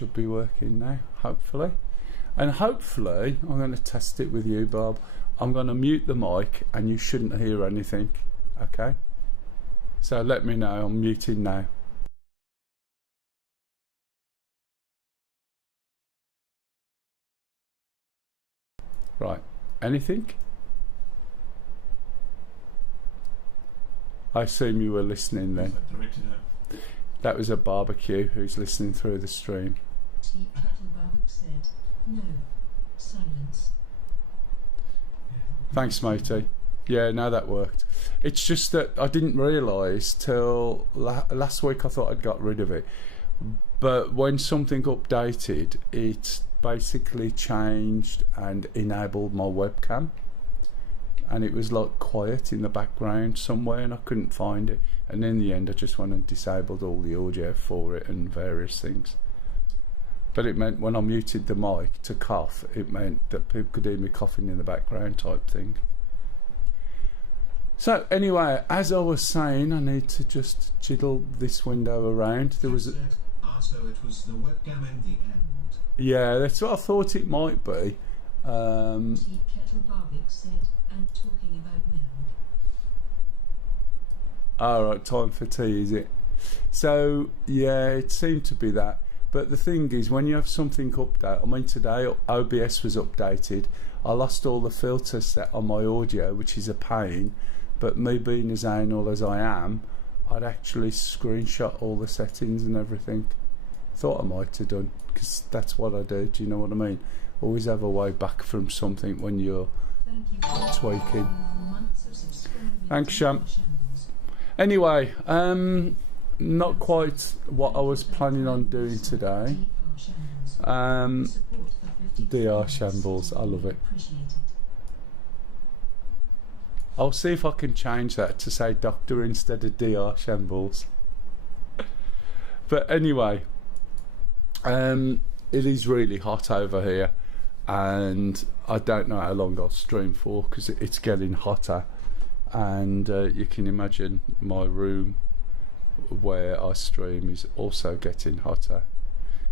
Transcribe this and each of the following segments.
should be working now, hopefully. And hopefully, I'm going to test it with you, Bob. I'm going to mute the mic and you shouldn't hear anything, okay? So let me know, I'm muting now. Right, anything? I assume you were listening then. That was a barbecue who's listening through the stream. Said, no. Silence. Thanks, matey. Yeah, no, that worked. It's just that I didn't realise till last week I thought I'd got rid of it. But when something updated, it basically changed and enabled my webcam. And it was like quiet in the background somewhere and I couldn't find it. And in the end I just went and disabled all the audio for it and various things. But it meant when I muted the mic to cough, it meant that people could hear me coughing in the background type thing. So anyway, as I was saying, I need to just jiggle this window around. There was so it was the webcam in the end. Yeah, that's what I thought it might be. Said, I'm talking about milk. Alright, time for tea, is it? So yeah, it seemed to be that. But the thing is, when you have something updated, I mean today OBS was updated, I lost all the filters set on my audio, which is a pain, but me being as anal as I am, I'd actually screenshot all the settings and everything. Thought I might have done, because that's what I do, do you know what I mean? Always have a way back from something when you're tweaking. Thanks, Sham. Anyway, not quite what I was planning on doing today. DR Shambles, I love it. I'll see if I can change that to say Doctor instead of DR Shambles. But anyway, it is really hot over here and I don't know how long I'll stream for because it's getting hotter, and you can imagine my room where I stream is also getting hotter.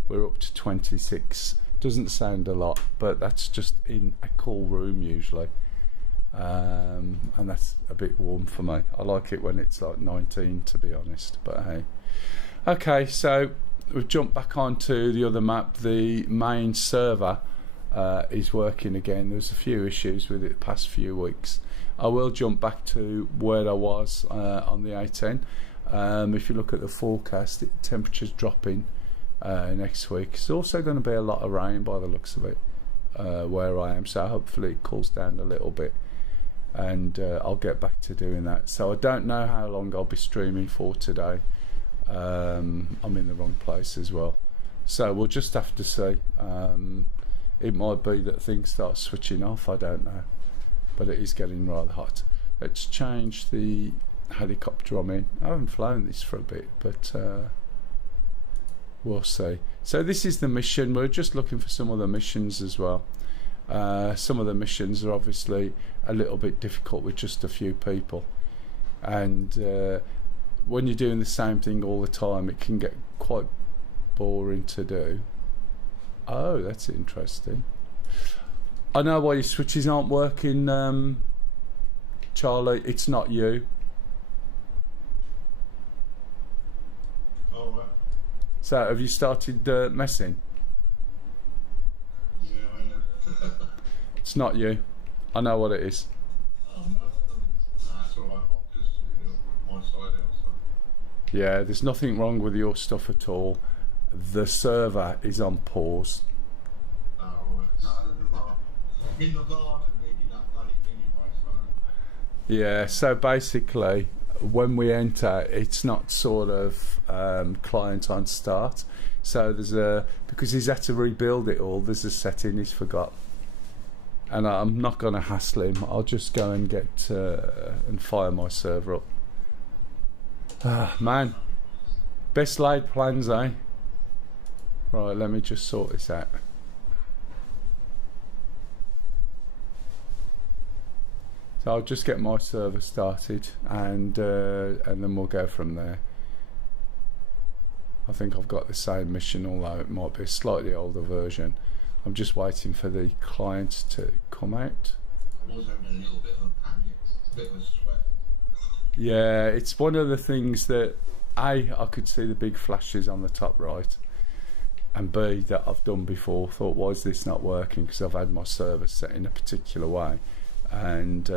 We're up to 26. Doesn't sound a lot, but that's just in a cool room usually, and that's a bit warm for me. I like it when it's like 19 to be honest, but hey. Okay, so we've jumped back onto the other map. The main server is working again. There's a few issues with it the past few weeks. I will jump back to where I was on the A10. If you look at the forecast, temperature's dropping next week. It's also going to be a lot of rain by the looks of it where I am, so hopefully it cools down a little bit and I'll get back to doing that. So I don't know how long I'll be streaming for today. I'm in the wrong place as well, so we'll just have to see. It might be that things start switching off, I don't know, but it is getting rather hot. Let's change the helicopter I'm in. I haven't flown this for a bit, but we'll see. So this is the mission. We're just looking for some other missions as well. Some of the missions are obviously a little bit difficult with just a few people, and when you're doing the same thing all the time it can get quite boring to do. Oh, that's interesting. I know why your switches aren't working, Charlie. It's not you. Oh, right. So have you started messing? Yeah, I know. It's not you. I know what it is. Nah, it's alright. I'll just my side out. So. Yeah, there's nothing wrong with your stuff at all. The server is on pause. Oh, right. In the garden, maybe that anyway. So. Yeah, so basically when we enter it's not sort of client on start, so there's a, because he's had to rebuild it all, there's a setting he's forgot, and I'm not going to hassle him. I'll just go and get and fire my server up. Ah, man, best laid plans, eh? Right, let me just sort this out. So I'll just get my server started and then we'll go from there. I think I've got the same mission, although it might be a slightly older version. I'm just waiting for the clients to come out. I was having a little bit of a panic, a bit of a sweat. Yeah, it's one of the things that I could see the big flashes on the top right, and B, that I've done before. Thought, why is this not working? Because I've had my server set in a particular way, and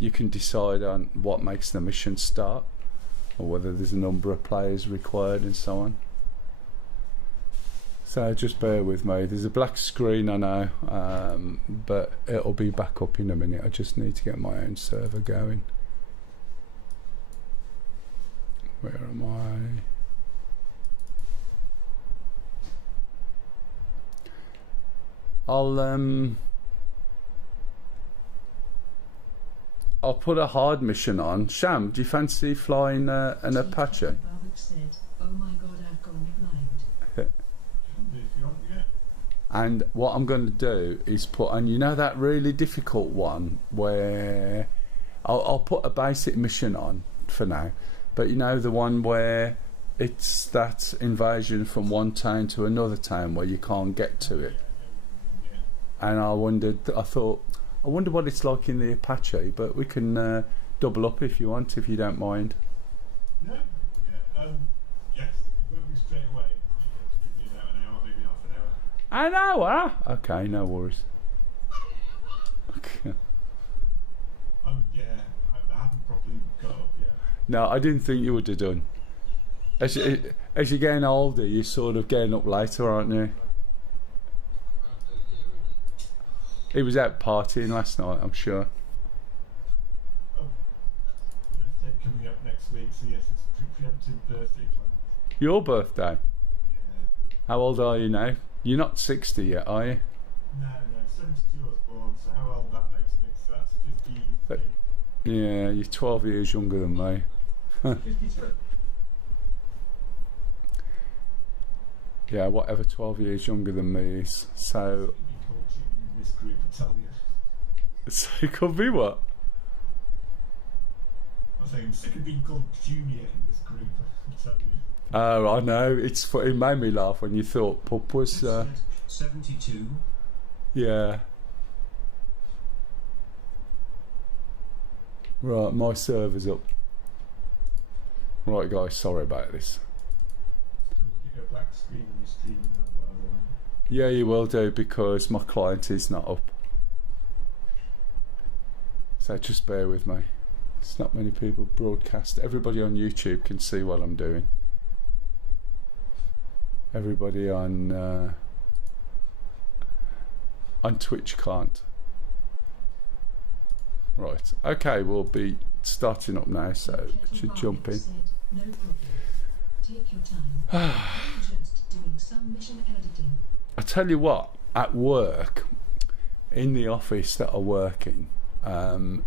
you can decide on what makes the mission start, or whether there's a number of players required and so on. So just bear with me. There's a black screen, I know, but it'll be back up in a minute. I just need to get my own server going. Where am I? I'll put a hard mission on. Sham, do you fancy flying an Apache? Babak said, "Oh my God, I've gone blind." If you want, yeah. And what I'm going to do is put on, you know, that really difficult one where I'll put a basic mission on for now, but you know, the one where it's that invasion from one town to another town where you can't get to it. And I wonder what it's like in the Apache, but we can double up if you want, if you don't mind. No, yeah, yes, it won't be straight away. You can give me about an hour, maybe half an hour. An hour? Okay, no worries. Okay. Yeah, I haven't properly got up yet. No, I didn't think you would have done. As you're getting older, you're sort of getting up later, aren't you? He was out partying last night, I'm sure. Oh, birthday coming up next week, so yes, it's preemptive birthday plans. Your birthday? Yeah. How old are you now? You're not 60 yet, are you? No, 72 I was born, so how old that makes me, so that's 53. Yeah, you're 12 years younger than me. 53. Yeah, whatever 12 years younger than me is. So This group, I tell you. so it could be what? I'm saying I'm sick of being called junior in this group, I tell you. Oh, I know. It made me laugh when you thought Pup was... 72. Yeah. Right, my server's up. Right, guys, sorry about this. Still looking at a black screen when you're streaming that, by the way. Yeah, you will do, because my client is not up. So just bear with me. It's not many people broadcast. Everybody on YouTube can see what I'm doing. Everybody on Twitch can't. Right. Okay, we'll be starting up now, so it should jump in. Said, "No problem. Take your time. I'm just doing some mission editing." I tell you what, at work, in the office that I work in,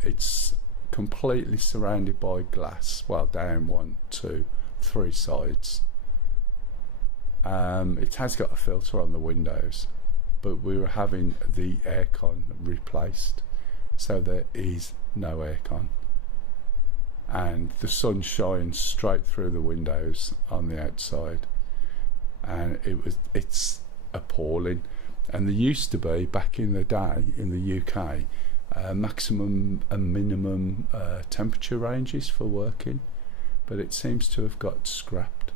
it's completely surrounded by glass. Well, down 1, 2, 3 sides. It has got a filter on the windows, but we were having the aircon replaced, so there is no aircon, and the sun shines straight through the windows on the outside, and it's appalling. And there used to be, back in the day in the UK, maximum and minimum temperature ranges for working, but it seems to have got scrapped.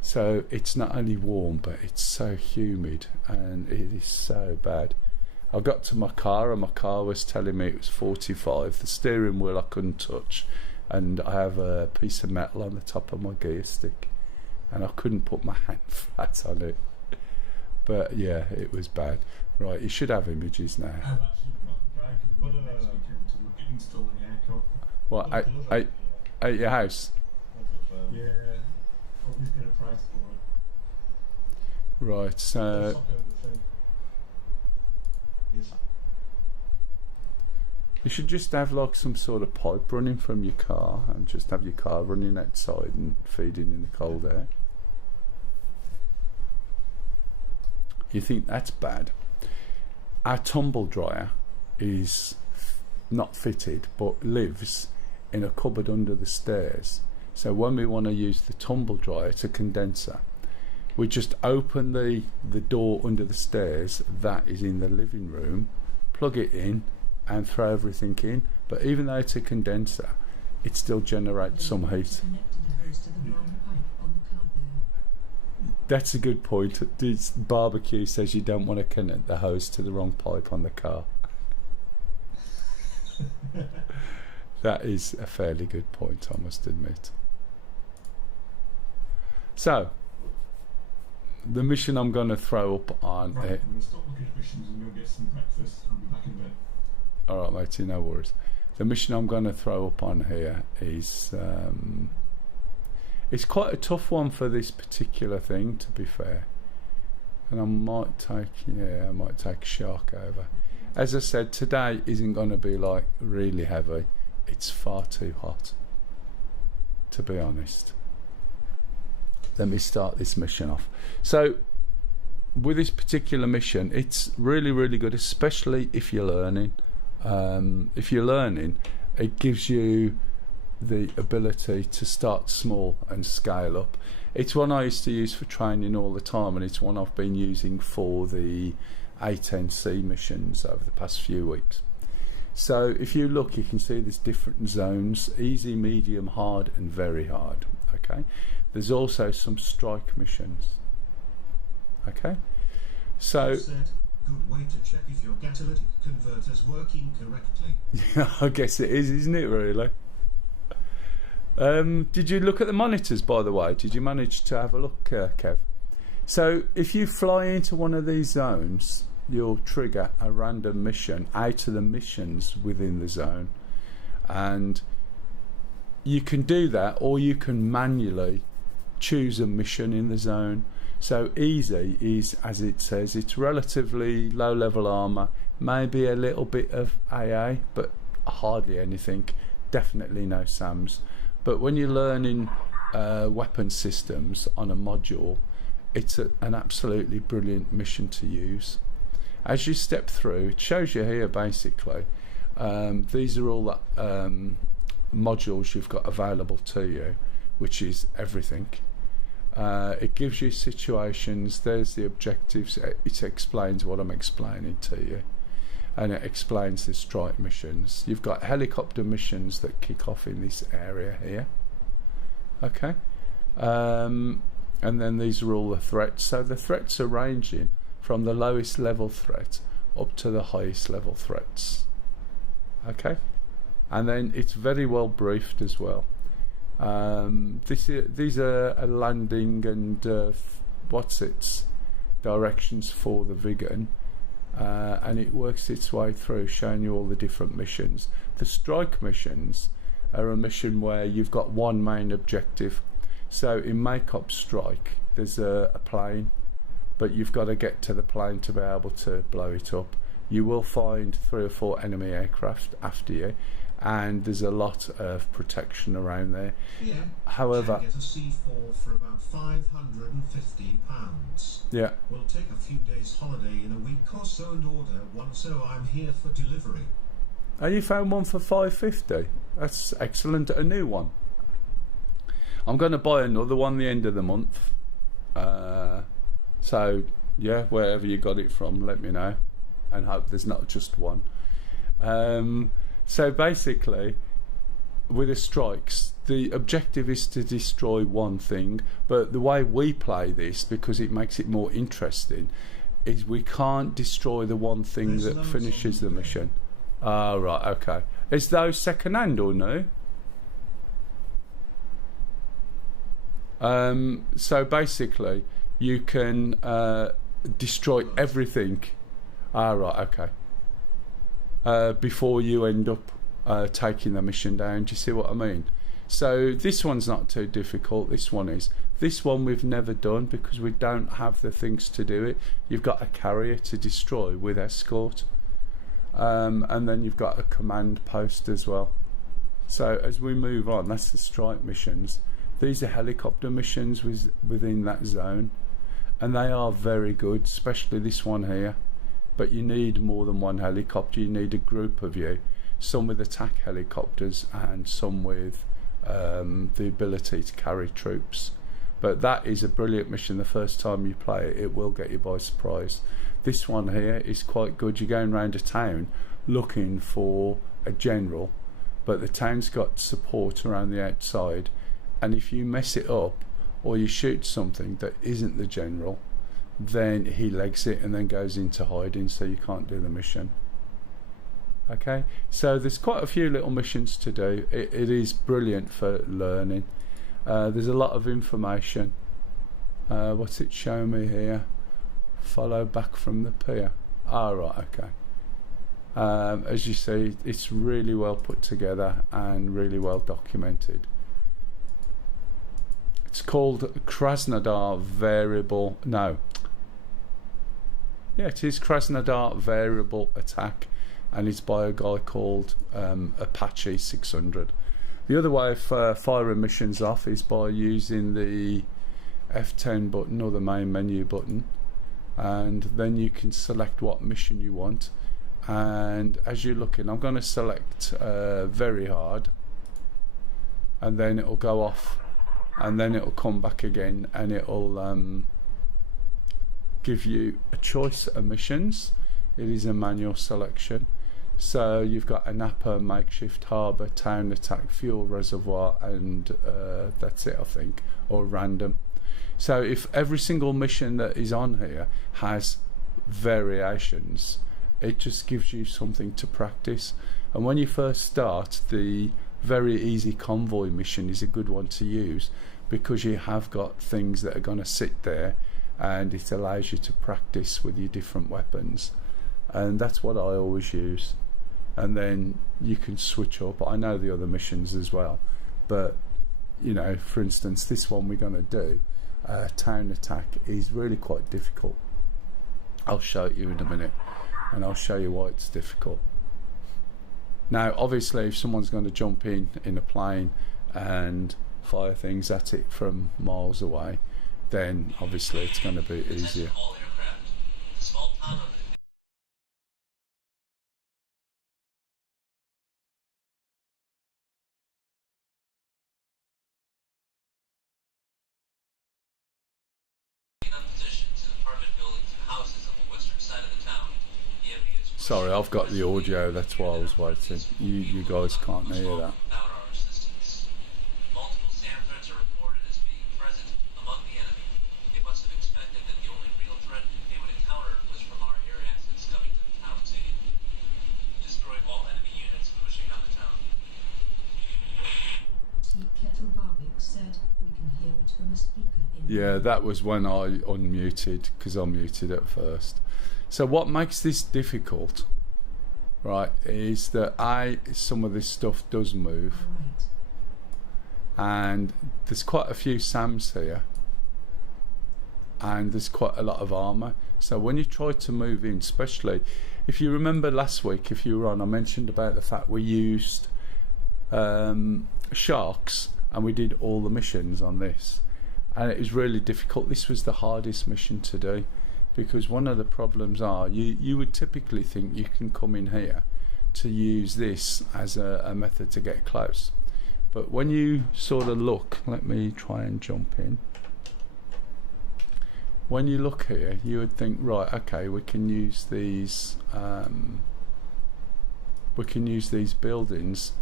So it's not only warm, but it's so humid, and it is so bad. I got to my car, and my car was telling me it was 45. The steering wheel I couldn't touch, and I have a piece of metal on the top of my gear stick, and I couldn't put my hand flat on it. But yeah, it was bad. Right, you should have images now. I've actually got a guy coming in next weekend to look at installing aircon. What, at your house? Yeah, always get a price for it. Right, so... Sock over the thing. Yes. You should just have like some sort of pipe running from your car, and just have your car running outside and feeding in the cold air. You think that's bad? Our tumble dryer is not fitted, but lives in a cupboard under the stairs. So when we want to use the tumble dryer, it's a condenser, We just open the door under the stairs that is in the living room, plug it in and throw everything in. But even though it's a condenser, it still generates some heat. That's a good point. This barbecue says you don't want to connect the hose to the wrong pipe on the car. That is a fairly good point, I must admit. So, the mission I'm going to throw up on... Right, I'm going to stop looking at missions and go get some breakfast and I'll be back in a bit. Alright matey, no worries. The mission I'm going to throw up on here is... it's quite a tough one for this particular thing, to be fair. And I might take Shark over. As I said, today isn't going to be like really heavy. It's far too hot, to be honest. Let me start this mission off. So, with this particular mission, it's really, really good, especially if you're learning. If you're learning, it gives you the ability to start small and scale up. It's one I used to use for training all the time, and it's one I've been using for the A10C missions over the past few weeks. So if you look, you can see there's different zones: easy, medium, hard and very hard. Okay, there's also some strike missions. Okay, so good way to check if your catalytic converter's working correctly. I guess it is, isn't it, really? Did you look at the monitors, by the way? Did you manage to have a look, Kev? So if you fly into one of these zones, you'll trigger a random mission out of the missions within the zone, and you can do that, or you can manually choose a mission in the zone. So easy is, as it says, it's relatively low level armor, maybe a little bit of AA, but hardly anything, definitely no SAMs. But when you're learning weapon systems on a module, it's an absolutely brilliant mission to use. As you step through, it shows you here basically, these are all the modules you've got available to you, which is everything. It gives you situations, there's the objectives, it explains what I'm explaining to you, and it explains the strike missions. You've got helicopter missions that kick off in this area here. Okay, and then these are all the threats. So the threats are ranging from the lowest level threat up to the highest level threats. Okay, and then it's very well briefed as well. These are a landing and directions for the Vigan, and it works its way through, showing you all the different missions. The strike missions are a mission where you've got one main objective. So in Make Up Strike, there's a plane, but you've got to get to the plane to be able to blow it up. You will find 3 or 4 enemy aircraft after you, and there's a lot of protection around there. Yeah, however, can get a C4 for about £550. yeah, We'll take a few days holiday in a week or so and order one, so I'm here for delivery. and you found one for £550. That's excellent. A new one. I'm going to buy another one the end of the month. So yeah, wherever you got it from, let me know, and hope there's not just one. So basically, with the strikes, the objective is to destroy one thing, but the way we play this, because it makes it more interesting, is we can't destroy the one thing that finishes the mission. Ah, right, okay. Is those second hand or no? So basically, you can destroy everything. Ah, right, okay. Before you end up taking the mission down. Do you see what I mean? So this one's not too difficult. This one is. This one we've never done because we don't have the things to do it. You've got a carrier to destroy with escort, and then you've got a command post as well. So as we move on, that's the strike missions. These are helicopter missions within that zone, and they are very good, especially this one here. But you need more than one helicopter. You need a group of you, some with attack helicopters and some with the ability to carry troops. But that is a brilliant mission. The first time you play it, it will get you by surprise. This one here is quite good. You're going around a town looking for a general, but the town's got support around the outside, and if you mess it up or you shoot something that isn't the general, then he legs it and then goes into hiding, so you can't do the mission. Okay, so there's quite a few little missions to do. It is brilliant for learning. There's a lot of information. What's it showing me here? Follow back from the pier. Ah, right, okay. As you see, it's really well put together and really well documented. It's called Krasnodar Variable. No. Yeah, it is Krasnodar Variable Attack, and it's by a guy called Apache 600. The other way of firing missions off is by using the F10 button or the main menu button, and then you can select what mission you want. And as you're looking, I'm going to select very hard, and then it'll go off, and then it'll come back again, and it'll give you a choice of missions. It is a manual selection. So you've got a Napa, makeshift harbour, town attack, fuel reservoir, and that's it, I think, or random. So if every single mission that is on here has variations, it just gives you something to practice. And when you first start, the very easy convoy mission is a good one to use, because you have got things that are going to sit there, and it allows you to practice with your different weapons. And that's what I always use. And then you can switch up. I know the other missions as well, but you know, for instance, this one we're going to do, town attack, is really quite difficult. I'll show it you in a minute, and I'll show you why it's difficult. Now obviously if someone's going to jump in a plane and fire things at it from miles away, then obviously it's going to be easier. Sorry, I've got the audio, that's why I was waiting. You guys can't hear that. Multiple SAM threats are reported as being present among the enemy. They must have expected that the only real threat they would encounter was from our air assets coming to the town's aid. Destroy all enemy units pushing on the town. Tea Kettle Barbecue said we can hear it from a speaker in. Yeah, that was when I unmuted, because I muted at first. So what makes this difficult, right, is that some of this stuff does move, Right. and there's quite a few SAMs here, and there's quite a lot of armour. So when you try to move in, especially if you remember last week, if you were on, I mentioned about the fact we used sharks, and we did all the missions on this, and it was really difficult. This was the hardest mission to do, because one of the problems are you would typically think you can come in here to use this as a method to get close, but when you sort of look, let me try and jump in. When you look here, you would think, right, okay, we can use these buildings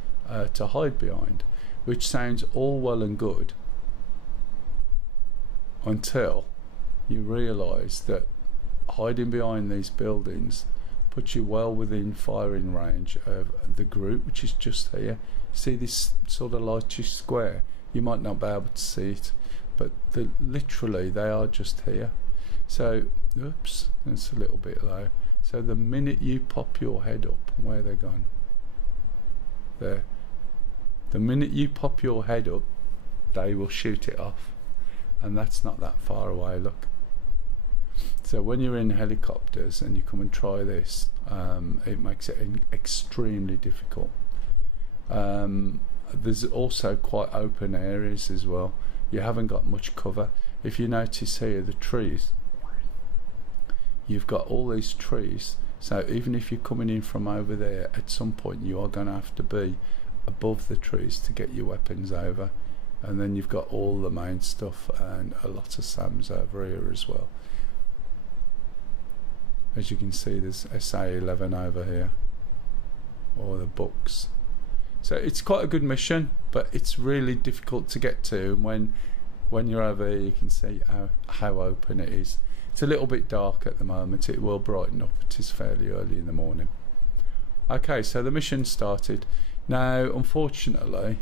to hide behind, which sounds all well and good until you realise that hiding behind these buildings puts you well within firing range of the group, which is just here. See this sort of lightish square? You might not be able to see it, but literally they are just here. So, oops, that's a little bit low. So the minute you pop your head up, where they're gone? There. The minute you pop your head up, they will shoot it off, and that's not that far away, look. So when you're in helicopters and you come and try this, it makes it extremely difficult. There's also quite open areas as well. You haven't got much cover. If you notice here, the trees, you've got all these trees, so even if you're coming in from over there, at some point you are going to have to be above the trees to get your weapons over. and then you've got all the main stuff and a lot of SAMs over here as well. As you can see, there's SA11 over here, or the books. So it's quite a good mission, but it's really difficult to get to. And when you're over here, you can see how open it is. It's a little bit dark at the moment. It will brighten up. It is fairly early in the morning. Okay, so the mission started. Now, unfortunately,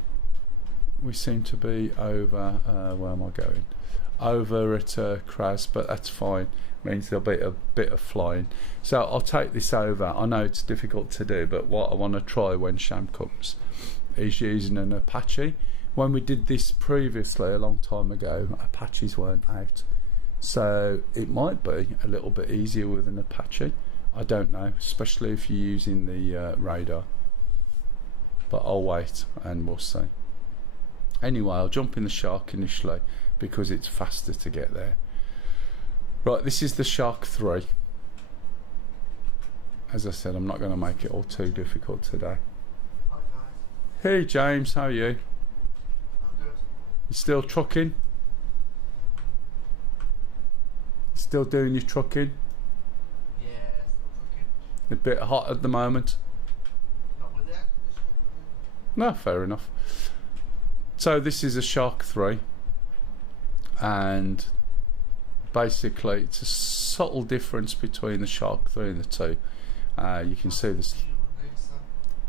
we seem to be over. Where am I going? Over at Kraz, but that's fine. Means there'll be a bit of flying. So I'll take this over. I know it's difficult to do, but what I want to try when Sham comes is using an Apache. When we did this previously a long time ago, Apaches weren't out, so it might be a little bit easier with an Apache. I don't know, especially if you're using the radar, but I'll wait and we'll see. Anyway, I'll jump in the Shark initially because it's faster to get there. Right, this is the Shark 3. As I said, I'm not going to make it all too difficult today. Hi guys. Hey James, how are you? I'm good. You still trucking? Still doing your trucking? Yeah, still cooking. A bit hot at the moment? Not with the air conditioning. No, fair enough. So this is a Shark 3, and basically it's a subtle difference between the Shark 3 and the 2. You can see there's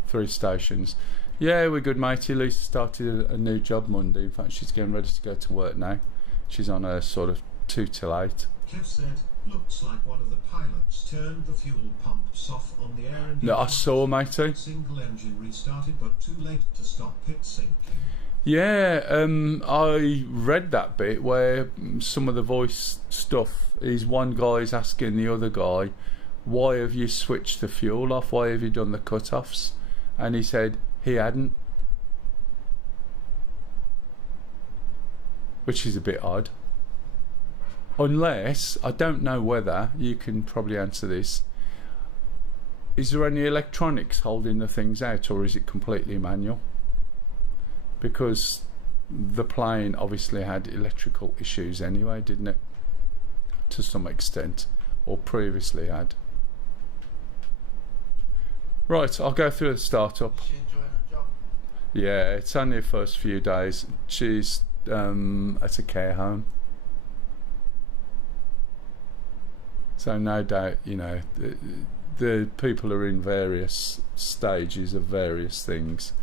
3 stations. Yeah, we're good, matey. Lisa started a new job Monday. In fact, she's getting ready to go to work now. She's on a sort of 2 till 8. Kev said, looks like one of the pilots turned the fuel pumps off on the air and No, I saw, matey. single engine restarted, but too late to stop it sinking. Yeah, I read that bit where some of the voice stuff is one guy's asking the other guy, why have you switched the fuel off? Why have you done the cut-offs? And he said he hadn't. Which is a bit odd. Unless, I don't know whether, you can probably answer this, is there any electronics holding the things out, or is it completely manual? Because the plane obviously had electrical issues anyway, didn't it? To some extent, or previously had. Right, I'll go through the startup. Is she enjoying her job? Yeah, it's only her first few days. She's at a care home. So no doubt, you know, the people are in various stages of various things,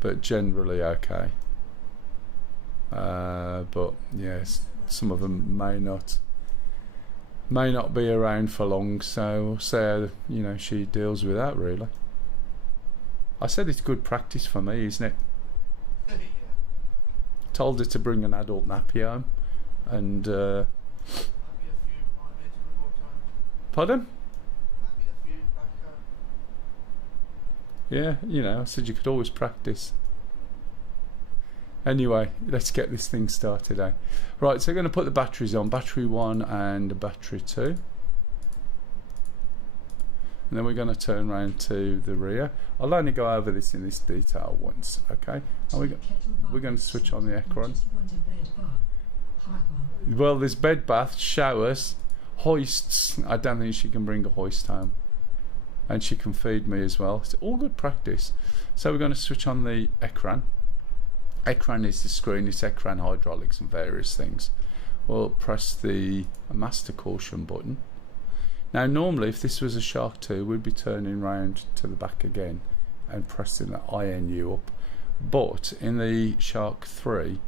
but generally okay. But yes, some of them may not be around for long, so we'll see how, you know, she deals with that, really. I said it's good practice for me, isn't it? Yeah. Told her to bring an adult nappy home, and Might be a few, might be to more time. pardon? Might be a few back home. Yeah, you know, I said you could always practice. Anyway, let's get this thing started, eh? Right, so we're going to put the batteries on, battery 1 and battery 2. And then we're going to turn around to the rear. I'll only go over this in this detail once, okay? And we're going to switch on the Ekron. Well, there's bed baths, showers, hoists. I don't think she can bring a hoist home. And she can feed me as well. It's all good practice. So we're going to switch on the Ekran. Ekran is the screen, it's Ekran hydraulics and various things. We'll press the master caution button. Now normally if this was a Shark 2 we'd be turning round to the back again and pressing the INU up. But in the Shark 3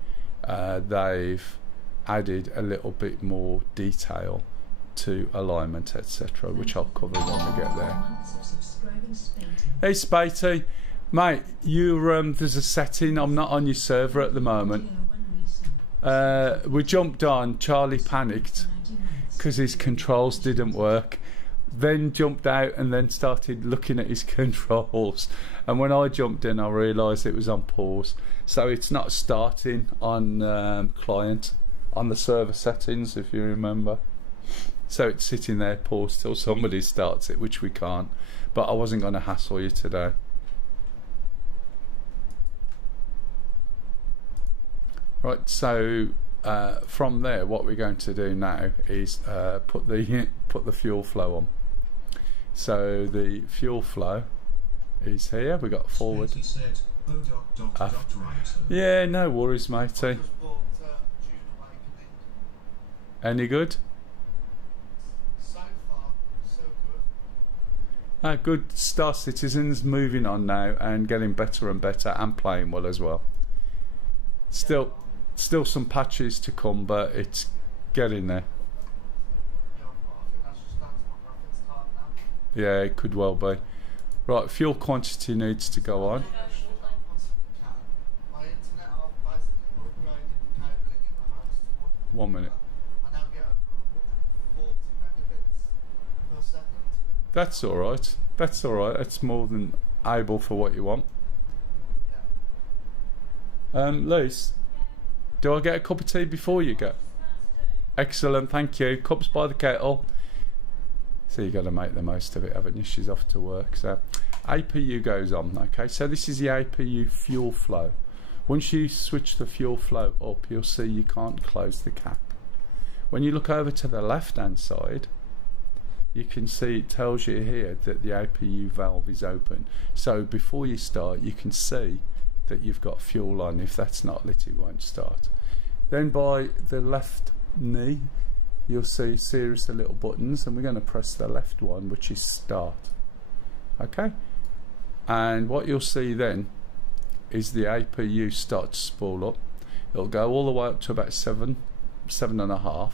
they've added a little bit more detail to alignment, etc., which I'll cover when we get there. Hey Spatey, mate, there's a setting. I'm not on your server at the moment. We jumped on. Charlie panicked because his controls didn't work. Then jumped out and then started looking at his controls. And when I jumped in, I realised it was on pause. So it's not starting on client on the server settings, if you remember. So it's sitting there paused till somebody starts it, which we can't. But I wasn't going to hassle you today. Right, so from there, what we're going to do now is put the fuel flow on. So the fuel flow is here. We got forward. He said, "Oh, right." Yeah, no worries, matey. Just bought June Awakening. Any good? So far, so good. Good Star Citizens moving on now and getting better and better and playing well as well. Still some patches to come, but it's getting there. Yeah, I think that's just down to my graphics card now. Yeah, it could well be. Right, fuel quantity needs to go on. My internet, I've basically upgraded the cabling in the house to 1 minute. I now get over 140 megabits per second. That's alright. That's alright. It's more than able for what you want. Yeah. Luce, do I get a cup of tea before you go? Excellent, thank you. Cups by the kettle. So you've got to make the most of it, haven't you? She's off to work. So APU goes on. Okay, so this is the APU fuel flow. Once you switch the fuel flow up, you'll see you can't close the cap. When you look over to the left hand side, you can see it tells you here that the APU valve is open. So before you start, you can see that you've got fuel on. If that's not lit, it won't start. Then by the left knee, you'll see a series of little buttons, and we're going to press the left one, which is start. Okay, and what you'll see then is the APU start to spool up. It'll go all the way up to about 7.5,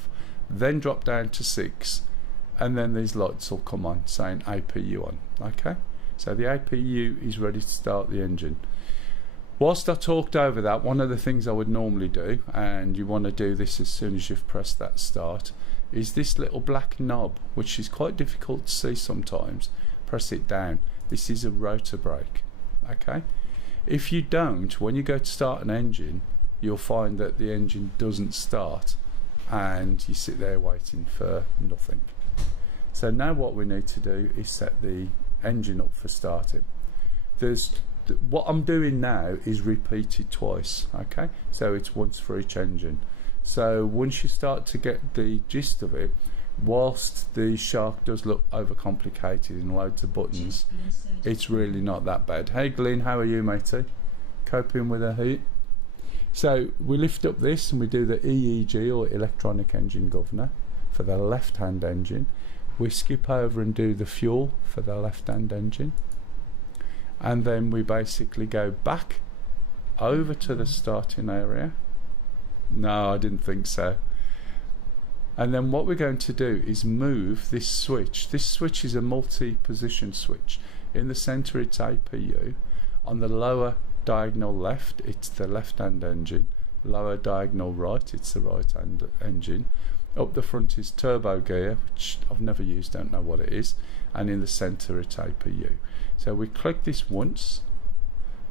then drop down to 6, and then these lights will come on saying APU on. Okay, so the APU is ready to start the engine. Whilst I talked over that, one of the things I would normally do, and you want to do this as soon as you've pressed that start, is this little black knob, which is quite difficult to see sometimes. Press it down. This is a rotor brake. Okay, if you don't, when you go to start an engine, you'll find that the engine doesn't start and you sit there waiting for nothing. So now what we need to do is set the engine up for starting. What I'm doing now is repeated twice. Okay, so it's once for each engine. So once you start to get the gist of it, whilst the Shark does look overcomplicated and loads of buttons, it's really not that bad. Hey Glyn, how are you, matey? Coping with the heat? So we lift up this and we do the EEG, or electronic engine governor, for the left hand engine. We skip over and do the fuel for the left hand engine, and then we basically go back over to the starting area. No, I didn't think so. And then what we're going to do is move this switch. This switch is a multi-position switch. In the center it's APU. On the lower diagonal left, it's the left-hand engine. Lower diagonal right, it's the right-hand engine. Up the front is turbo gear, which I've never used, don't know what it is. And in the center it's APU. So we click this once,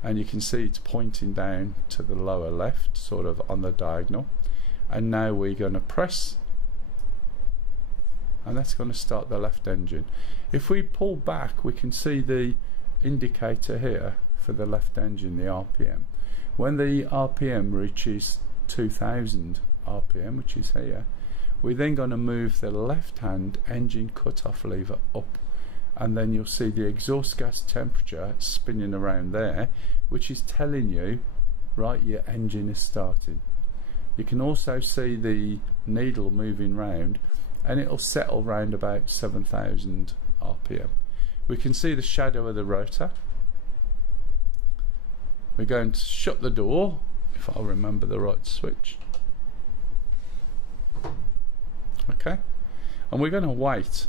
and you can see it's pointing down to the lower left, sort of on the diagonal. And now we're going to press, and that's going to start the left engine. If we pull back, we can see the indicator here for the left engine, the RPM. When the RPM reaches 2000 RPM, which is here, we're then going to move the left hand engine cutoff lever up, and then you'll see the exhaust gas temperature spinning around there, which is telling you, right, your engine is starting. You can also see the needle moving round, and it'll settle round about 7000 RPM. We can see the shadow of the rotor. We're going to shut the door, if I remember the right switch. Okay, and we're going to wait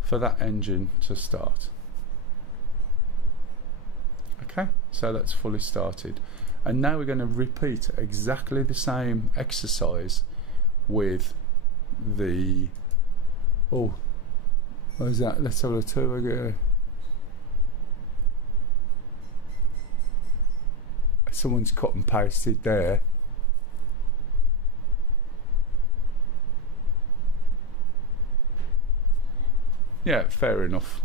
for that engine to start. Okay, so that's fully started, and now we're going to repeat exactly the same exercise with the what is that? Let's have a turbo gear. Someone's cut and pasted there. Yeah, fair enough.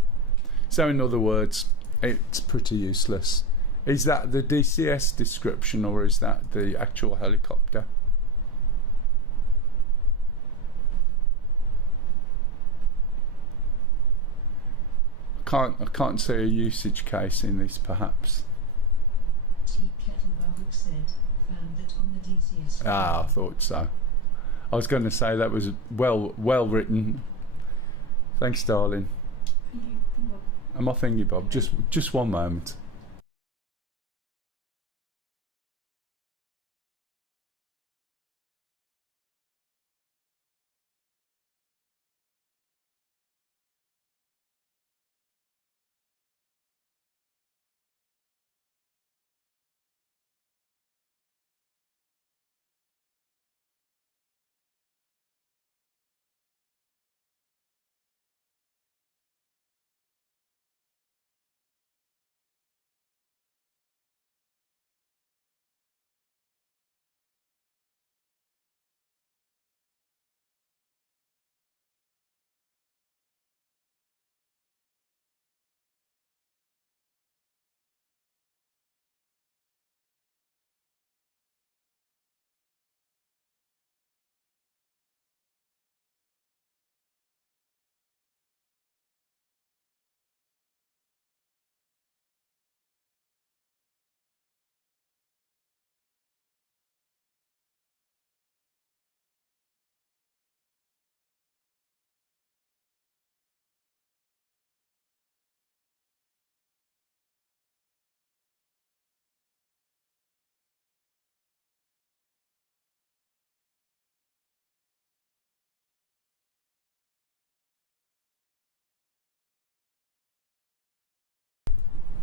So in other words, it's pretty useless. Is that the DCS description or is that the actual helicopter? I can't see a usage case in this, perhaps. Tea Kettle Barbuk said, found that on the DCS. Ah, I thought so. I was going to say that was well written. Thanks, darling. And my thingy bob. Just one moment.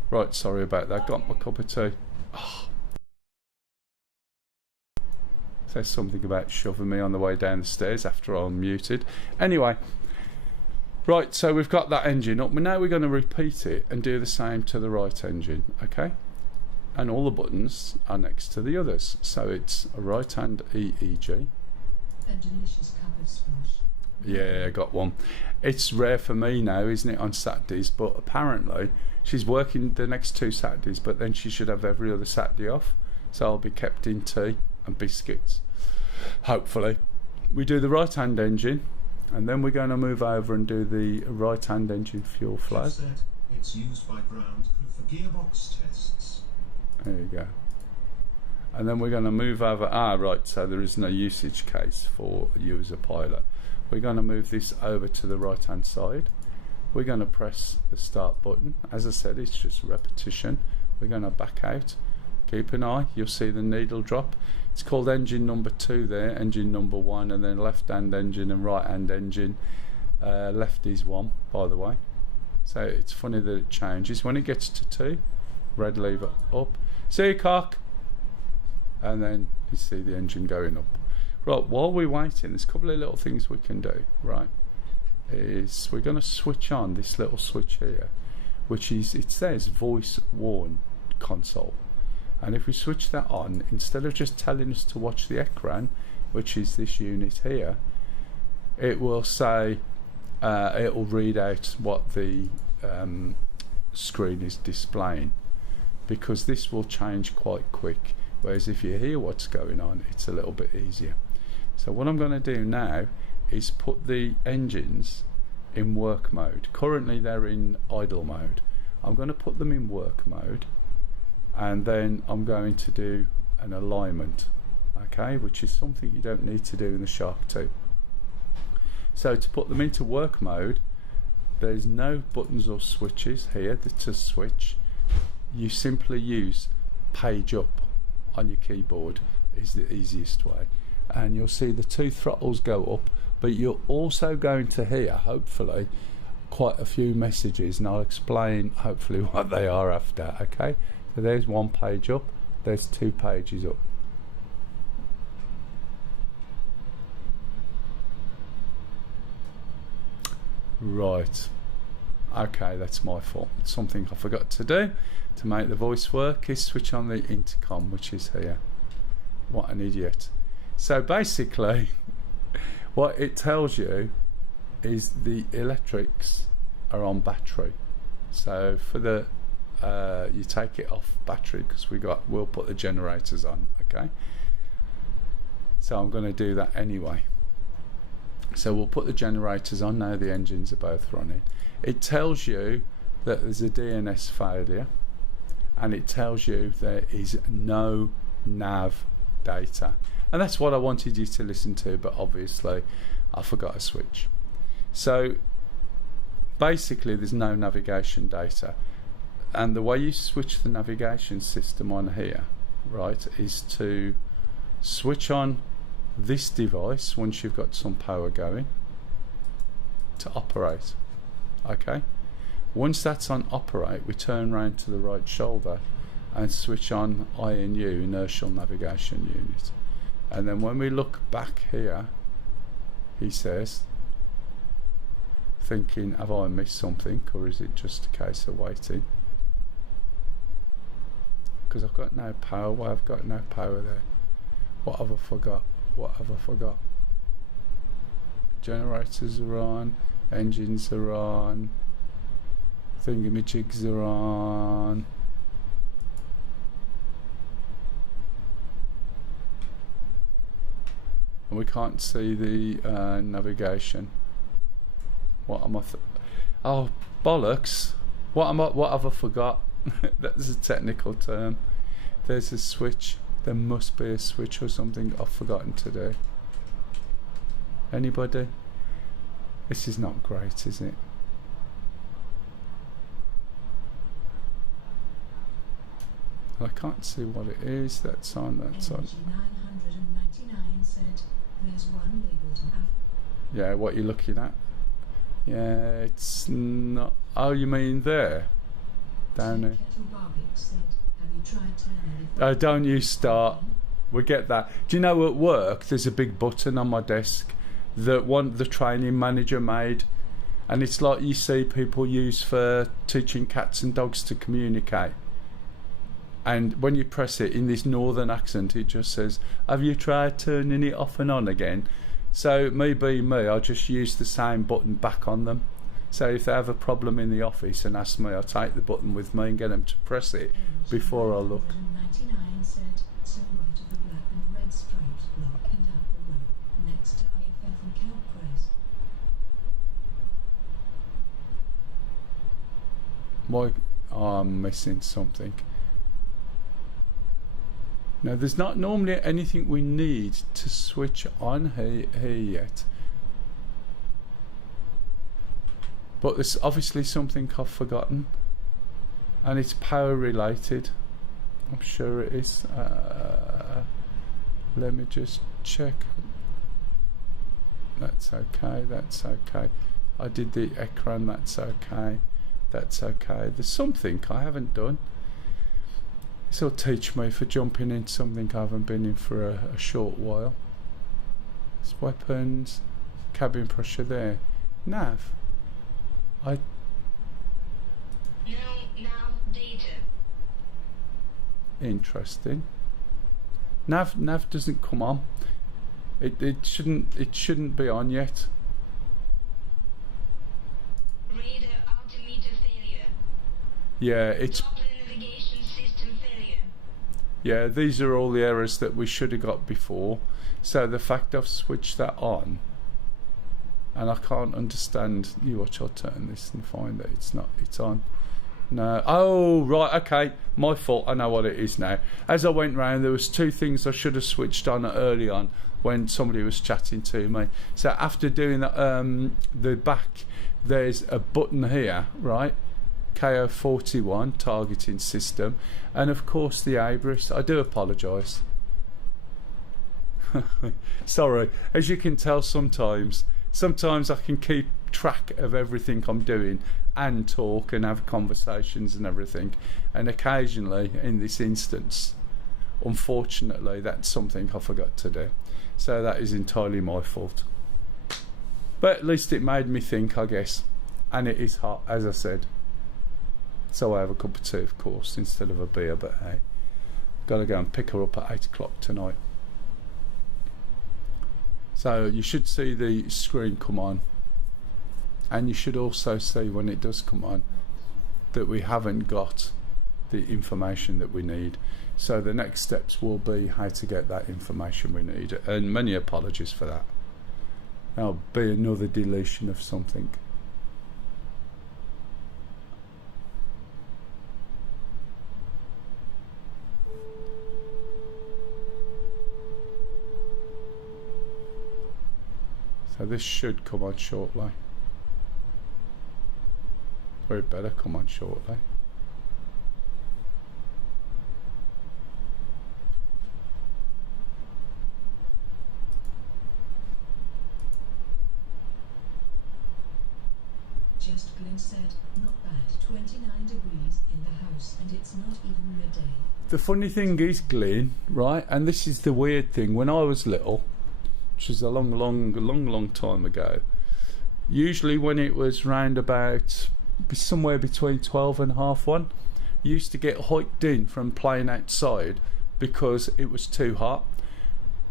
Right, sorry about that. Got my cup of tea. Oh. Says something about shoving me on the way down the stairs after I'm muted. Anyway, right, so we've got that engine up. Now we're going to repeat it and do the same to the right engine, okay? And all the buttons are next to the others. So it's a right hand EEG. A delicious cup of squash. Yeah, I got one. It's rare for me now, isn't it, on Saturdays? But apparently she's working the next 2 Saturdays, but then she should have every other Saturday off. So I'll be kept in tea and biscuits. Hopefully. We do the right hand engine, and then we're going to move over and do the right hand engine fuel flow. Said it's used by ground crew for gearbox tests. There you go. And then we're going to move over. Right, so there is no usage case for you as a pilot. We're going to move this over to the right hand side. We're going to press the start button. As I said, it's just repetition. We're going to back out. Keep an eye, you'll see the needle drop. It's called engine number 2 there, engine number 1, and then left hand engine and right hand engine. Left is 1, by the way. So it's funny that it changes. When it gets to 2, red lever up. See you, cock. And then you see the engine going up. Right, while we're waiting, there's a couple of little things we can do, right? Is we're going to switch on this little switch here, which is, it says voice warn console. And if we switch that on, instead of just telling us to watch the ecran, which is this unit here, it will say, it will read out what the screen is displaying, because this will change quite quick. Whereas if you hear what's going on, it's a little bit easier. So what I'm going to do now is put the engines in work mode. Currently they're in idle mode. I'm going to put them in work mode, and then I'm going to do an alignment, okay, which is something you don't need to do in the Shark 2. So to put them into work mode, there's no buttons or switches here to switch. You simply use page up on your keyboard is the easiest way, and you'll see the 2 throttles go up, but you're also going to hear, hopefully, quite a few messages, and I'll explain hopefully what they are after, okay? So there's 1 page up, there's 2 pages up. Right, okay, that's my fault. Something I forgot to do to make the voice work is switch on the intercom, which is here. What an idiot. So basically what it tells you is the electrics are on battery. So for the you take it off battery because we'll put the generators on. Okay, so I'm going to do that anyway. So we'll put the generators on now. The engines are both running. It tells you that there's a DNS failure, and it tells you there is no nav data, and that's what I wanted you to listen to, but obviously I forgot a switch. So basically there's no navigation data, and the way you switch the navigation system on here, right, is to switch on this device once you've got some power going to operate. Okay, once that's on operate, we turn around to the right shoulder and switch on INU, inertial navigation unit, and then when we look back here, he says, thinking, have I missed something, or is it just a case of waiting? Because I've got no power. Why I've got no power there? What have I forgot? What have I forgot? Generators are on, engines are on, thingamajigs are on. And we can't see the navigation. What am I? Oh, bollocks! What have I forgot? That's a technical term. There's a switch. There must be a switch or something I've forgotten to do. Anybody? This is not great, is it? I can't see what it is. That's on. That's on. 999 said there's one labeled nav. Yeah, what you're looking at? Yeah, it's not. Oh, you mean there? Down there. Oh, don't you start. We get that. Do you know, at work there's a big button on my desk that the training manager made, and it's like you see people use for teaching cats and dogs to communicate. And when you press it in this northern accent, it just says, have you tried turning it off and on again? So me being me, I just use the same button back on them. So if they have a problem in the office and ask me, I'll take the button with me and get them to press it before I look. 99 said silhouette of the black and red stripes block and out the road next to IFF and Calpress. I'm missing something. Now, there's not normally anything we need to switch on here yet. But there's obviously something I've forgotten. And it's power related. I'm sure it is. Let me just check. That's okay, that's okay. I did the ekran, that's okay. That's okay. There's something I haven't done. This will teach me for jumping in something I haven't been in for a short while. It's weapons, cabin pressure there. Nav. No nav data. Interesting. Nav doesn't come on. It shouldn't be on yet. Radar altimeter failure. Yeah, it's. Doppler navigation system failure. Yeah, these are all the errors that we should have got before. So the fact I've switched that on, and I can't understand. You watch, I'll turn this and find that it's on. No. Oh, right, okay. My fault. I know what it is now. As I went round, there was two things I should have switched on early on when somebody was chatting to me. So after doing that, the back, there's a button here, right? KO41 targeting system, and of course the Abris. I do apologise. Sorry. As you can tell, sometimes I can keep track of everything I'm doing and talk and have conversations and everything, and occasionally in this instance, unfortunately, that's something I forgot to do, so that is entirely my fault. But at least it made me think, I guess. And it is hot, as I said, so I have a cup of tea, of course, instead of a beer. But hey, gotta go and pick her up at 8 o'clock tonight. So you should see the screen come on, and you should also see when it does come on that we haven't got the information that we need. So the next steps will be how to get that information we need, and many apologies for that. There'll be another deletion of something. So this should come on shortly. Or it better come on shortly. Just Glenn said, not bad, 29 degrees in the house and it's not even midday. The funny thing is, Glenn, right, and this is the weird thing, when I was little, which was a long time ago, usually when it was round about somewhere between 12 and half 1, you used to get hiked in from playing outside because it was too hot.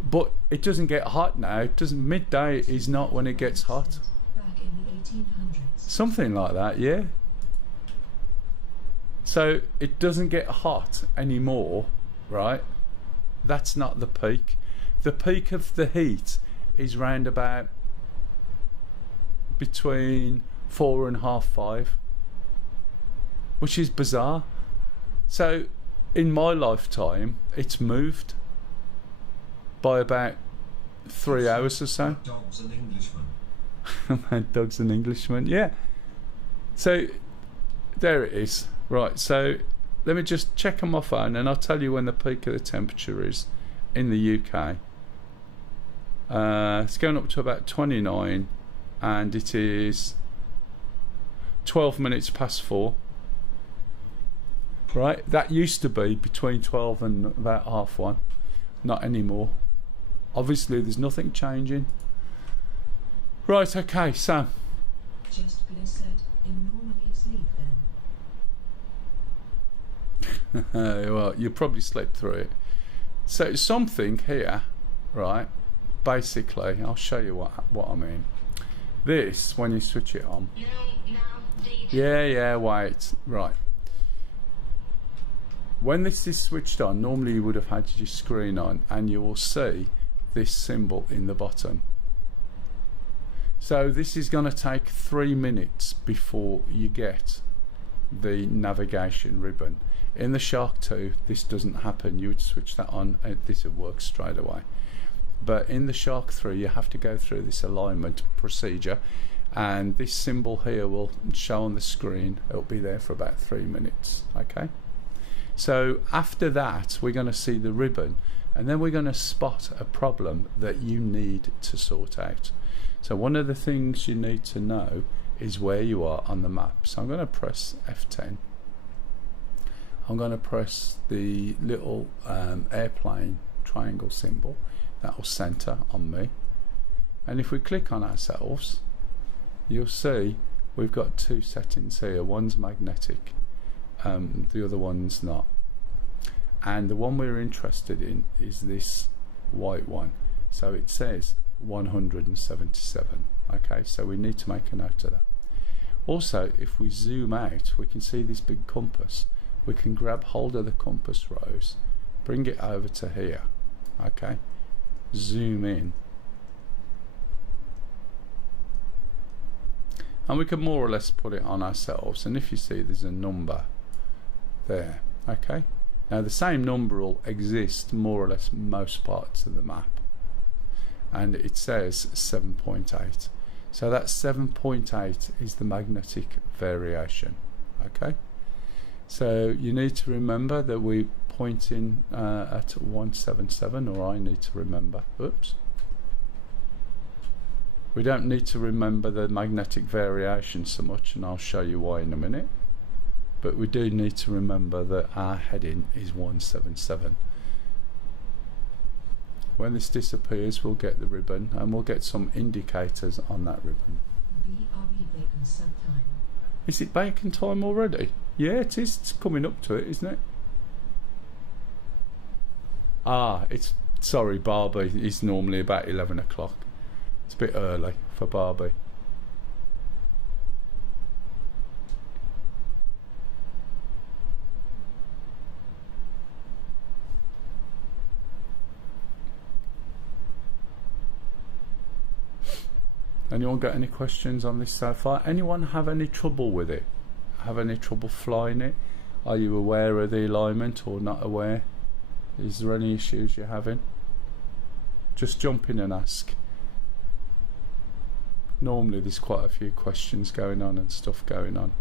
But it doesn't get hot now. It doesn't. Midday is not when it gets hot. Back in the 1800s. Something like that, yeah. So it doesn't get hot anymore, right? That's not the peak. The peak of the heat is round about between 4 and half 5, which is bizarre. So in my lifetime, it's moved by about 3 hours or so. Dog's an Englishman. Mad Dog's an Englishman, yeah. So there it is. Right, so let me just check on my phone and I'll tell you when the peak of the temperature is in the UK. It's going up to about 29 and it is 12 minutes past 4. Right, that used to be between 12 and about half 1. Not anymore. Obviously there's nothing changing. Right, okay, so Just Glenn said, I'm normally asleep then. well, you probably slept through it. So something here, right, basically, I'll show you what I mean. This, when you switch it on, yeah, wait, right. When this is switched on, normally you would have had your screen on and you will see this symbol in the bottom. So this is going to take 3 minutes before you get the navigation ribbon. In the Shark 2 this doesn't happen. You would switch that on and this would work straight away. But in the Shark 3 you have to go through this alignment procedure and this symbol here will show on the screen. It'll be there for about 3 minutes. Okay. So after that we're going to see the ribbon and then we're going to spot a problem that you need to sort out. So one of the things you need to know is where you are on the map. So I'm going to press F10. I'm going to press the little airplane triangle symbol that will center on me. And if we click on ourselves, you'll see we've got 2 settings here. One's magnetic, the other one's not. And the one we're interested in is this white one. So it says 177. Okay, so we need to make a note of that. Also, if we zoom out, we can see this big compass. We can grab hold of the compass rose, bring it over to here. Okay, zoom in, and we can more or less put it on ourselves. And if you see, there's a number there. Okay, now the same number will exist more or less most parts of the map, and it says 7.8. So that 7.8 is the magnetic variation. Okay, so you need to remember that we're pointing at 177, or I need to remember. Oops. We don't need to remember the magnetic variation so much, and I'll show you why in a minute. But we do need to remember that our heading is 177. When this disappears, we'll get the ribbon and we'll get some indicators on that ribbon. BRB bacon sometime. Is it bacon time already? Yeah, it is. It's coming up to it, isn't it? Ah, it's, sorry, Barbie is normally about 11 o'clock. It's a bit early for Barbie. Anyone got any questions on this so far? Anyone have any trouble with it? Have any trouble flying it? Are you aware of the alignment or not aware? Is there any issues you're having? Just jump in and ask. Normally there's quite a few questions going on and stuff going on.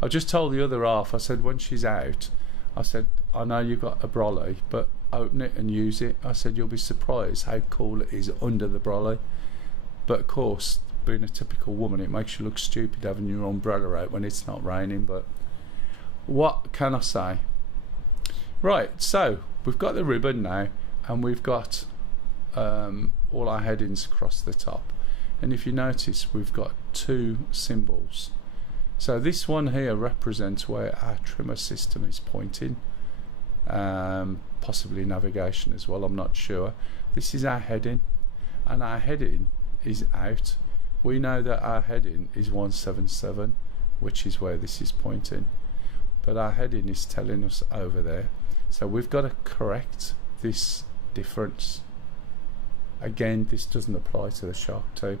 I just told the other half, I said when she's out, I said, I know you've got a brolly, but open it and use it. I said you'll be surprised how cool it is under the brolly. But of course, being a typical woman, it makes you look stupid having your umbrella out when it's not raining. But what can I say? Right, so we've got the ribbon now, and we've got all our headings across the top. And if you notice, we've got two symbols. So this one here represents where our trimmer system is pointing, possibly navigation as well, I'm not sure. This is our heading, and our heading is out. We know that our heading is 177, which is where this is pointing, but our heading is telling us over there. So we've got to correct this difference. Again, this doesn't apply to the Shark 2.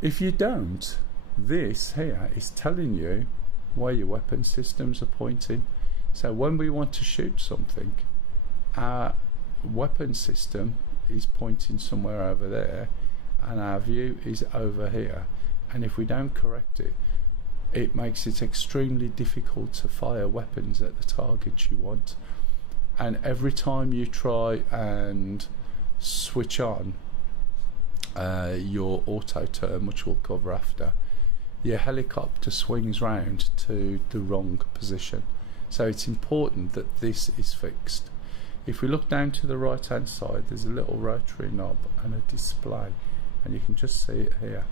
If you don't, this here is telling you where your weapon systems are pointing. So when we want to shoot something, our weapon system is pointing somewhere over there, and our view is over here. And if we don't correct it, it makes it extremely difficult to fire weapons at the targets you want. And every time you try and switch on your auto turn, which we'll cover after, your helicopter swings round to the wrong position. So it's important that this is fixed. If we look down to the right hand side, there's a little rotary knob and a display, and you can just see it here.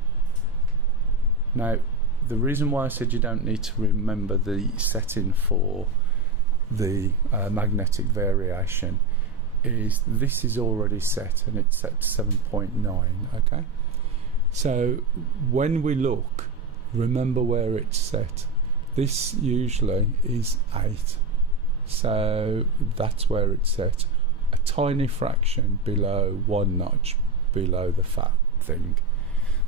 Now, the reason why I said you don't need to remember the setting for the magnetic variation is this is already set, and it's set to 7.9. okay, so when we look, remember where it's set. This usually is 8, so that's where it's set, a tiny fraction below 1 notch below the fat thing.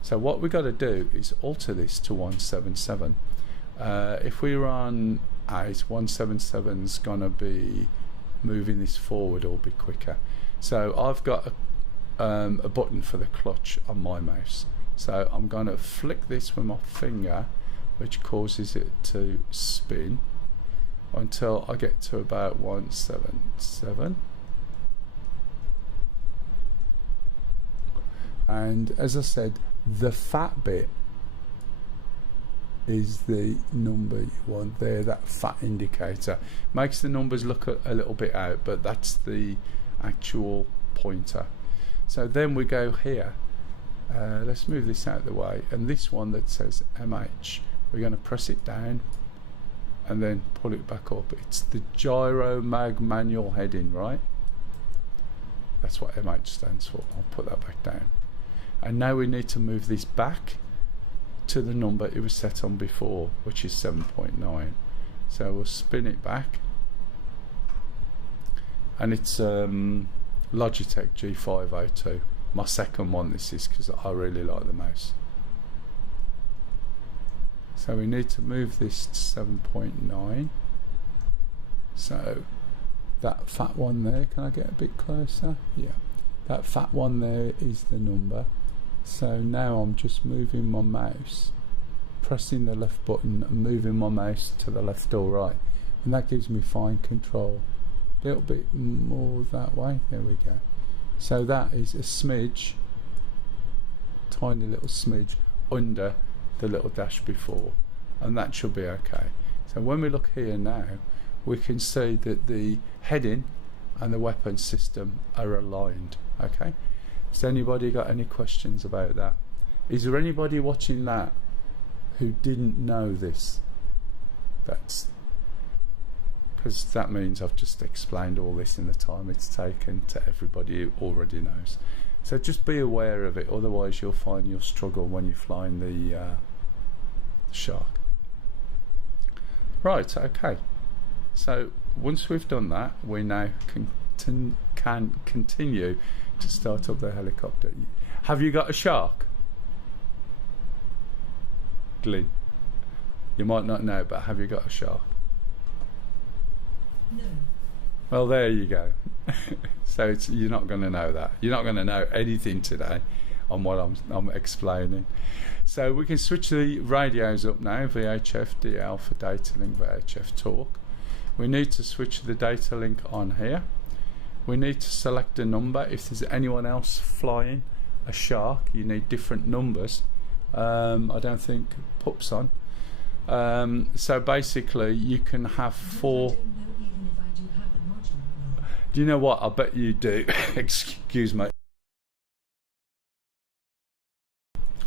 So what we've got to do is alter this to 177. If we run 8, 177's gonna be moving this forward or be quicker. So I've got a button for the clutch on my mouse, so I'm going to flick this with my finger, which causes it to spin until I get to about 177. And as I said, the fat bit is the number you want there. That fat indicator makes the numbers look a little bit out, but that's the actual pointer. So then we go here, let's move this out of the way, and this one that says MH, we're going to press it down and then pull it back up. It's the gyro mag manual heading, right? That's what MH stands for. I'll put that back down, and now we need to move this back to the number it was set on before, which is 7.9. So we'll spin it back, and it's Logitech G502, my second one this is, because I really like the mouse. So we need to move this to 7.9. so that fat one there, can I get a bit closer? Yeah, that fat one there is the number. So now I'm just moving my mouse, pressing the left button and moving my mouse to the left or right, and that gives me fine control. A little bit more that way, there we go. So that is a smidge, tiny little smidge under the little dash before, and that should be okay. So when we look here now, we can see that the heading and the weapon system are aligned. Okay, has anybody got any questions about that? Is there anybody watching that who didn't know this? That's because that means I've just explained all this in the time it's taken to everybody who already knows. So just be aware of it, otherwise you'll find you'll struggle when you're flying the Shark. Right, okay. So once we've done that, we now can continue to start up the helicopter. Have you got a Shark? giggling. You might not know, but have you got a shark? No. Well, there you go. So you're not going to know that. You're not going to know anything today on what I'm explaining. So we can switch the radios up now. VHF DL for data link, VHF talk. We need to switch the data link on here. We need to select a number. If there's anyone else flying a shark, you need different numbers. I don't think Pup's on. So basically you can have four. I don't know even if I do have the module. No. Do you know what? I bet you do. Excuse me.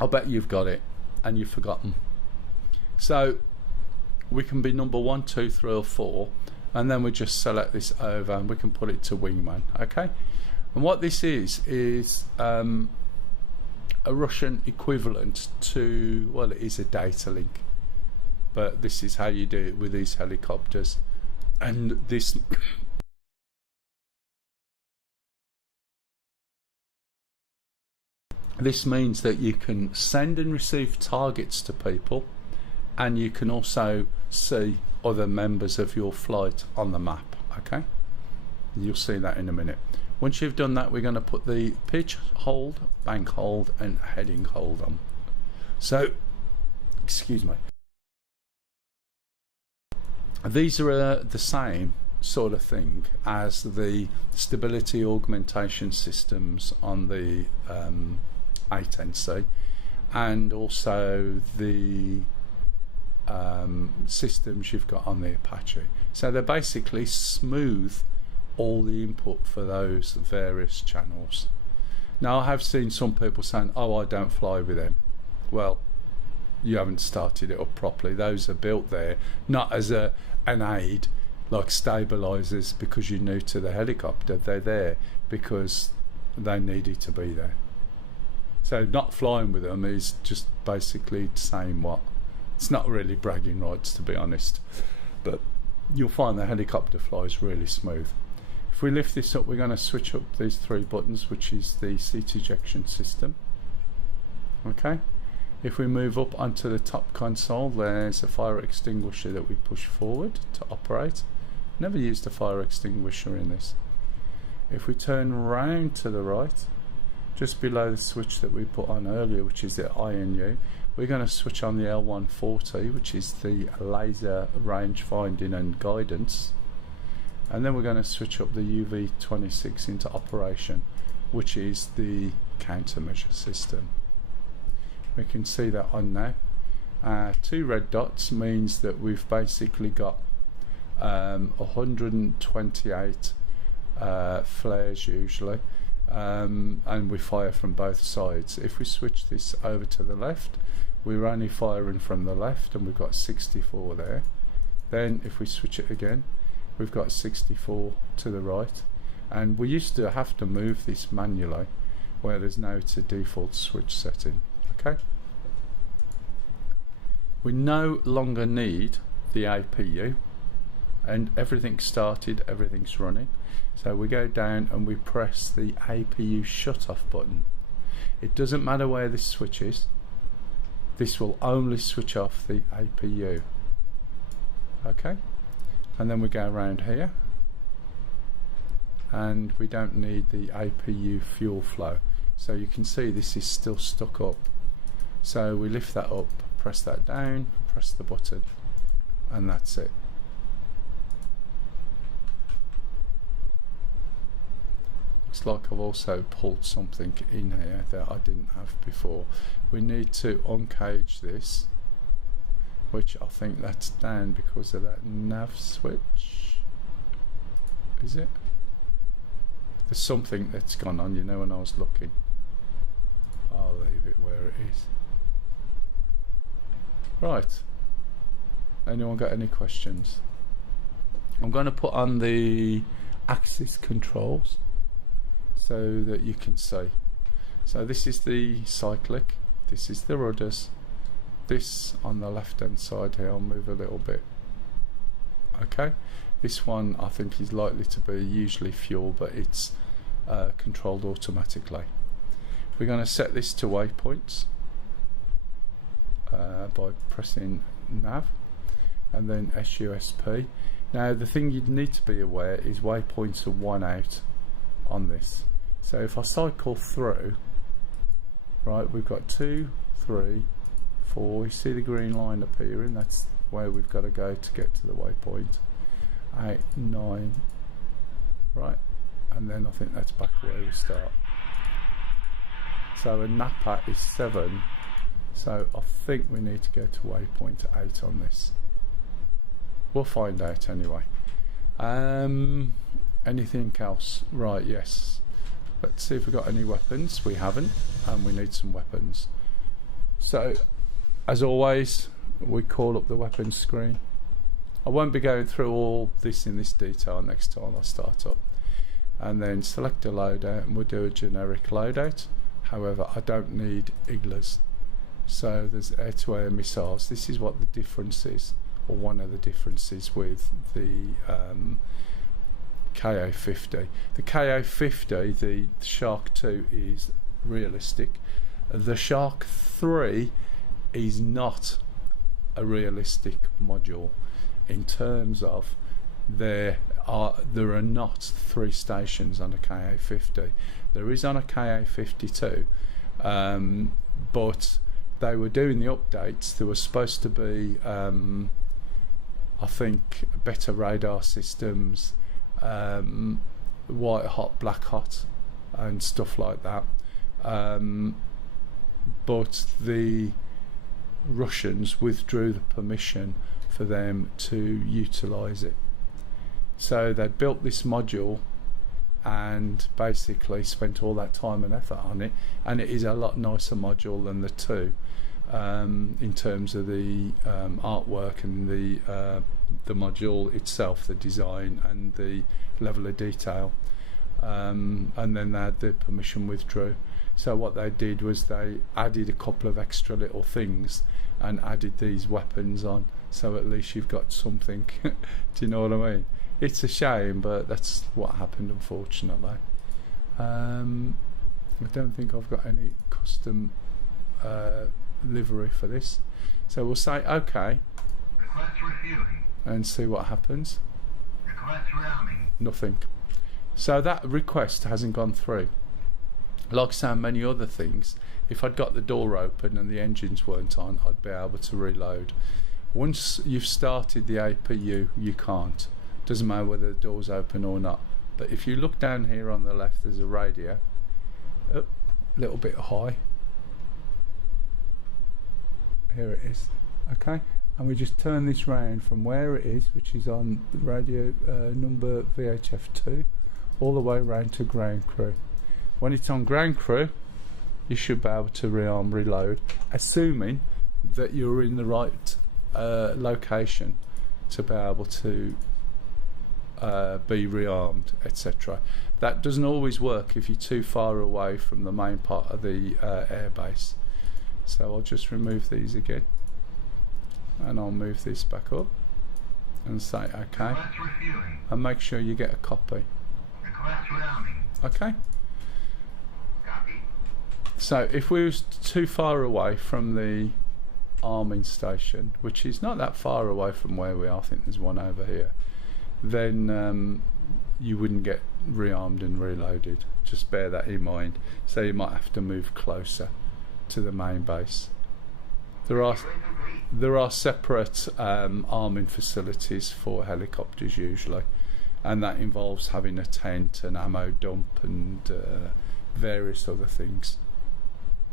I bet you've got it and you've forgotten. So we can be number 1, 2, 3 or 4, and then we just select this over and we can put it to wingman. Okay, and what this is a Russian equivalent to, well, it is a data link, but this is how you do it with these helicopters. And this this means that you can send and receive targets to people, and you can also see other members of your flight on the map. Okay, you'll see that in a minute. Once you've done that, we're going to put the pitch hold, bank hold and heading hold on. So, excuse me, these are the same sort of thing as the stability augmentation systems on the A10C, and also the systems you've got on the Apache. So they basically smooth all the input for those various channels. Now I have seen some people saying, oh, I don't fly with them. Well, you haven't started it up properly. Those are built there not as an aid like stabilizers because you're new to the helicopter. They're there because they needed to be there. So not flying with them is just basically saying what. It's not really bragging rights, to be honest, but you'll find the helicopter flies really smooth. If we lift this up, we're going to switch up these 3 buttons, which is the seat ejection system. Okay, if we move up onto the top console, there's a fire extinguisher that we push forward to operate. Never used a fire extinguisher in this. If we turn round to the right, just below the switch that we put on earlier, which is the INU, we're going to switch on the L140, which is the laser range finding and guidance, and then we're going to switch up the UV26 into operation, which is the countermeasure system. We can see that on now. 2 red dots means that we've basically got 128 flares usually, and we fire from both sides. If we switch this over to the left, we're only firing from the left, and we've got 64 there. Then if we switch it again, we've got 64 to the right, and we used to have to move this manually, whereas now it's a default switch setting. Okay, we no longer need the APU, and everything's started, everything's running. So we go down and we press the APU shut off button. It doesn't matter where this switch is, this will only switch off the APU. Okay, and then we go around here, and we don't need the APU fuel flow. So you can see this is still stuck up. So we lift that up, press that down, press the button, and that's it. Looks like I've also pulled something in here that I didn't have before. We need to uncage this, which I think that's down because of that nav switch. Is it? There's something that's gone on, you know, when I was looking. I'll leave it where it is. Right. Anyone got any questions? I'm going to put on the axis controls so that you can see. So this is the cyclic, this is the rudders, this on the left hand side here, I'll move a little bit. Okay, this one I think is likely to be usually fuel, but it's controlled automatically. We're going to set this to waypoints. by pressing nav and then SUSP. Now the thing you'd need to be aware is waypoints are 1 out on this. So if I cycle through, right, we've got 2, 3, 4, you see the green line appearing, that's where we've got to go to get to the waypoint. 8, 9, right, and then I think that's back where we start. So a Napa is 7, so I think we need to go to waypoint 8 on this. We'll find out anyway. Anything else? Right, yes. Let's see if we've got any weapons. We haven't, and we need some weapons. So, as always, we call up the weapons screen. I won't be going through all this in this detail next time I start up. And then select a loadout, and we'll do a generic loadout. However, I don't need Iglas. So there's air-to-air missiles. This is what the difference is, or one of the differences with the KA-50. The KA-50, the Shark 2, is realistic. The Shark 3 is not a realistic module in terms of there are not 3 stations on a KA-50. There is on a KA-52, but they were doing the updates. There was supposed to be I think better radar systems, white hot, black hot and stuff like that, but the Russians withdrew the permission for them to utilise it. So they built this module and basically spent all that time and effort on it, and it is a lot nicer module than the 2 in terms of the artwork and the module itself, the design and the level of detail, and then they had the permission withdrew. So what they did was they added a couple of extra little things and added these weapons on, so at least you've got something. Do you know what I mean? It's a shame, but that's what happened, unfortunately. I don't think I've got any custom livery for this, so we'll say OK and see what happens. Nothing. So that request hasn't gone through. Like so many other things, if I'd got the door open and the engines weren't on, I'd be able to reload. Once you've started the APU, you can't. Doesn't matter whether the door's open or not. But if you look down here on the left, there's a radio, a little bit high. Here it is. Okay, and we just turn this round from where it is, which is on radio number VHF2, all the way around to ground crew. When it's on ground crew, you should be able to rearm, reload, assuming that you're in the right location to be able to be rearmed, etc. That doesn't always work if you're too far away from the main part of the airbase. So I'll just remove these again, and I'll move this back up and say OK, and make sure you get a copy. Okay. So if we was too far away from the arming station, which is not that far away from where we are, I think there's one over here, then you wouldn't get rearmed and reloaded. Just bear that in mind. So you might have to move closer to the main base. There are separate arming facilities for helicopters usually, and that involves having a tent, an ammo dump, and various other things.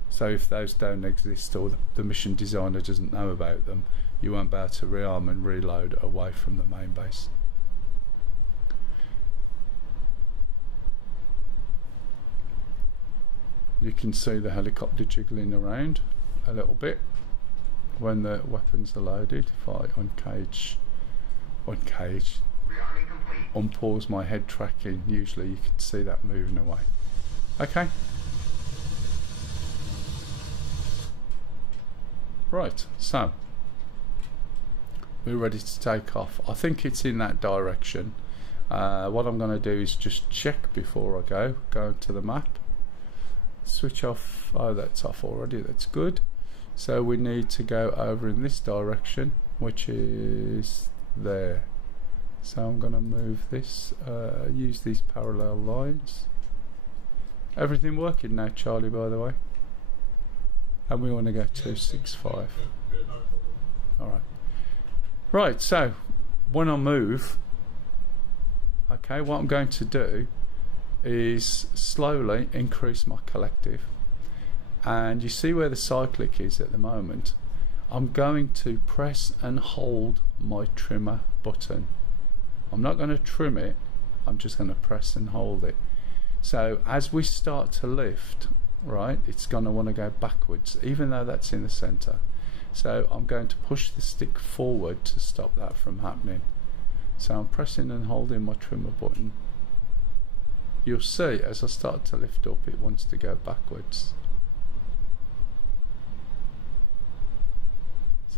So if those don't exist, or the mission designer doesn't know about them, you won't be able to rearm and reload away from the main base. You can see the helicopter jiggling around a little bit when the weapons are loaded. If I unpause my head tracking, usually you can see that moving away. Okay. Right, so we're ready to take off. I think it's in that direction. What I'm going to do is just check before I go into the map. Switch off. Oh, that's off already. That's good. So we need to go over in this direction, which is there. So I'm going to move this, use these parallel lines. Everything working now, Charlie, by the way? And we want to go 265. Alright. Right, so when I move, okay, what I'm going to do is slowly increase my collective. And you see where the cyclic is at the moment. I'm going to press and hold my trimmer button. I'm not going to trim it, I'm just going to press and hold it. So as we start to lift, right, it's going to want to go backwards, even though that's in the center. So I'm going to push the stick forward to stop that from happening. So I'm pressing and holding my trimmer button. You'll see as I start to lift up, it wants to go backwards.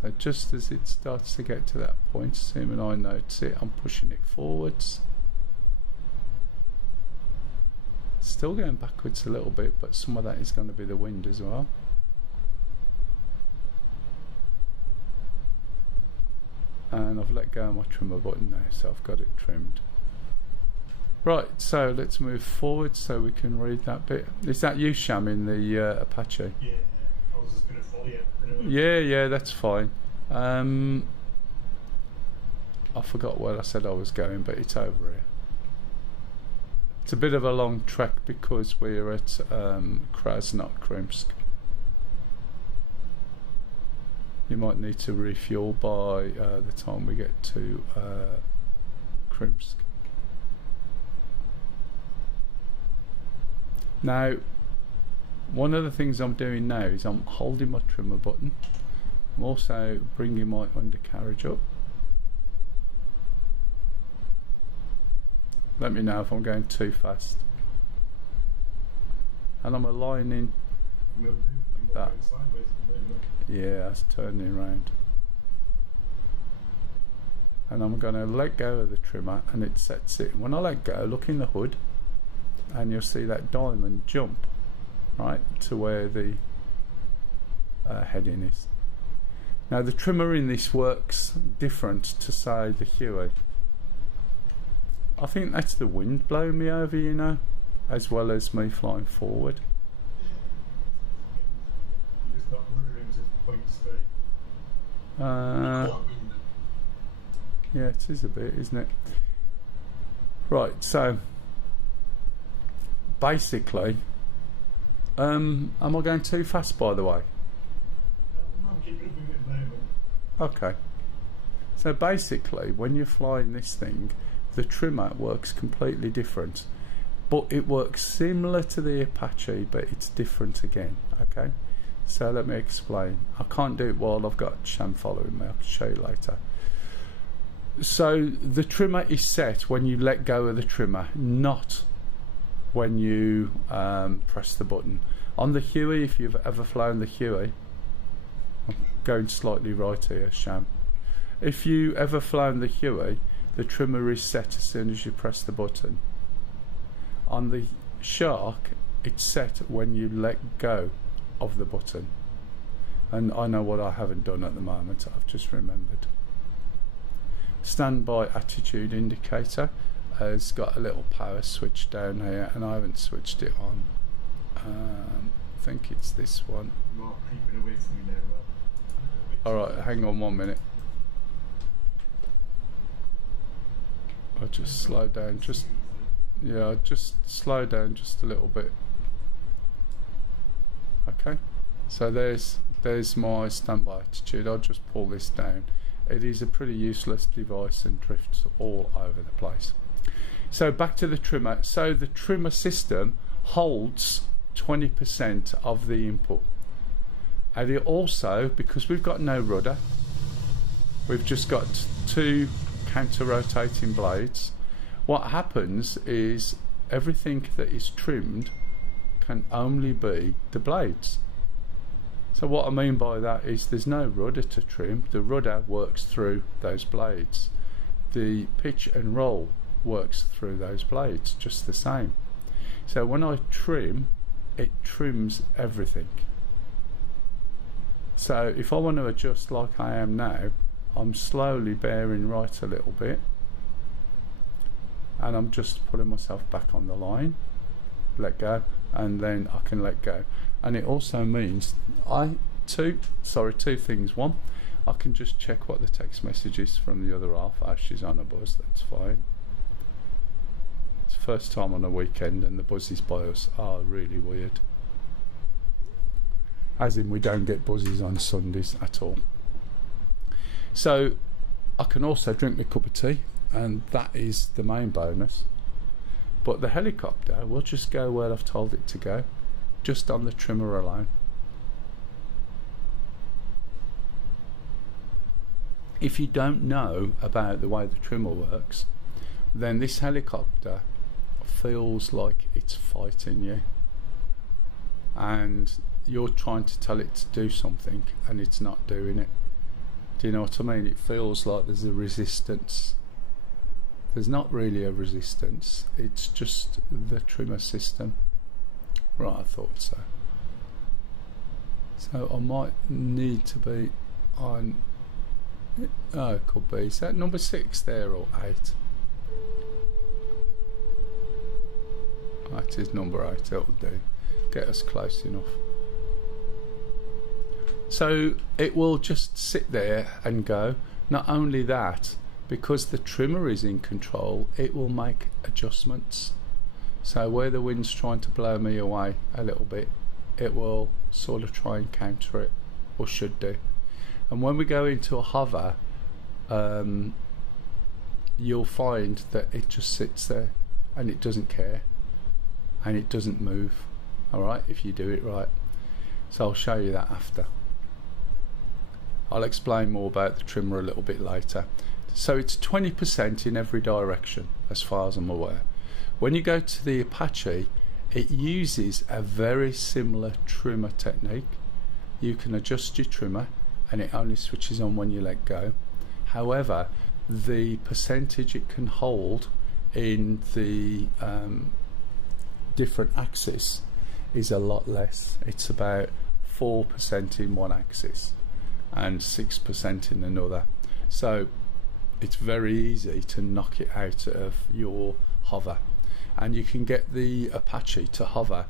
So just as it starts to get to that point, assuming I notice it, I'm pushing it forwards. Still going backwards a little bit, but some of that is going to be the wind as well. And I've let go of my trimmer button now, so I've got it trimmed. Right, so let's move forward so we can read that bit. Is that you, Sham, in the Apache? Yeah, I was just going to follow you. Yeah, that's fine. I forgot where I said I was going, but it's over here. It's a bit of a long trek because we're at Krasnokrimsk. You might need to refuel by the time we get to Krimsk. Now, one of the things I'm doing now is I'm holding my trimmer button. I'm also bringing my undercarriage up. Let me know if I'm going too fast. And I'm aligning that. Yeah, that's turning around. And I'm going to let go of the trimmer and it sets it. When I let go, look in the hood and you'll see that diamond jump right to where the heading is. Now the trimmer in this works different to say the Huey. I think that's the wind blowing me over, you know, as well as me flying forward. You're just not ruddering to point straight. Yeah, it is a bit, isn't it? Right, so basically, am I going too fast, by the way? I'm keeping it moving at the moment. Okay. So basically, when you're flying this thing, the trimmer works completely different, but it works similar to the Apache, but it's different again. Okay, so let me explain. I can't do it while I've got Sham following me. I'll show you later. So the trimmer is set when you let go of the trimmer, not when you press the button. On the Huey, if you've ever flown the Huey, I'm going slightly right here, Sham. If you ever flown the Huey, the trimmer is set as soon as you press the button. On the Shark, it's set when you let go of the button. And I know what I haven't done at the moment, I've just remembered. Standby attitude indicator has got a little power switch down here and I haven't switched it on. I think it's this one. You are creeping away from me now, Rob. Alright, hang on 1 minute. I'll just slow down, just slow down just a little bit. Okay, so there's my standby attitude. I'll just pull this down. It is a pretty useless device and drifts all over the place. So back to the trimmer. So the trimmer system holds 20% of the input, and it also, because we've got no rudder, we've just got two counter-rotating blades. What happens is everything that is trimmed can only be the blades. So what I mean by that is there's no rudder to trim. The rudder works through those blades. The pitch and roll works through those blades just the same. So when I trim, it trims everything. So if I want to adjust like I am now, I'm slowly bearing right a little bit, and I'm just putting myself back on the line, let go, and then I can let go. And it also means two things. One, I can just check what the text message is from the other half. Oh, she's on a buzz, that's fine. It's the first time on a weekend and the buzzes by us are really weird. As in, we don't get buzzes on Sundays at all. So I can also drink my cup of tea, and that is the main bonus. But the helicopter will just go where I've told it to go, just on the trimmer alone. If you don't know about the way the trimmer works, then this helicopter feels like it's fighting you, and you're trying to tell it to do something and it's not doing it. Do you know what I mean? It feels like there's a resistance. There's not really a resistance, it's just the trimmer system. Right, I thought so. So I might need to be on, oh, it could be, is that number 6 there or 8? That is number 8, it'll do. Get us close enough. So it will just sit there and go. Not only that, because the trimmer is in control, it will make adjustments. So where the wind's trying to blow me away a little bit, it will sort of try and counter it, or should do. And when we go into a hover, you'll find that it just sits there and it doesn't care and it doesn't move. Alright, if you do it right. So I'll show you that after. I'll explain more about the trimmer a little bit later. So it's 20% in every direction as far as I'm aware. When you go to the Apache, it uses a very similar trimmer technique. You can adjust your trimmer and it only switches on when you let go. However, the percentage it can hold in the different axis is a lot less. It's about 4% in one axis and 6% in another. So it's very easy to knock it out of your hover, and you can get the Apache to hover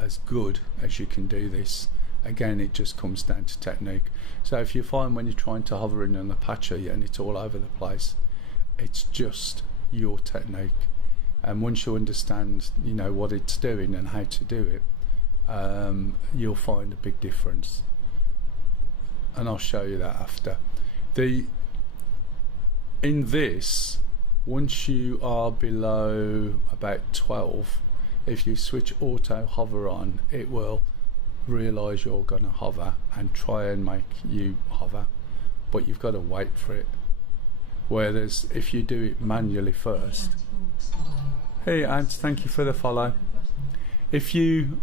as good as you can do this. Again, it just comes down to technique. So if you find when you're trying to hover in an Apache and it's all over the place, it's just your technique. And once you understand, you know, what it's doing and how to do it, you'll find a big difference. And I'll show you that after. In this, once you are below about 12, if you switch auto hover on, it will realise you're going to hover and try and make you hover, but you've got to wait for it. Whereas if you do it manually first, hey Ant, thank you for the follow. If you,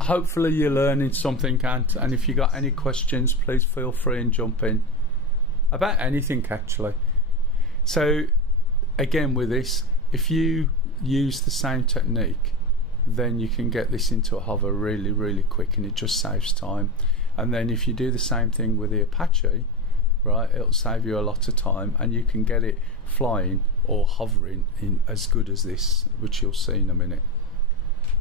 hopefully you're learning something, Ant, and if you got any questions, please feel free and jump in about anything actually. So again, with this, if you use the same technique, then you can get this into a hover really quick, and it just saves time. And then if you do the same thing with the Apache, right, it'll save you a lot of time, and you can get it flying or hovering in as good as this, which you'll see in a minute.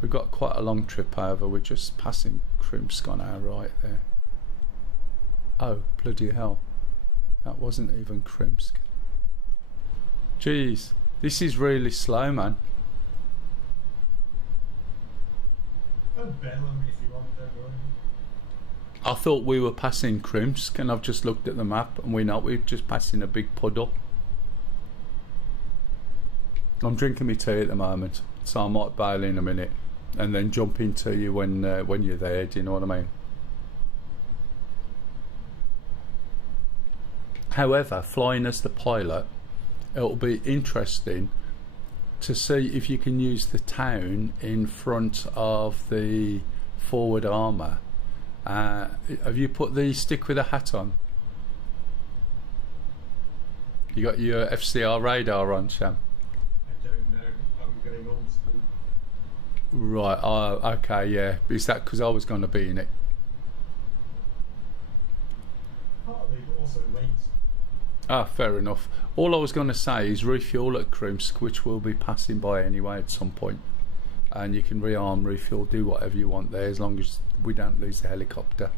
We've got quite a long trip over. We're just passing Krimsk on our right there. Oh bloody hell, that wasn't even Krimsk. Jeez, this is really slow, man. Bell on me if you want there, bro. I thought we were passing Krimsk, and I've just looked at the map and we're not. We're just passing a big puddle. I'm drinking my tea at the moment, so I might bail in a minute and then jump into you when you're there. Do you know what I mean? However, flying as the pilot, it'll be interesting to see if you can use the town in front of the forward armour. Have you put the stick with a hat on? You got your FCR radar on, Sham? I don't know. I'm getting old school. Right, okay, yeah. Is that because I was going to be in it? Ah, fair enough. All I was going to say is refuel at Krimsk, which we'll be passing by anyway at some point. And you can rearm, refuel, do whatever you want there, as long as we don't lose the helicopter.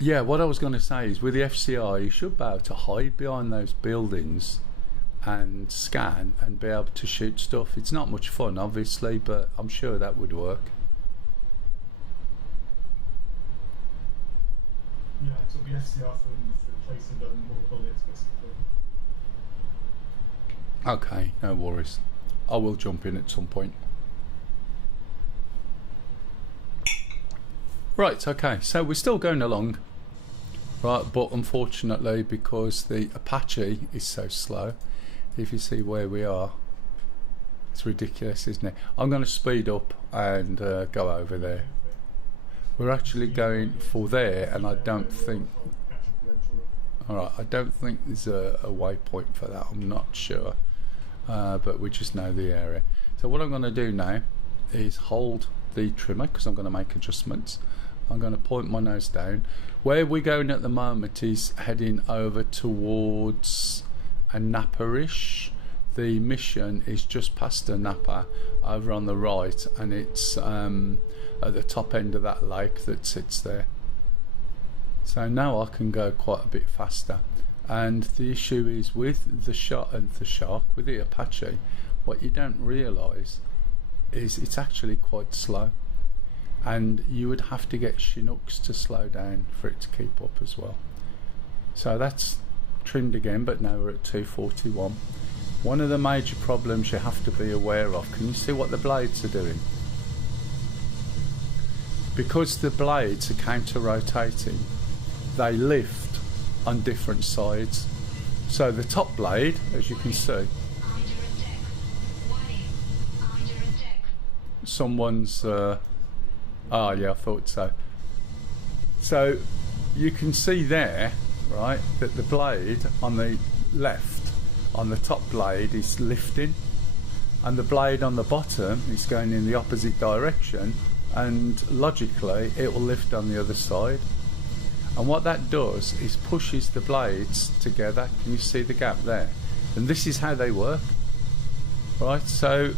Yeah, what I was going to say is with the FCR, you should be able to hide behind those buildings and scan and be able to shoot stuff. It's not much fun, obviously, but I'm sure that would work. Yeah, it took the SCR for placing more bullets, basically. Okay, no worries. I will jump in at some point. Right, okay, so we're still going along. Right, but unfortunately, because the Apache is so slow, if you see where we are, it's ridiculous, isn't it? I'm going to speed up and go over there. We're actually going for there, and I don't think... Alright, I don't think there's a waypoint for that, I'm not sure. But we just know the area. So what I'm going to do now is hold the trimmer, because I'm going to make adjustments. I'm going to point my nose down. Where we're going at the moment is heading over towards Anapa-ish. The mission is just past Anapa over on the right, and it's at the top end of that lake that sits there. So now I can go quite a bit faster. And the issue is with the shark, with the Apache, what you don't realise is it's actually quite slow. And you would have to get Chinooks to slow down for it to keep up as well. So that's trimmed again, but now we're at 241. One of the major problems you have to be aware of, can you see what the blades are doing? Because the blades are counter-rotating, they lift on different sides. So the top blade, as you can see, someone's oh yeah, I thought so. So you can see there, right, that the blade on the left, on the top blade, is lifting, and the blade on the bottom is going in the opposite direction, and logically it will lift on the other side. And what that does is pushes the blades together. Can you see the gap there? And this is how they work, right? So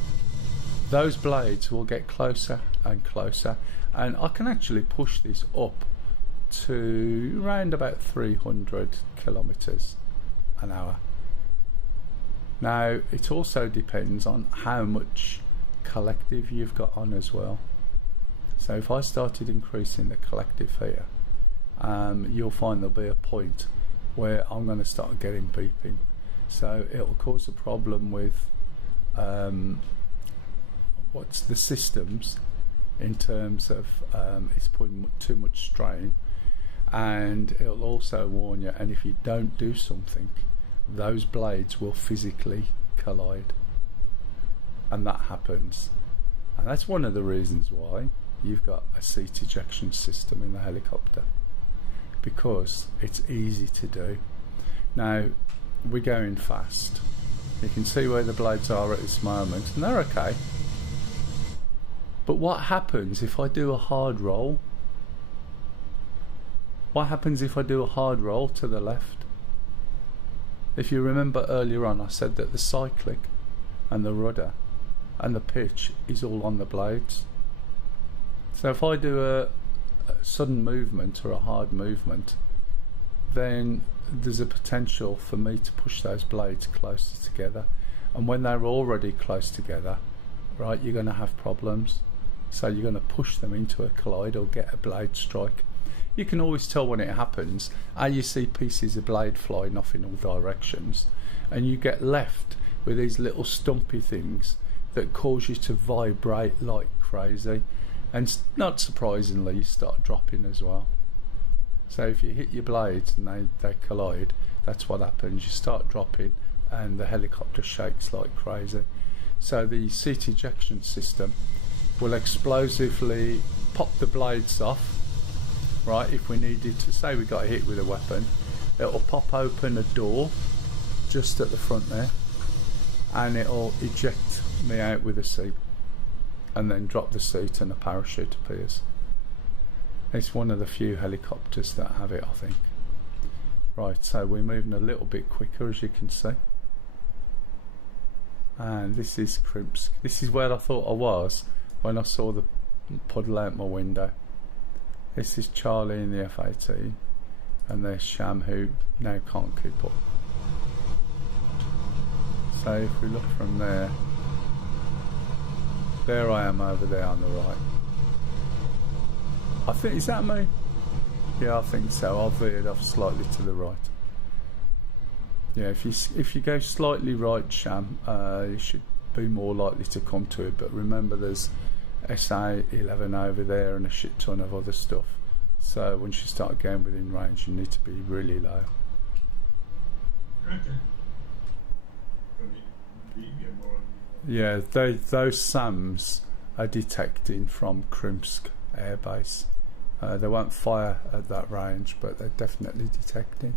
those blades will get closer and closer, and I can actually push this up to around about 300 kilometers an hour. Now it also depends on how much collective you've got on as well. So if I started increasing the collective here, you'll find there'll be a point where I'm going to start getting beeping. So it'll cause a problem with what's the systems, in terms of it's putting too much strain, and it'll also warn you, and if you don't do something, those blades will physically collide, and that happens. And that's one of the reasons why you've got a seat ejection system in the helicopter, because it's easy to do. Now we're going fast, you can see where the blades are at this moment, and they're okay. But what happens if I do a hard roll? What happens if I do a hard roll to the left? If you remember earlier on, I said that the cyclic and the rudder and the pitch is all on the blades. So if I do a sudden movement or a hard movement, then there's a potential for me to push those blades closer together. And when they're already close together, right, you're going to have problems. So you're going to push them into a collide or get a blade strike. You can always tell when it happens. You see pieces of blade flying off in all directions, and you get left with these little stumpy things that cause you to vibrate like crazy, and not surprisingly you start dropping as well. So if you hit your blades and they collide, that's what happens. You start dropping and the helicopter shakes like crazy. So the seat ejection system will explosively pop the blades off, right? If we needed to, say we got hit with a weapon, it'll pop open a door just at the front there, and it'll eject me out with a seat, and then drop the seat and a parachute appears. It's one of the few helicopters that have it, I think. Right, so we're moving a little bit quicker, as you can see. And this is Krimsk. This is where I thought I was when I saw the puddle out my window. This is Charlie in the F-18, and there's Sham, who now can't keep up. So if we look from there, there I am over there on the right. I think, is that me? Yeah, I think so. I've veered off slightly to the right. Yeah, if you go slightly right, Sham, you should be more likely to come to it. But remember, there's SA-11 over there and a shit ton of other stuff. So once you start going within range, you need to be really low. Okay. Yeah, those SAMs are detecting from Krimsk Air Base. They won't fire at that range, but they're definitely detecting.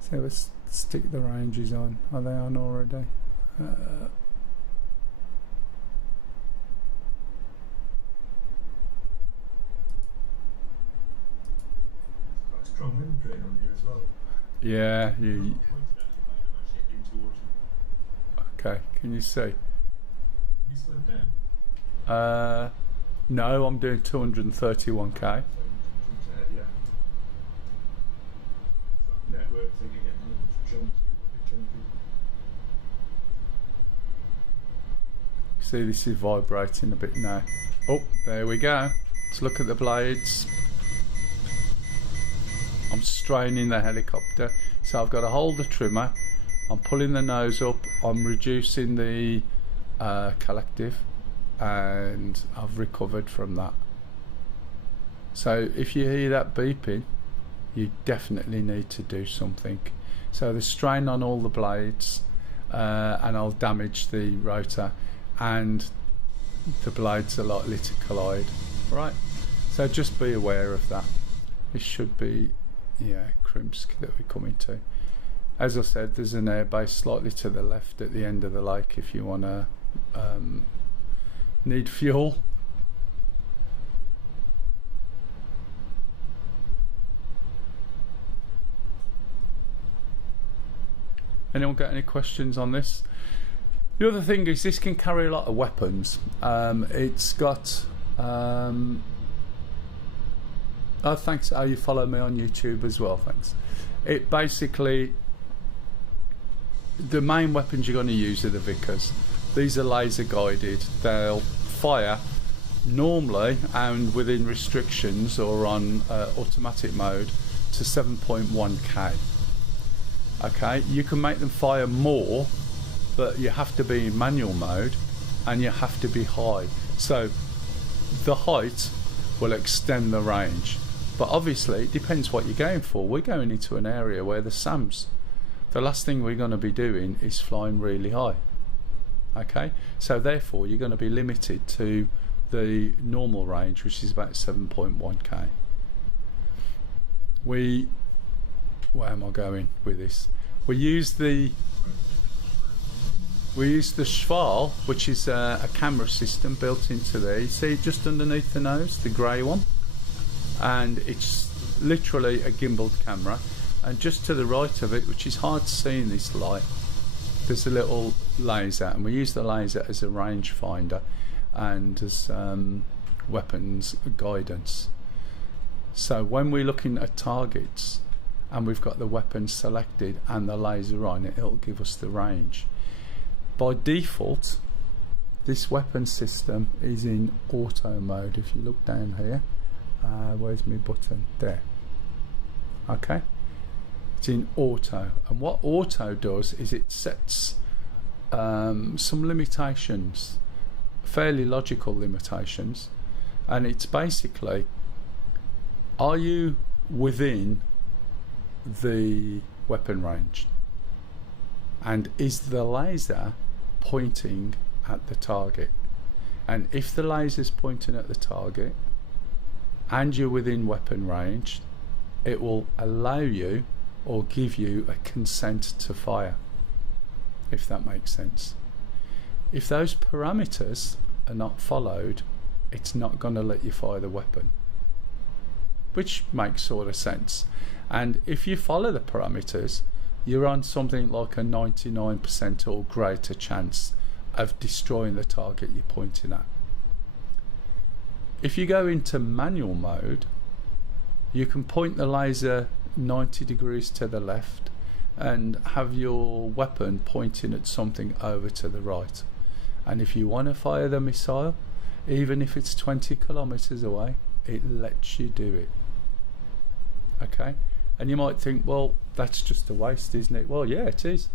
So let's stick the ranges on. Are they on already? Quite strong wind drain on here as well. Yeah, you. I'm actually heading towards you. Okay, can you see? You slowed down? No, I'm doing 231k. Yeah. Network thing again. It's chunky, a bit chunky. See, this is vibrating a bit now. Oh, there we go. Let's look at the blades. I'm straining the helicopter, so I've got to hold the trimmer. I'm pulling the nose up. I'm reducing the collective, and I've recovered from that. So if you hear that beeping, you definitely need to do something. So the strain on all the blades, and I'll damage the rotor, and the blades are likely to collide. Right, so just be aware of that. This should be, yeah, Krimsk that we're coming to. As I said, there's an airbase slightly to the left at the end of the lake if you want to need fuel. Anyone got any questions on this? The other thing is this can carry a lot of weapons. It's got oh, thanks. Oh, you follow me on YouTube as well, thanks. It basically, the main weapons you're going to use are the Vickers. These are laser guided. They'll fire normally and within restrictions or on automatic mode to 7.1k. Okay, you can make them fire more, but you have to be in manual mode and you have to be high. So the height will extend the range, but obviously it depends what you're going for. We're going into an area where the SAMs, the last thing we're going to be doing is flying really high. Okay, so therefore you're going to be limited to the normal range, which is about 7.1k. Where am I going with this? We use the Schwal, which is a camera system built into there. You see just underneath the nose, the grey one, and it's literally a gimbaled camera. And just to the right of it, which is hard to see in this light, there's a little laser, and we use the laser as a range finder and as weapons guidance. So when we're looking at targets and we've got the weapon selected and the laser on it, it'll give us the range. By default, this weapon system is in auto mode. If you look down here, where's my button? There. Okay, it's in auto, and what auto does is it sets some limitations, fairly logical limitations, and it's basically, are you within the weapon range, and is the laser pointing at the target? And if the laser's pointing at the target and you're within weapon range, it will allow you or give you a consent to fire, if that makes sense. If those parameters are not followed, it's not going to let you fire the weapon. which makes sort of sense. And if you follow the parameters, you're on something like a 99% or greater chance of destroying the target you're pointing at. If you go into manual mode, you can point the laser 90 degrees to the left and have your weapon pointing at something over to the right. And if you want to fire the missile, even if it's 20 kilometers away, it lets you do it. Okay? And you might think, well, that's just a waste, isn't it? Well, yeah, it is.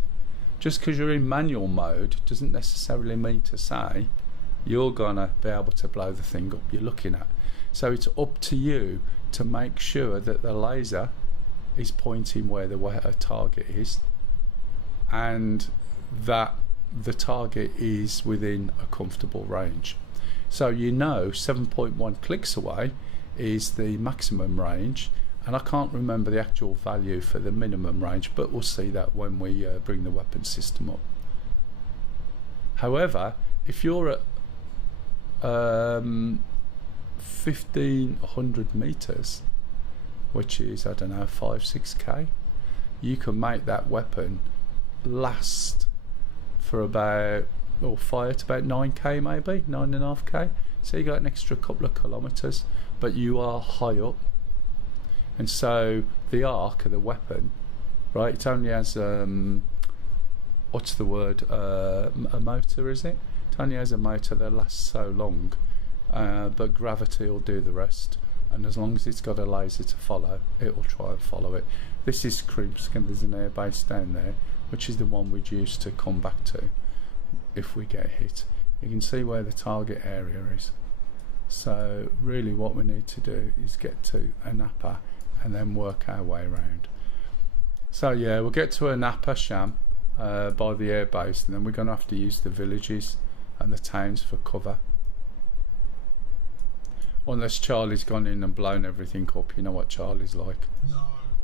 Just because you're in manual mode doesn't necessarily mean to say you're gonna be able to blow the thing up you're looking at. So it's up to you to make sure that the laser is pointing where the target is, and that the target is within a comfortable range. So you know 7.1 clicks away is the maximum range, and I can't remember the actual value for the minimum range, but we'll see that when we bring the weapon system up. However, if you're at 1500 meters, which is, I don't know, 5-6k, you can make that weapon last for about, or fire to about 9k, maybe 9.5k. So you got an extra couple of kilometers, but you are high up. And so the arc of the weapon, right, it only has what's the word, a motor, is it? It only has a motor that lasts so long, but gravity will do the rest, and as long as it's got a laser to follow, it will try and follow it. This is Krimsk, and there's an airbase down there, which is the one we'd use to come back to if we get hit. You can see where the target area is. So really what we need to do is get to Anapa and then work our way around. So yeah, we'll get to Anapa Sham by the airbase, and then we're going to have to use the villages and the towns for cover. Unless Charlie's gone in and blown everything up. You know what Charlie's like. No,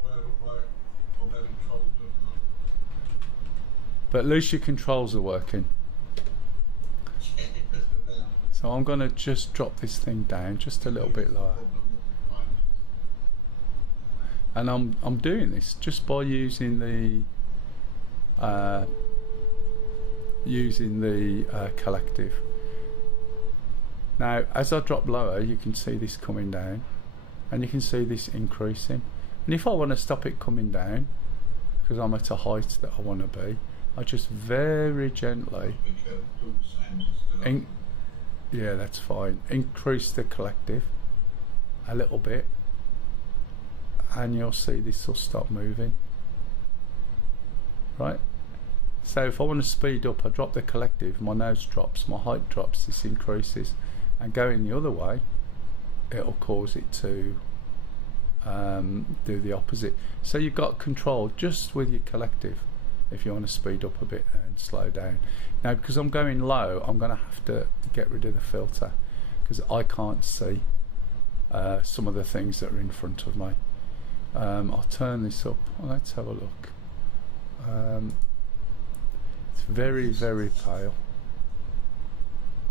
I'm very cold. But at least your controls are working. So I'm going to just drop this thing down just a little bit lower. And I'm doing this just by using the collective. Now as I drop lower, you can see this coming down, and you can see this increasing. And if I want to stop it coming down, because I'm at a height that I want to be, I just very gently, yeah, that's fine, increase the collective a little bit, and you'll see this will stop moving. Right? So if I want to speed up, I drop the collective, my nose drops, my height drops, this increases, and going the other way, it'll cause it to do the opposite. So you've got control just with your collective if you want to speed up a bit and slow down. Now because I'm going low, I'm going to have to get rid of the filter because I can't see some of the things that are in front of me. I'll turn this up. Let's have a look. It's very, very pale.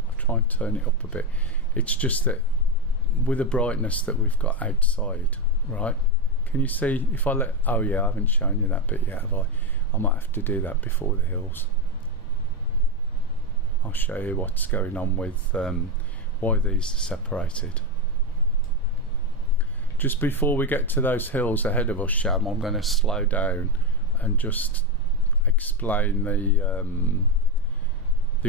I'll try and turn it up a bit. It's just that with the brightness that we've got outside, right? Can you see if I let, oh yeah, I haven't shown you that bit yet, have I? I might have to do that before the hills. I'll show you what's going on with why these are separated. Just before we get to those hills ahead of us, Sham, I'm going to slow down and just explain the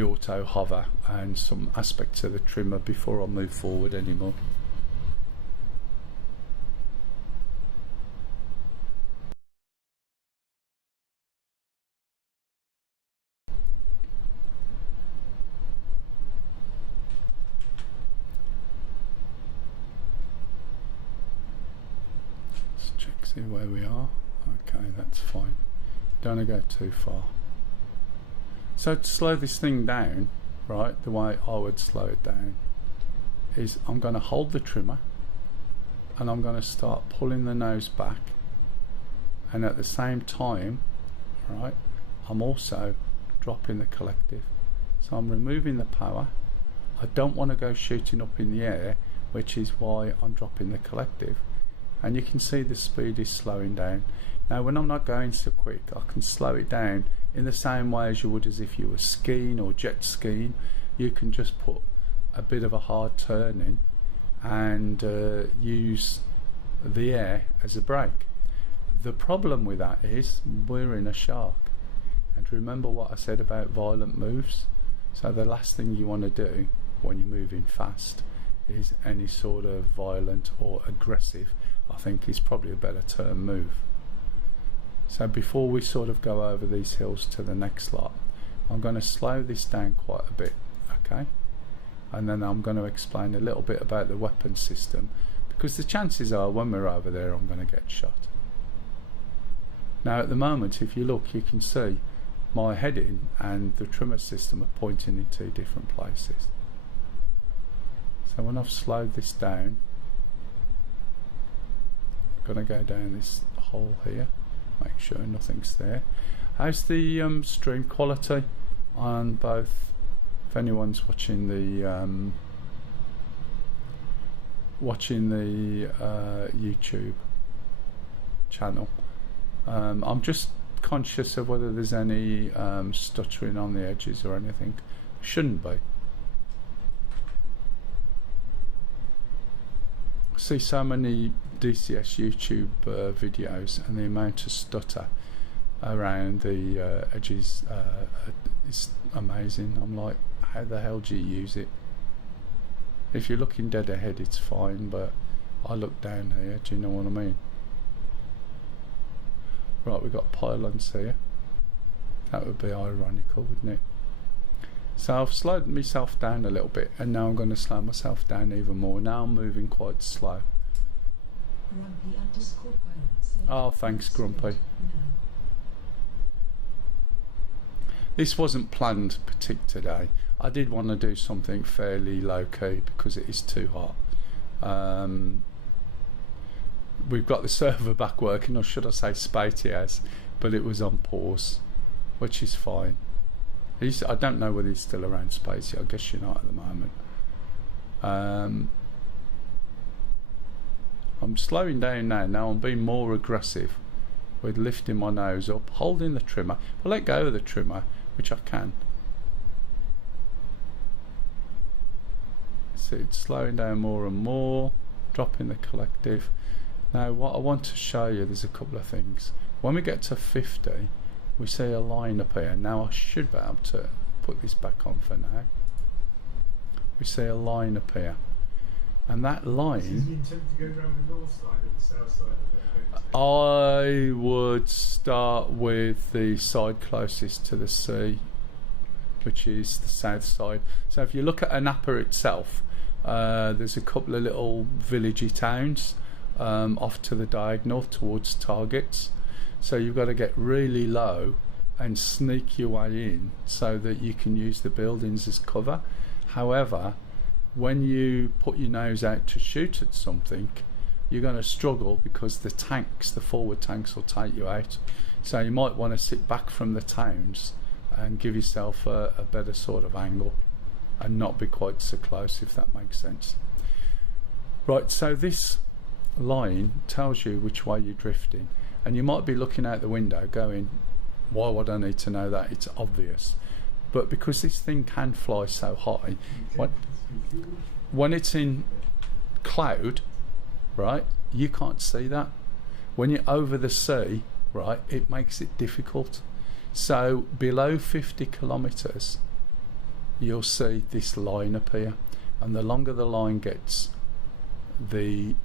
auto hover and some aspects of the trimmer before I move forward anymore. Let's check, see where we are. Okay, that's fine. Don't want to go too far. So to slow this thing down, right, the way I would slow it down is I'm going to hold the trimmer and I'm going to start pulling the nose back, and at the same time, right, I'm also dropping the collective. So I'm removing the power. I don't want to go shooting up in the air, which is why I'm dropping the collective. and you can see the speed is slowing down. Now when I'm not going so quick, I can slow it down in the same way as you would as if you were skiing or jet skiing. You can just put a bit of a hard turn in and use the air as a brake. The problem with that is we're in a shark, and remember what I said about violent moves. So the last thing you want to do when you're moving fast is any sort of violent or aggressive, I think is probably a better term, move. So before we sort of go over these hills to the next lot, I'm going to slow this down quite a bit, okay? And then I'm going to explain a little bit about the weapon system, because the chances are when we're over there I'm going to get shot. Now at the moment, if you look, you can see my heading and the trimmer system are pointing in two different places. So when I've slowed this down, I'm going to go down this hole here, make sure nothing's there. How's the stream quality on both? If anyone's watching the YouTube channel, I'm just conscious of whether there's any stuttering on the edges or anything. Shouldn't be. I see so many DCS YouTube videos, and the amount of stutter around the edges is amazing. I'm like, how the hell do you use it? If you're looking dead ahead it's fine, but I look down here, do you know what I mean? Right, we've got pylons here. That would be ironical, wouldn't it? So I've slowed myself down a little bit, and now I'm going to slow myself down even more. Now I'm moving quite slow. Oh, thanks, Grumpy. This wasn't planned today. I did want to do something fairly low-key because it is too hot. We've got the server back working, or should I say Spatey has, but it was on pause, which is fine. I don't know whether he's still around, Spatey. I guess you're not at the moment. I'm slowing down now. Now I'm being more aggressive with lifting my nose up, holding the trimmer. If I let go of the trimmer, which I can, see it's slowing down more and more, dropping the collective. Now what I want to show you, there's a couple of things. When we get to 50, we see a line up here. Now I should be able to put this back on for now. We see a line up here, and that line, Is the intent to go around the north side or the south side of the I would start with the side closest to the sea, which is the south side. So if you look at Anapa itself, there's a couple of little villagey towns off to the diagonal towards targets. So you've got to get really low and sneak your way in so that you can use the buildings as cover. However, when you put your nose out to shoot at something, you're going to struggle because the tanks, the forward tanks, will take you out. So you might want to sit back from the towns and give yourself a better sort of angle and not be quite so close, if that makes sense. Right, so this line tells you which way you're drifting, and you might be looking out the window going, why would I need to know that? It's obvious. But because this thing can fly so high, when it's in cloud, right, you can't see that. When you're over the sea, right, it makes it difficult. So below 50 kilometers, you'll see this line appear, and the longer the line gets, the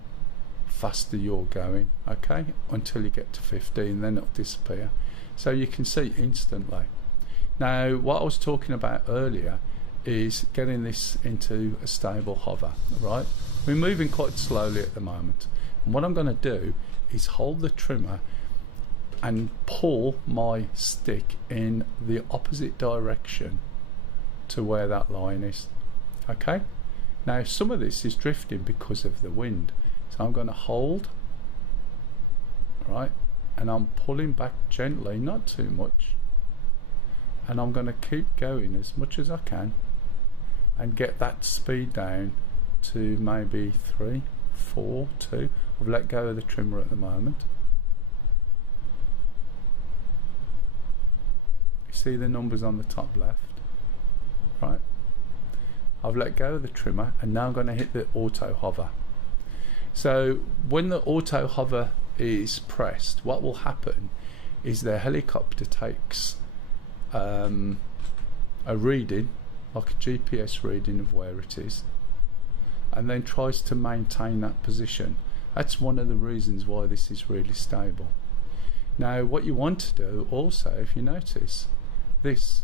faster you're going, okay, until you get to 15, then it'll disappear. So you can see instantly. Now what I was talking about earlier is getting this into a stable hover, right? We're moving quite slowly at the moment, and what I'm going to do is hold the trimmer and pull my stick in the opposite direction to where that line is, okay? Now some of this is drifting because of the wind, so I'm going to hold, right, and I'm pulling back gently, not too much, and I'm going to keep going as much as I can and get that speed down to maybe 3, 4, 2. I've let go of the trimmer at the moment. You see the numbers on the top left, right? I've let go of the trimmer and now I'm going to hit the auto hover. So when the auto hover is pressed, what will happen is the helicopter takes a reading, like a GPS reading of where it is, and then tries to maintain that position. That's one of the reasons why this is really stable. Now what you want to do also, if you notice, this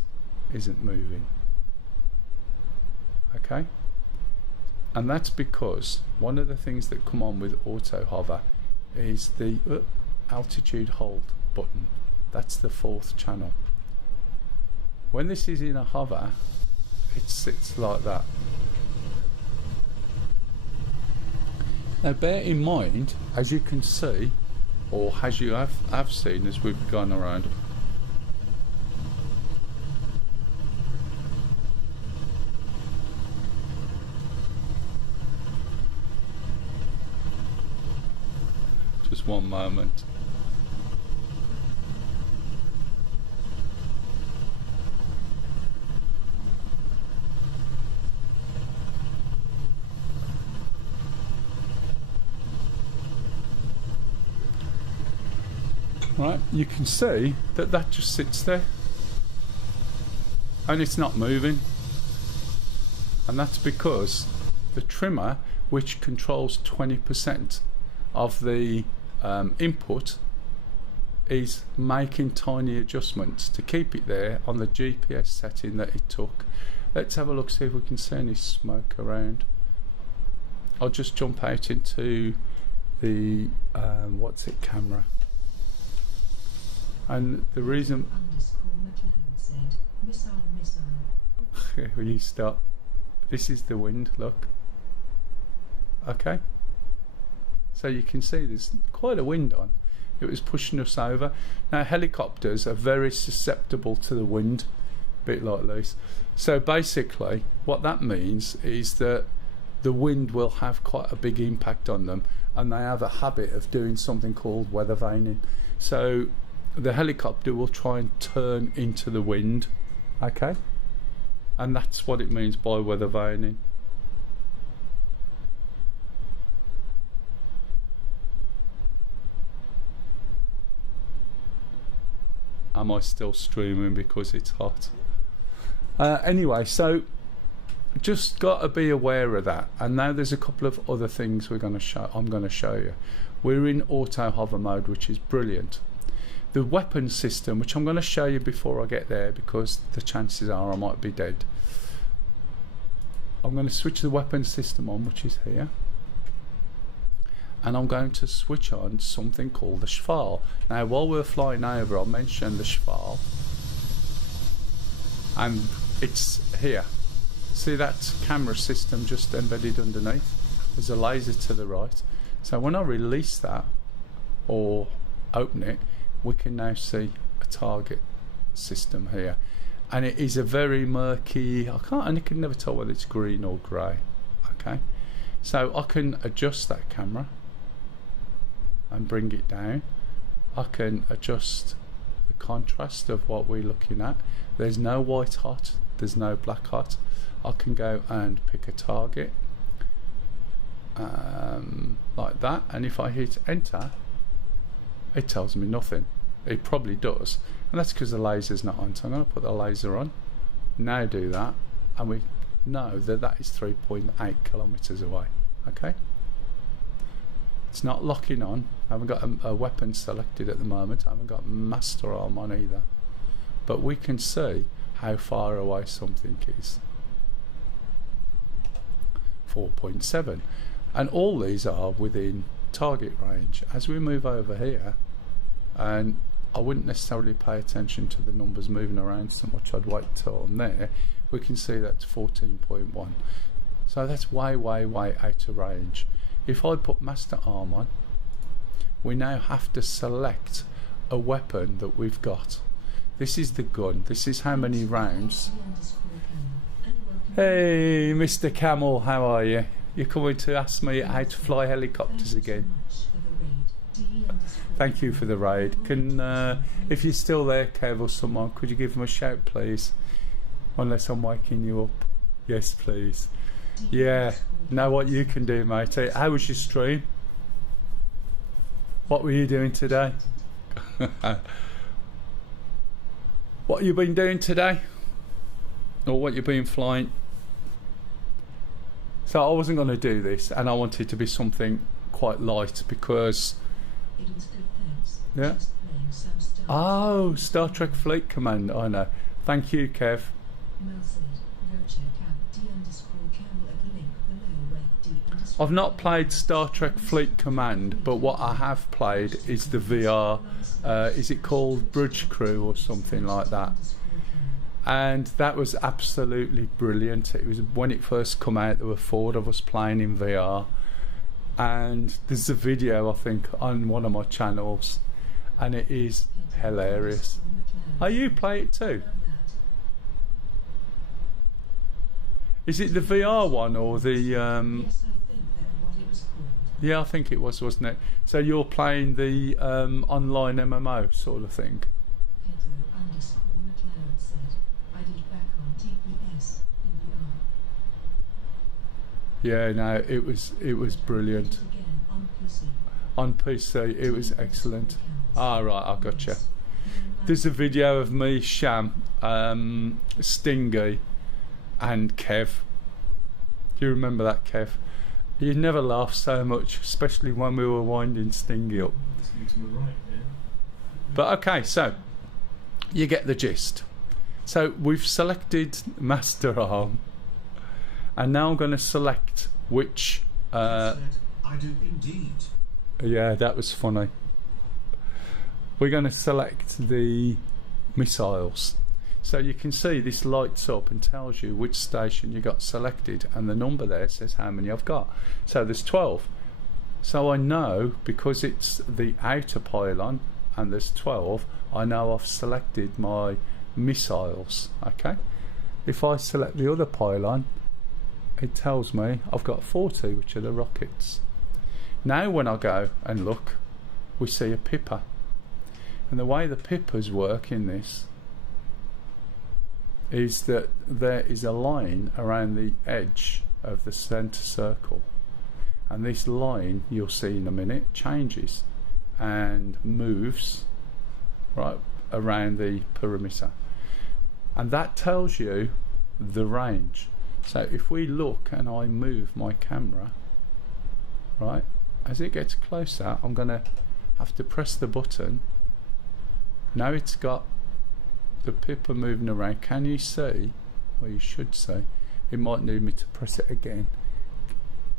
isn't moving. Okay? And that's because one of the things that come on with auto hover is the altitude hold button. That's the 4th channel. When this is in a hover, it sits like that. Now bear in mind, as you can see, or as you have seen as we've gone around, just one moment. Right, you can see that that just sits there and it's not moving, and that's because the trimmer, which controls 20% of the input, is making tiny adjustments to keep it there on the GPS setting that it took. Let's have a look, see if we can see any smoke around. I'll just jump out into the what's it, camera. And the reason will you stop? This is the wind, look. Okay, so you can see there's quite a wind on. It was pushing us over. Now helicopters are very susceptible to the wind, a bit like this. So basically what that means is that the wind will have quite a big impact on them, and they have a habit of doing something called weather vaning. So the helicopter will try and turn into the wind, okay? And that's what it means by weather vaning. Am I still streaming because it's hot? Anyway, so just got to be aware of that. And now there's a couple of other things I'm going to show you. We're in auto hover mode, which is brilliant. The weapon system, which I'm going to show you before I get there because the chances are I might be dead. I'm going to switch the weapon system on, which is here, and I'm going to switch on something called the Schval. Now while we're flying over, I'll mention the Schval, and it's here. See that camera system just embedded underneath? There's a laser to the right. So when I release that or open it, we can now see a target system here, and it is a very murky, I can never tell whether it's green or grey. Okay, so I can adjust that camera and bring it down. I can adjust the contrast of what we're looking at. There's no white hot, there's no black hot. I can go and pick a target like that, and if I hit enter, it tells me nothing. It probably does, and that's because the laser's not on. So I'm going to put the laser on, now do that, and we know that that is 3.8 kilometers away. Okay, it's not locking on. I haven't got a weapon selected at the moment. I haven't got master arm on either, but we can see how far away something is. 4.7, and all these are within target range. As we move over here, and I wouldn't necessarily pay attention to the numbers moving around so much, I'd wait till on there, we can see that's 14.1. So that's way out of range. If I put master arm on, we now have to select a weapon that we've got. This is the gun, this is how many rounds. Hey Mr. Camel, how are you? You're coming to ask me how to fly helicopters again. Thank you for the raid. Can, if you're still there, Kev or someone, could you give them a shout, please? Unless I'm waking you up. Yes, please. Yeah. Know what you can do, mate. How was your stream? What were you doing today? What you been doing today? Or what you been flying? So I wasn't going to do this, and I wanted it to be something quite light because... It was good, thanks. Yeah. Just playing some Star Oh, Star Trek Fleet Command. I know. Thank you, Kev. Mel said, go check out D_Camel at the link below where D_. I've not played Star Trek Fleet Command, but what I have played is the VR. Is it called Bridge Crew or something like that? And that was absolutely brilliant. It was when it first come out, there were 4 of us playing in VR, and there's a video I think on one of my channels, and it is hilarious. Oh, you play it too? Is it the VR one or the Yes, I think that's what it was called. yeah, I think it was, wasn't it? So you're playing the online MMO sort of thing. Pedro_McLeod said, I did back on TPS in VR. Yeah, no, it was brilliant. Again on PC. On PC, it was excellent. Ah, right, I gotcha. There's a video of me, Sham, Stingy, and Kev. Do you remember that, Kev? You never laughed so much, especially when we were winding Stingy up. Listening to the right, yeah. But okay, so you get the gist. So we've selected Master Arm, and now I'm going to select which. Said, I do indeed. Yeah, that was funny. We're going to select the missiles. So you can see this lights up and tells you which station you got selected, and the number there says how many I've got. So there's 12. So I know, because it's the outer pylon and there's 12, I know I've selected my missiles. Okay. If I select the other pylon, it tells me I've got 40, which are the rockets. Now when I go and look, we see a pipper. And the way the pippers work in this is that there is a line around the edge of the centre circle, and this line, you'll see in a minute, changes and moves right around the perimeter, and that tells you the range. So if we look and I move my camera, right, as it gets closer, I'm going to have to press the button. Now it's got the pipper moving around. Can you see? Well, you should see. It might need me to press it again.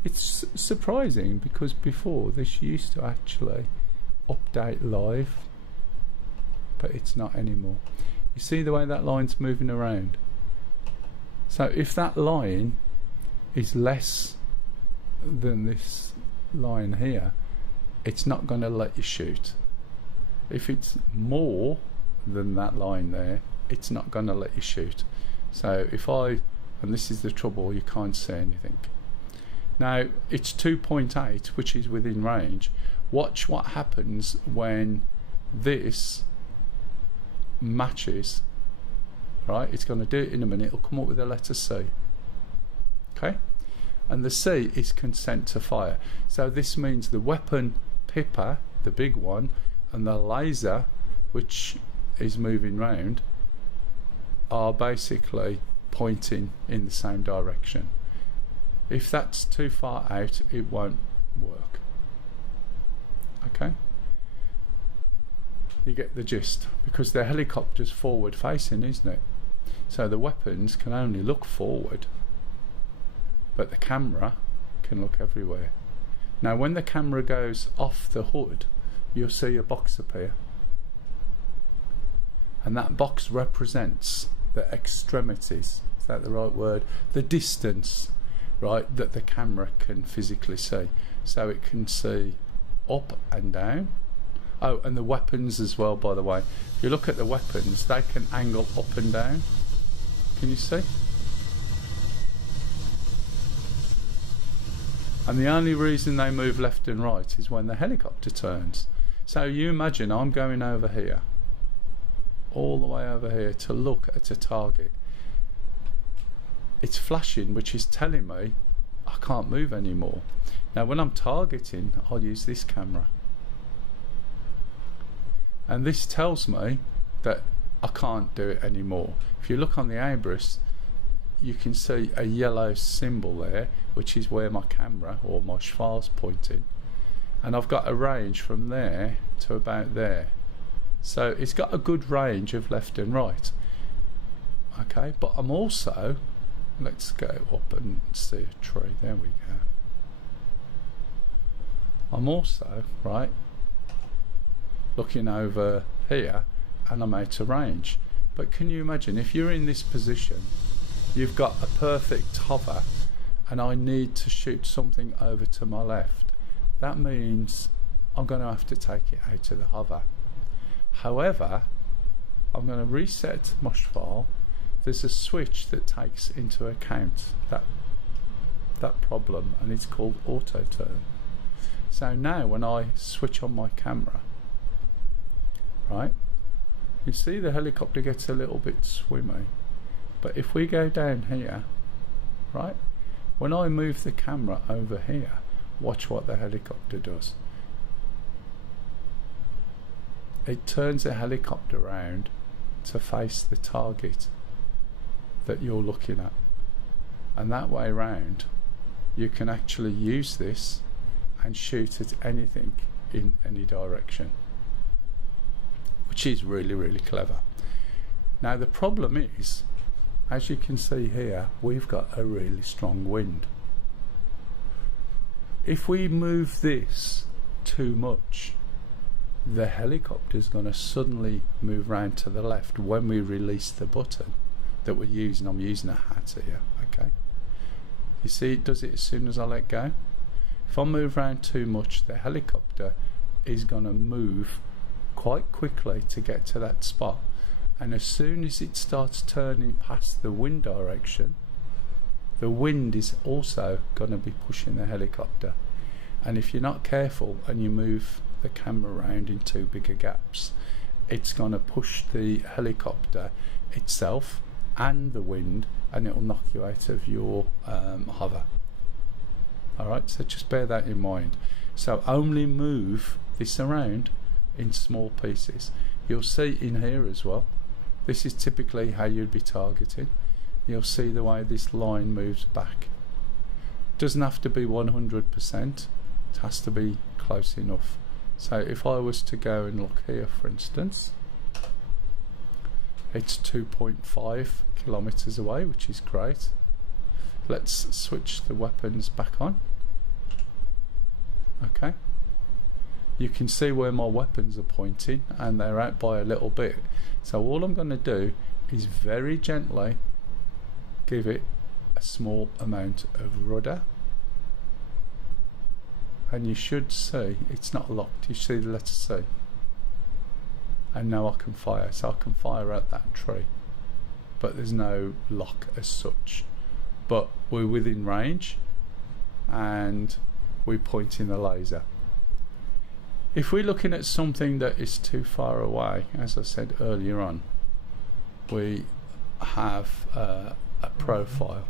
It's surprising because before this used to actually update live, but it's not anymore. You see the way that line's moving around? So if that line is less than this line here, it's not going to let you shoot. If it's more than that line there, it's not going to let you shoot. So if I, and this is the trouble, you can't see anything. Now it's 2.8, which is within range. Watch what happens when this matches. Right, it's going to do it in a minute. It'll come up with the letter C. Okay, and the C is consent to fire. So this means the weapon pipper, the big one, and the laser, which is moving round, are basically pointing in the same direction. If that's too far out, it won't work. Okay, you get the gist, because the helicopter's forward facing, isn't it? So the weapons can only look forward, but the camera can look everywhere. Now when the camera goes off the hood, you'll see a box appear, and that box represents the extremities, is that the right word? The distance, right, that the camera can physically see. So it can see up and down. Oh, and the weapons as well, by the way. If you look at the weapons, they can angle up and down. Can you see? And the only reason they move left and right is when the helicopter turns. So you imagine I'm going over here, all the way over here to look at a target. It's flashing, which is telling me I can't move anymore. Now when I'm targeting, I'll use this camera. And this tells me that I can't do it anymore. If you look on the Abris, you can see a yellow symbol there, which is where my camera or my Schwarz pointing. And I've got a range from there to about there. So it's got a good range of left and right. Okay, but I'm also, let's go up and see a tree. There we go. I'm also, right, looking over here and I'm out of range. But can you imagine if you're in this position, you've got a perfect hover and I need to shoot something over to my left. That means I'm going to have to take it out of the hover. However, I'm going to reset my Schwarz. There's a switch that takes into account that problem, and it's called auto turn. So now when I switch on my camera, right, you see the helicopter gets a little bit swimmy. But if we go down here, right, when I move the camera over here, watch what the helicopter does. It turns the helicopter around to face the target that you're looking at. And that way round, you can actually use this and shoot at anything in any direction, which is really, really clever. Now the problem is, as you can see here, we've got a really strong wind. If we move this too much, the helicopter's going to suddenly move round to the left when we release the button that we're using. I'm using a hat here, okay? You see it does it as soon as I let go. If I move around too much, the helicopter is going to move quite quickly to get to that spot. And as soon as it starts turning past the wind direction, the wind is also going to be pushing the helicopter. And if you're not careful and you move the camera around in too bigger gaps, it's going to push the helicopter itself and the wind, and it will knock you out of your hover. Alright, so just bear that in mind. So only move this around in small pieces. You'll see in here as well, this is typically how you'd be targeting. You'll see the way this line moves back. Doesn't have to be 100%, it has to be close enough. So if I was to go and look here, for instance, it's 2.5 kilometers away, which is great. Let's switch the weapons back on. Okay, you can see where my weapons are pointing and they're out by a little bit. So all I'm going to do is very gently give it a small amount of rudder, and you should see it's not locked. You see the letter C, and now I can fire. So I can fire at that tree, but there's no lock as such. But we're within range and we're pointing the laser. If we're looking at something that is too far away, as I said earlier on, we have a profile.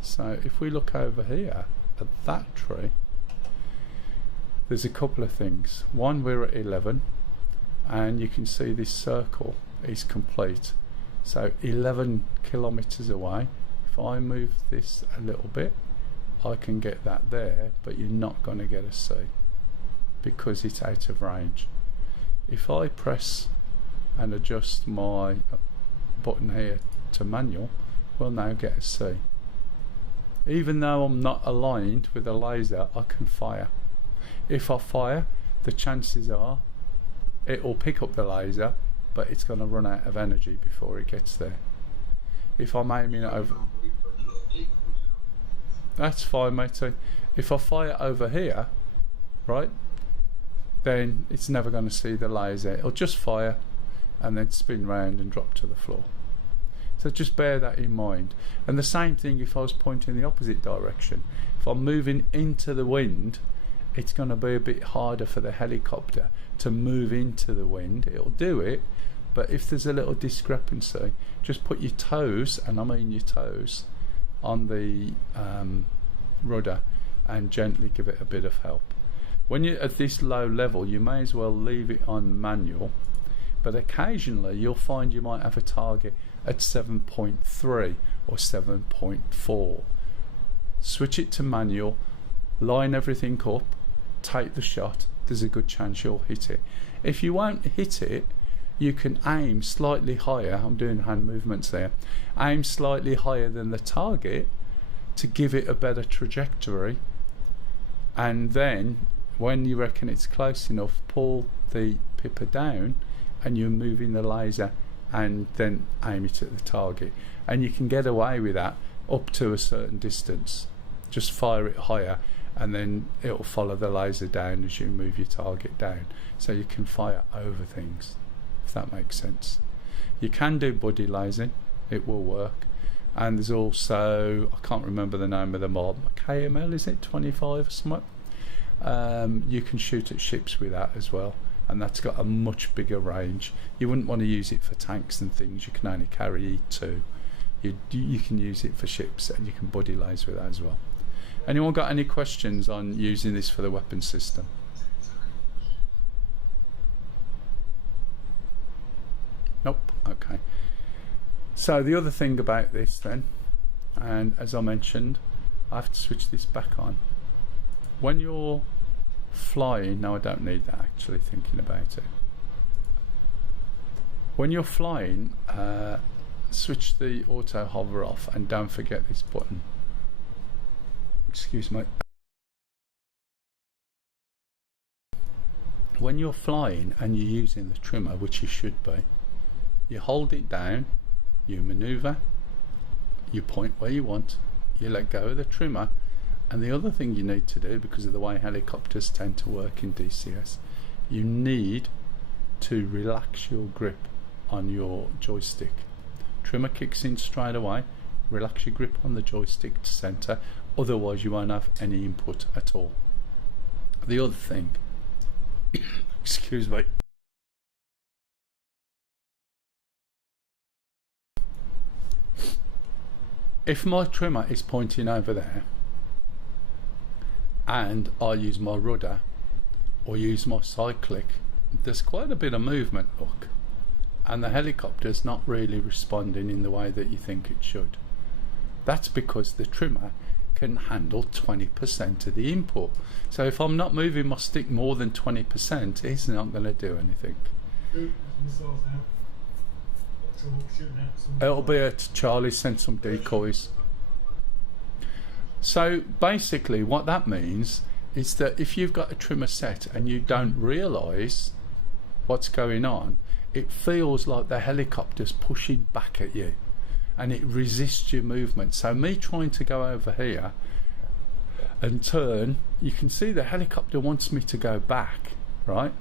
So if we look over here at that tree, there's a couple of things. One, we're at 11 and you can see this circle is complete. So 11 kilometers away, if I move this a little bit, I can get that there, but you're not going to get a C because it's out of range. If I press and adjust my button here to manual, we'll now get a C. Even though I'm not aligned with a laser, I can fire. If I fire, the chances are it will pick up the laser, but it's going to run out of energy before it gets there. If I'm aiming it over, that's fine, matey. If I fire over here, right, then it's never going to see the laser. It'll just fire and then spin round and drop to the floor. So just bear that in mind. And the same thing if I was pointing the opposite direction. If I'm moving into the wind, it's going to be a bit harder for the helicopter to move into the wind. It'll do it, but if there's a little discrepancy, just put your toes, and I mean your toes, on the rudder and gently give it a bit of help. When you're at this low level, you may as well leave it on manual, but occasionally you'll find you might have a target at 7.3 or 7.4. Switch it to manual, line everything up, take the shot. There's a good chance you'll hit it. If you won't hit it, you can aim slightly higher. I'm doing hand movements there. Aim slightly higher than the target to give it a better trajectory, and then when you reckon it's close enough, pull the pipper down and you're moving the laser and then aim it at the target. And you can get away with that up to a certain distance. Just fire it higher and then it'll follow the laser down as you move your target down. So you can fire over things, if that makes sense. You can do buddy lasing, it will work. And there's also, I can't remember the name of the mod, KML, is it 25 or something? You can shoot at ships with that as well, and that's got a much bigger range. You wouldn't want to use it for tanks and things, you can only carry E2. You can use it for ships, and you can buddy laser with that as well. Anyone got any questions on using this for the weapon system? Nope. Okay. So the other thing about this then, and as I mentioned, I have to switch this back on. When you're flying, no, I don't need that actually, thinking about it. When you're flying, switch the auto hover off, and don't forget this button. Excuse me. When you're flying and you're using the trimmer, which you should be, you hold it down, you maneuver, you point where you want, you let go of the trimmer. And the other thing you need to do, because of the way helicopters tend to work in DCS, you need to relax your grip on your joystick. Trimmer kicks in straight away, relax your grip on the joystick to center, otherwise you won't have any input at all. The other thing, excuse me, if my trimmer is pointing over there and I use my rudder or use my cyclic, there's quite a bit of movement, look, and the helicopter's not really responding in the way that you think it should. That's because the trimmer can handle 20% of the input. So if I'm not moving my stick more than 20%, it's not going to do anything. It'll be a Charlie sent some decoys. So basically what that means is that if you've got a trimmer set and you don't realise what's going on, it feels like the helicopter's pushing back at you and it resists your movement. So me trying to go over here and turn, you can see the helicopter wants me to go back, right?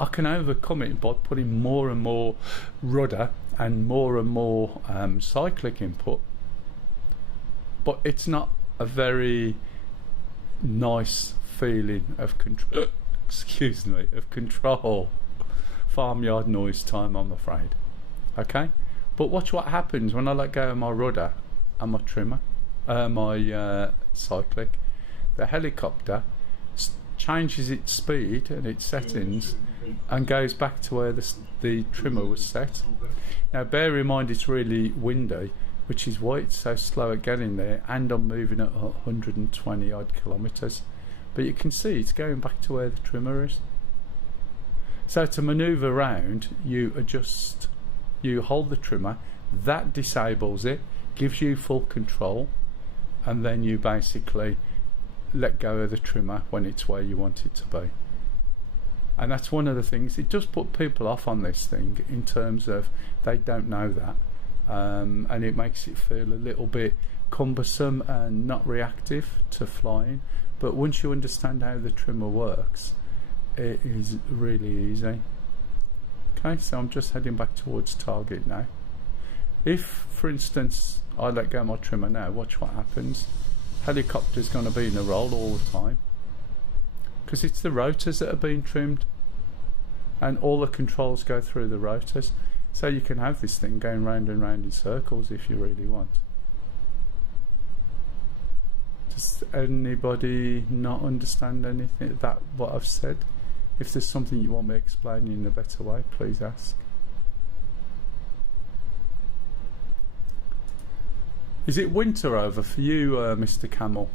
I can overcome it by putting more and more rudder and more cyclic input, but it's not a very nice feeling of control. Excuse me, of control. Farmyard noise time, I'm afraid. Okay, but watch what happens when I let go of my rudder and my trimmer, my cyclic. The helicopter changes its speed and its settings and goes back to where the trimmer was set. Now bear in mind it's really windy, which is why it's so slow at getting there, and I'm moving at 120 odd kilometres, but you can see it's going back to where the trimmer is. So to manoeuvre around, you adjust, you hold the trimmer, that disables it, gives you full control, and then you basically let go of the trimmer when it's where you want it to be. And that's one of the things, it does put people off on this thing in terms of they don't know that, and it makes it feel a little bit cumbersome and not reactive to flying. But once you understand how the trimmer works, it is really easy. Okay, so I'm just heading back towards target now. If, for instance, I let go my trimmer now, watch what happens. Helicopter's going to be in a roll all the time, because it's the rotors that are being trimmed, and all the controls go through the rotors. So you can have this thing going round and round in circles if you really want. Does anybody not understand anything that what I've said? If there's something you want me explaining in a better way, please ask. Is it winter over for you, Mr. Camel?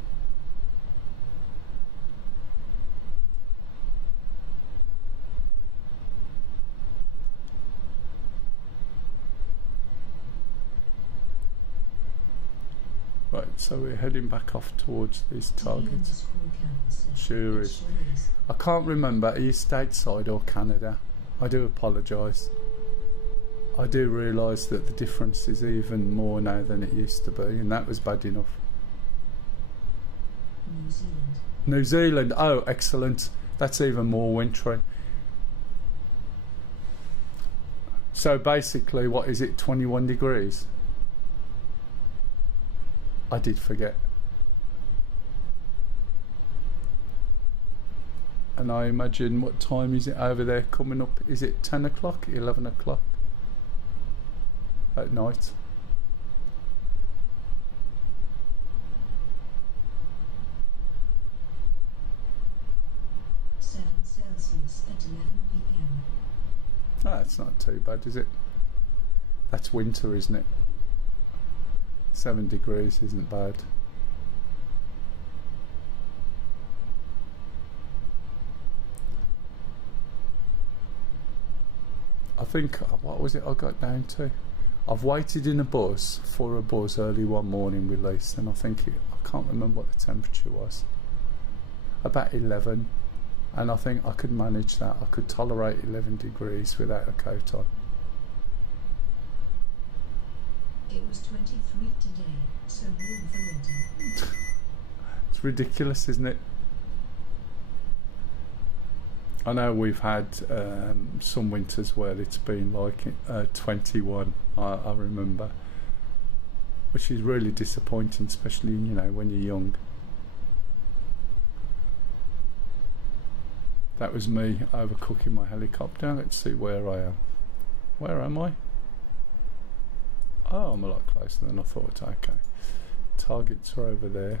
Right, so we're heading back off towards these targets. Sure is. I can't remember, are you stateside or Canada? I do apologise. I do realise that the difference is even more now than it used to be, and that was bad enough. New Zealand. New Zealand, oh excellent. That's even more wintry. So basically, what is it, 21 degrees? I did forget. And I imagine, what time is it over there coming up? Is it 10 o'clock, 11 o'clock at night? Celsius at 11 p.m. Oh, that's not too bad, is it? That's winter, isn't it? 7 degrees isn't bad. I think, what was it I got down to? I've waited in a bus for a bus early one morning released, and I think I can't remember what the temperature was. About 11, and I think I could manage that. I could tolerate 11 degrees without a coat on. It was 23 today, so room for winter. It's ridiculous, isn't it? I know we've had some winters where it's been like 21, I remember, which is really disappointing, especially, you know, when you're young. That was me overcooking my helicopter. Let's see where I am. Where am I? Oh, I'm a lot closer than I thought. Okay. Targets are over there.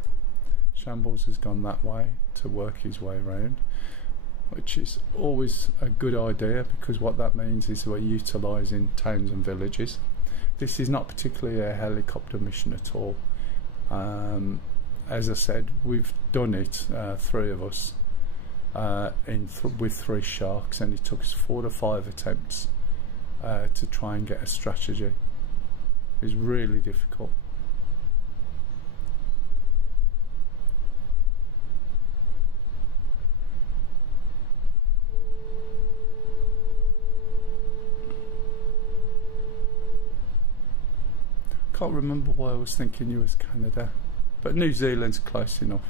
Shambles has gone that way to work his way around, which is always a good idea, because what that means is we're utilising towns and villages. This is not particularly a helicopter mission at all. As I said, we've done it, 3 of us, with 3 sharks, and it took us 4 to 5 attempts to try and get a strategy. It's really difficult. Can't remember why I was thinking you was Canada, but New Zealand's close enough.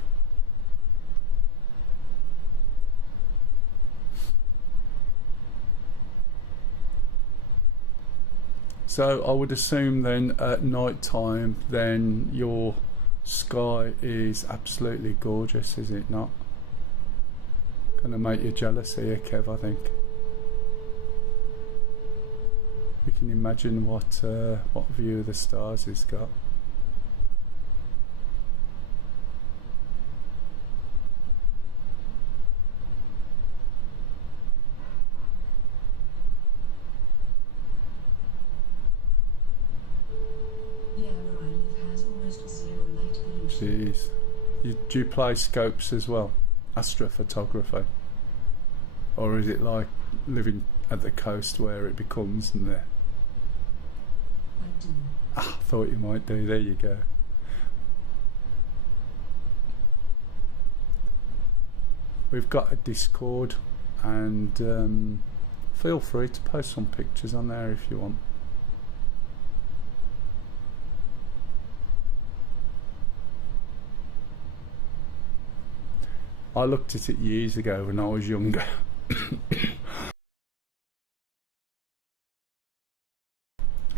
So I would assume then at night time, then your sky is absolutely gorgeous, is it not? Gonna make you jealous here, Kev, I think. You can imagine what view of the stars he's got. Yeah, where I live has almost zero light pollution. Jeez. Do you play scopes as well? Astrophotography? Or is it like living at the coast where it becomes in there? I do. Ah, I thought you might do. There you go. We've got a Discord, and feel free to post some pictures on there if you want. I looked at it years ago when I was younger.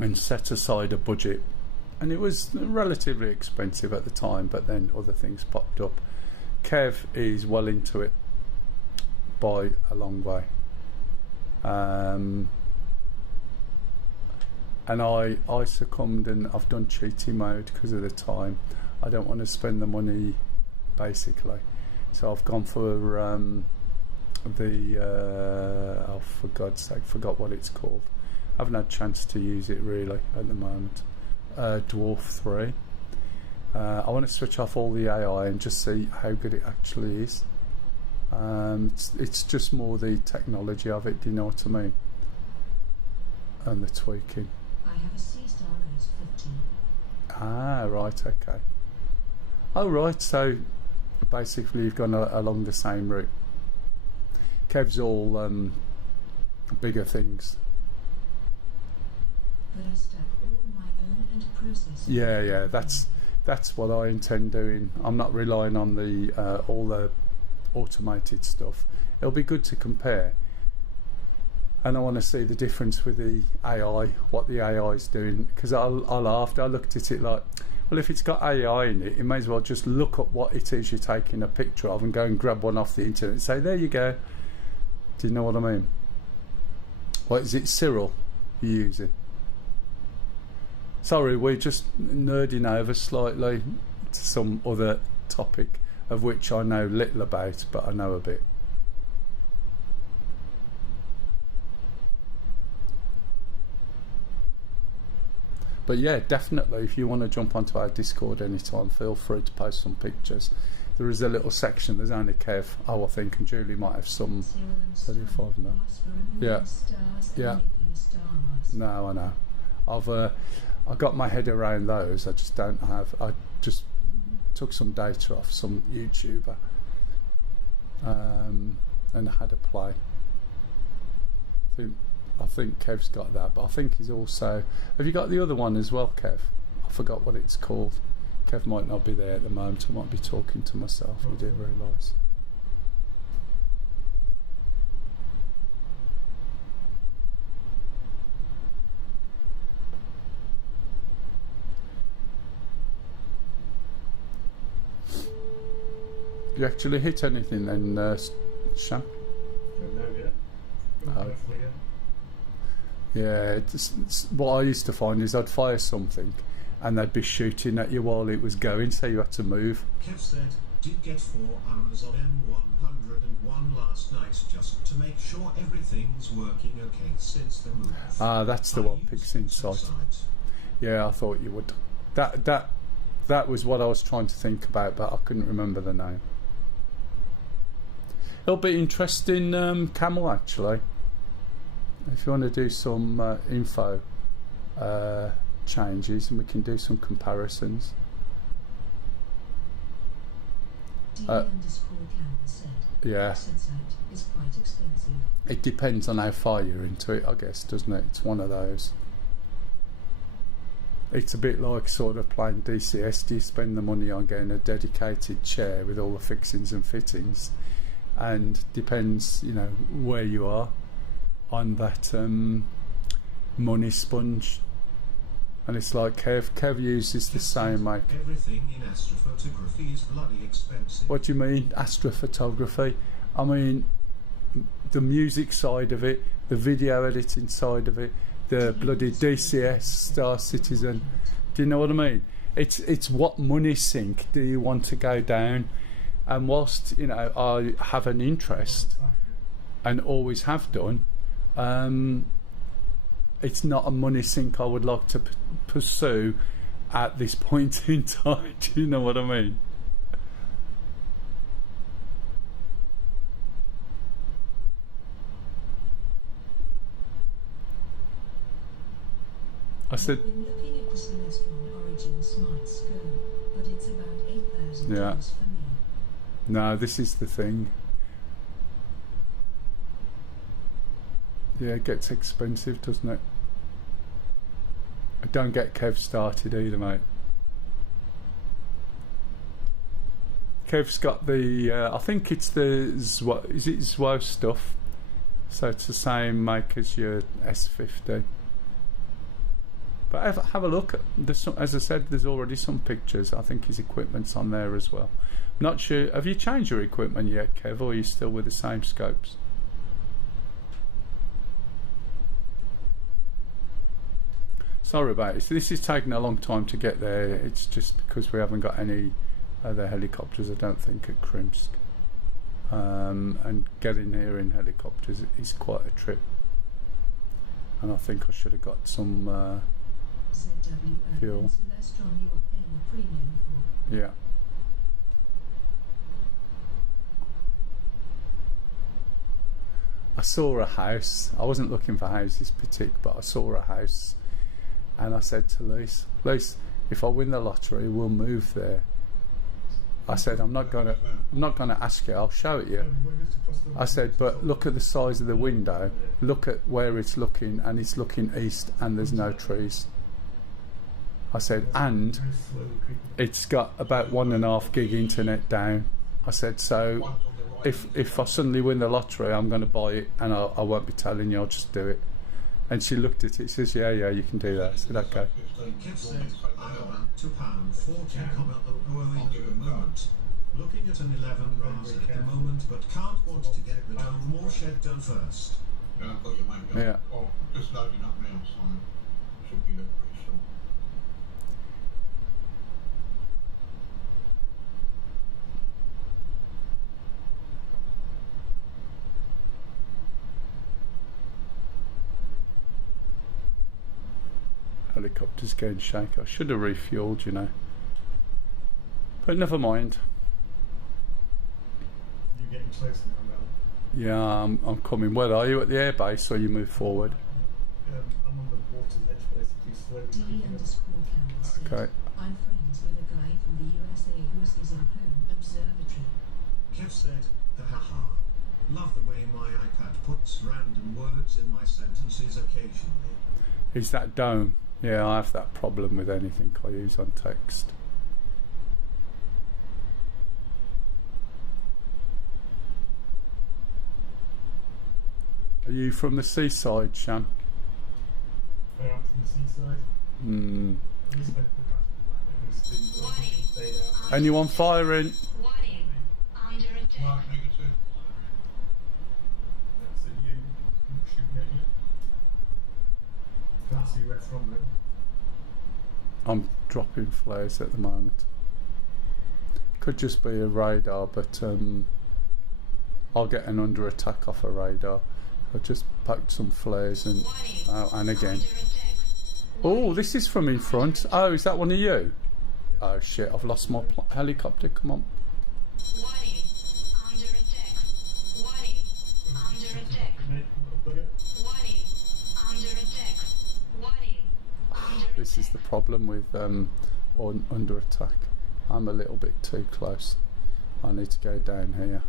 and set aside a budget, and it was relatively expensive at the time, but then other things popped up. Kev is well into it by a long way, and I succumbed, and I've done cheating mode because of the time. I don't want to spend the money, basically, so I've gone for oh, for God's sake, forgot what it's called. I haven't had a chance to use it really at the moment. Dwarf 3. I want to switch off all the AI and just see how good it actually is. It's just more the technology of it, do you know what I mean? And the tweaking. I have a C-Star S15. Ah, right, okay. Oh, right, so basically you've gone along the same route. Kev's all bigger things. But I stack all my own and process. Yeah, that's what I intend doing. I'm not relying on the all the automated stuff. It'll be good to compare, and I want to see the difference with the AI, what the AI is doing, because I laughed. I looked at it like, well, if it's got AI in it, it may as well just look at what it is you're taking a picture of and go and grab one off the internet and say, there you go. Do you know what I mean? What is it, Cyril you use it? Sorry, we're just nerding over slightly to some other topic of which I know little about, but I know a bit. But yeah, definitely, if you want to jump onto our Discord anytime, feel free to post some pictures. There is a little section, there's only Kev, I think, and Julie might have some 35 now. Yeah. Yeah. No, I know. I got my head around those. I just don't have. I just took some data off some YouTuber and had a play. I think Kev's got that, but I think he's also. Have you got the other one as well, Kev? I forgot what it's called. Kev might not be there at the moment. I might be talking to myself. You do realise. You actually hit anything then, Shan? Oh. Yeah, it's what I used to find is I'd fire something and they'd be shooting at you while it was going, so you had to move. Kev said, did get 4 hours on M101 last night just to make sure everything's working okay since the move. Ah, that's the one, Pix Insight. Yeah, I thought you would. That was what I was trying to think about, but I couldn't remember the name. It'll be interesting, Camel, actually. If you want to do some info changes, and we can do some comparisons. Yeah. Is quite expensive. It depends on how far you're into it, I guess, doesn't it? It's one of those. It's a bit like sort of playing DCS. Do you spend the money on getting a dedicated chair with all the fixings and fittings? And depends, you know, where you are on that money sponge. And it's like Kev uses the same, like. Everything in astrophotography is bloody expensive. What do you mean, astrophotography? I mean, the music side of it, the video editing side of it, the bloody DCS Star Citizen. Do you know what I mean? It's what money sink do you want to go down? And whilst, you know, I have an interest and always have done, it's not a money sink I would like to pursue at this point in time. Do you know what I mean? I said, I've been looking at the Celestron Origin Smart Scope, but it's about $8,000 Yeah. for me. no, this is the thing. Yeah, it gets expensive, doesn't it? Don't get Kev started either, mate. Kev's got the, I think it's the, is it Zwo stuff? So it's the same make as your S50. But have a look. There's some, as I said, there's already some pictures. I think his equipment's on there as well. Not sure. Have you changed your equipment yet, Kev, or are you still with the same scopes? Sorry about it. This is taking a long time to get there. It's just because we haven't got any other helicopters, I don't think, at Krimsk. And getting here in helicopters is quite a trip. And I think I should have got some fuel. Yeah. I saw a house. I wasn't looking for houses particularly, but I saw a house, and I said to Lise, if I win the lottery, we'll move there. I said, I'm not gonna ask you. I'll show it you. I said, but look at the size of the window. Look at where it's looking, and it's looking east, and there's no trees. I said, and it's got about 1.5 gig internet down. I said, so if I suddenly win the lottery, I'm going to buy it, and I won't be telling you. I'll just do it. And she looked at it. She says, yeah, you can do that. I said, okay. Kev said, I am at £2.40 at the moment. Looking at an 11 bars at the moment, but can't want to get the dome more shed done first. Yeah, I've got your mate. Yeah. Oh, just loading up now, so should be there pretty soon. Helicopter's getting shaky. I should have refueled, you know. But never mind. You're getting close now, Mel. Yeah, I'm coming. Where are you, at the airbase, or you move forward? I'm on the water's edge, basically, slowly creeping up. Okay. I'm friends with a guy from the USA who's his own home observatory. Kev said, haha. Love the way my iPad puts random words in my sentences occasionally. Is that dome? Yeah, I have that problem with anything I use on text. Are you from the seaside, Shan? I am from the seaside. We spent the past at least in stayed out. Anyone firing? Warning. Under attack. Mark negative. That's it, you. I'm shooting at you. Can't see where from then. I'm dropping flares at the moment. Could just be a radar, but I'll get an under attack off a radar. I just poked some flares and again. Oh, this is from in front. Oh, is that one of you? Oh shit! I've lost my helicopter. Come on. Warning. Under attack. Warning. Under attack. Warning. Under attack. Warning. Under This is the problem with under attack. I'm a little bit too close. I need to go down here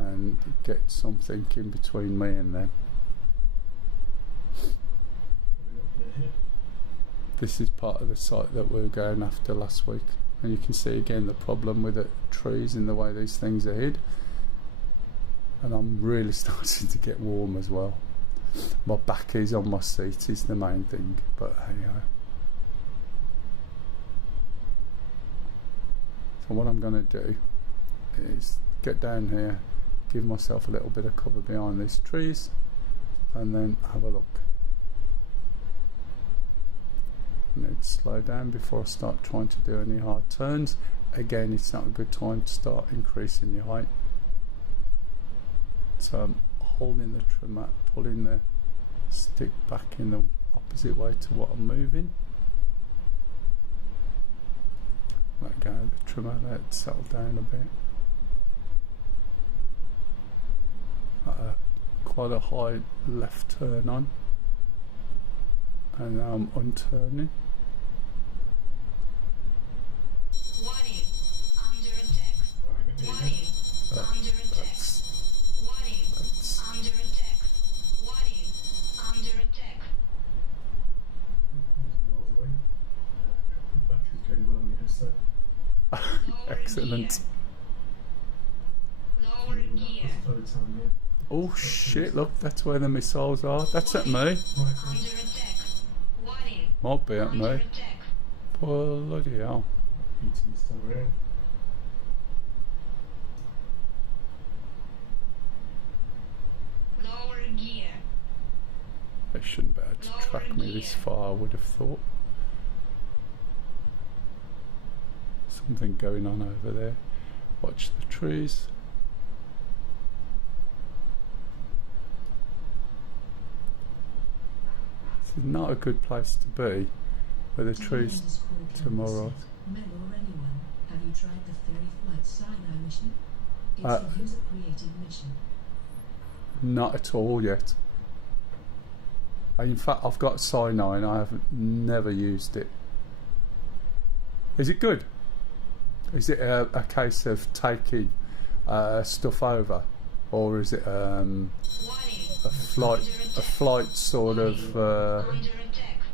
and get something in between me and them. This is part of the site that we were going after last week, and you can see again the problem with the trees and the way these things are hid. And I'm really starting to get warm as well. My back is on my seat is the main thing, but hey ho. So what I'm going to do is get down here, give myself a little bit of cover behind these trees, and then have a look. I need to slow down before I start trying to do any hard turns. Again, it's not a good time to start increasing your height. So I'm holding the trimmer, pulling the stick back in the opposite way to what I'm moving. Let go of the trimmer, let it settle down a bit. Quite a high left turn on, and now I'm unturning. Warning. Under attack. Warning. Under attack. Warning. Under attack. Warning. Under attack. The battery's going well on your headset. Excellent. Lower gear. That's the time, yeah. Oh shit, look, that's where the missiles are. That's at me. Right, Under attack. Warning. Might be at Under me. attack. Bloody hell. PT still around. Lower gear. They shouldn't be able to track me this far, I would have thought. Something going on over there. Watch the trees. This is not a good place to be where the trees tomorrow. Mel or anyone, have you tried the Ferry Flight Sinai mission? It's Uh, a user-created mission. Not at all yet. In fact, I've got Sinai and I haven't never used it. Is it good? Is it a case of taking stuff over, or is it Warning. a flight sort of? Under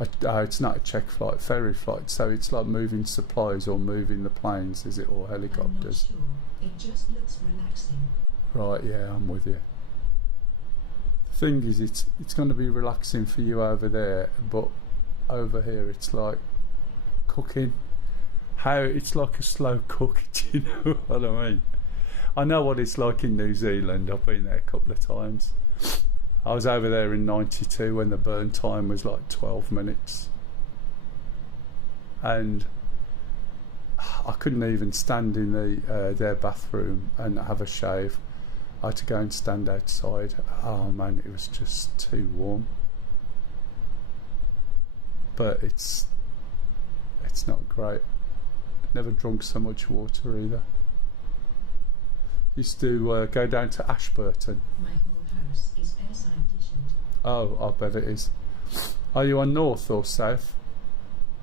attack. It's not a check flight, ferry flight. So it's like moving supplies or moving the planes, is it, or I'm not helicopters? sure. It just looks relaxing. Right, yeah, I'm with you. The thing is, it's going to be relaxing for you over there, but over here it's like cooking. How it's like a slow cook, do you know what I mean? I know what it's like in New Zealand. I've been there a couple of times. I was over there in '92 when the burn time was like 12 minutes, and I couldn't even stand in their bathroom and have a shave. I had to go and stand outside. Oh man, it was just too warm. But it's not great. Never drunk so much water either. Used to go down to Ashburton. My whole house is air conditioned. Oh, I bet it is. Are you on north or south?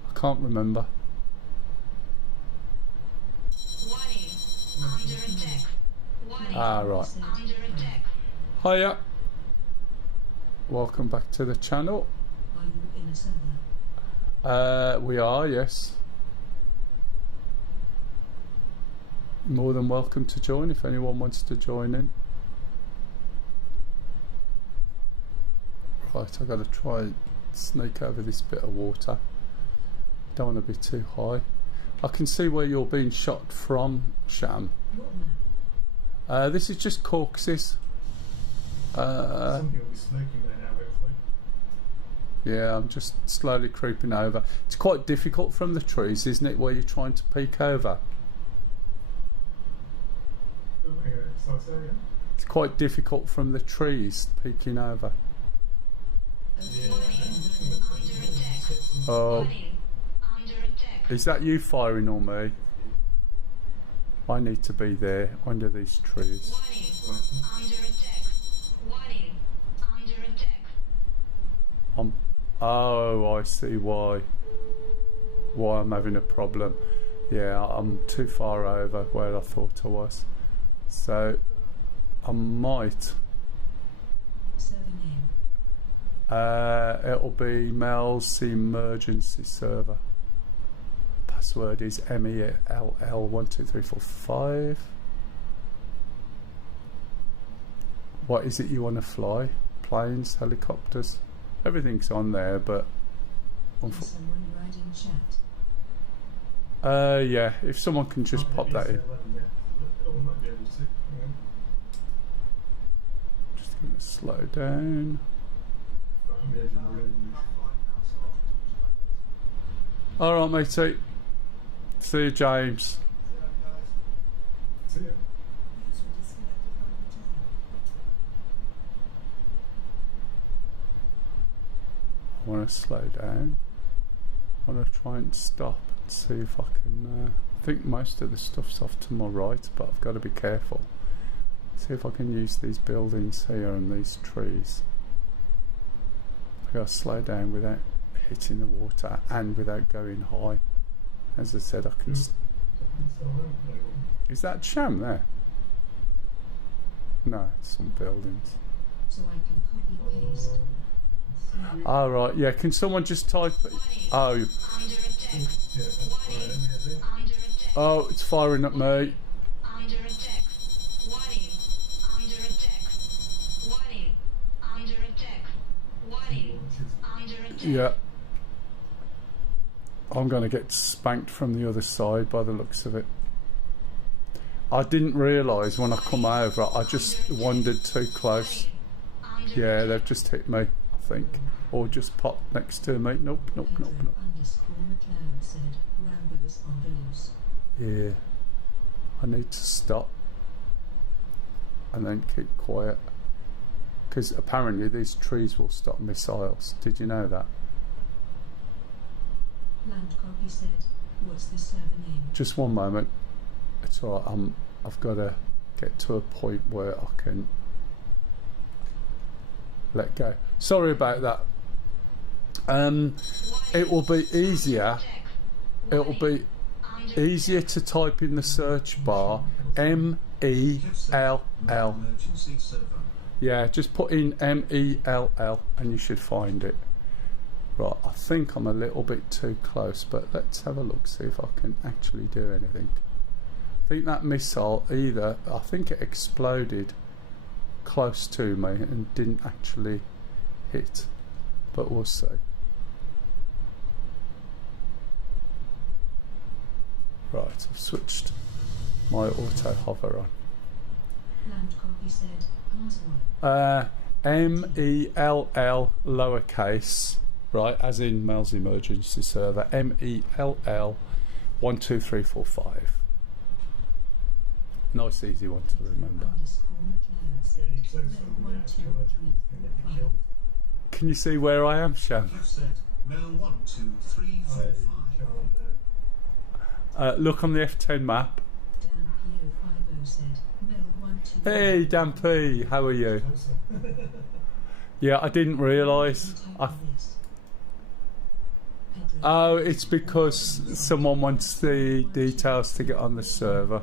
I can't remember. Warning. Under attack. Warning. Ah, right. Under attack. Hiya. Welcome back to the channel. Are you in a server? We are, yes. More than welcome to join if anyone wants to join in. Right, I've got to try and sneak over this bit of water. Don't want to be too high. I can see where you're being shot from, Sham. What map? This is just Caucasus. Something will be smoking there now, hopefully. Yeah, I'm just slowly creeping over. It's quite difficult from the trees, isn't it, where you're trying to peek over? Oh, hang on, start there again. It's quite difficult from the trees peeking over. Yeah. Warning. Under attack. Oh, Warning. Under attack. is that you firing on me? I need to be there under these trees. Warning. Under attack. Warning. Under attack. Oh, I see why I'm having a problem. Yeah, I'm too far over where I thought I was. So I might. Server name. It'll be Mel's emergency server. Password is MELL12345. What is it you want to fly? Planes, helicopters? Everything's on there, but Is someone right in chat? yeah, if someone can just pop that in. 11, yeah. Oh, we might be able to. Hang on. Just gonna slow down. Right on the edge of the room. Alright, matey. See you, James. See ya. I want to slow down. I want to try and stop and see if I can. I think most of the stuff's off to my right, but I've got to be careful. See if I can use these buildings here and these trees. I've got to slow down without hitting the water and without going high. As I said, I can. Is that Sham there? No, it's some buildings. So I can copy paste. All right, yeah. Can someone just type? Oh, Under attack. Warning. Under attack. oh, it's firing at me. Under attack. Warning. Under attack. Warning. Under attack. Warning. Under attack. Yeah. I'm going to get spanked from the other side by the looks of it. I didn't realise when I come over, I just wandered too close. Yeah, they've just hit me, I think. Or just popped next to me. Nope. Yeah. I need to stop. And then keep quiet. Because apparently these trees will stop missiles. Did you know that? Land copy said, what's the server name? Just one moment. It's alright, I've got to get to a point where I can let go. Sorry about that. It will be easier. It will be easier to type in the search bar MELL. Yeah, just put in MELL and you should find it. Right, I think I'm a little bit too close, but let's have a look, see if I can actually do anything. I think that missile I think it exploded close to me and didn't actually hit, but we'll see. Right, I've switched my auto hover on. Land copy said, password. MELL lowercase, right, as in Mel's emergency server, MELL 12345. Nice easy one to remember. Can you see where I am, Sham? Look on the F10 map. Hey Dan P, how are you? Yeah, I didn't realise. Oh, it's because someone wants the details to get on the server.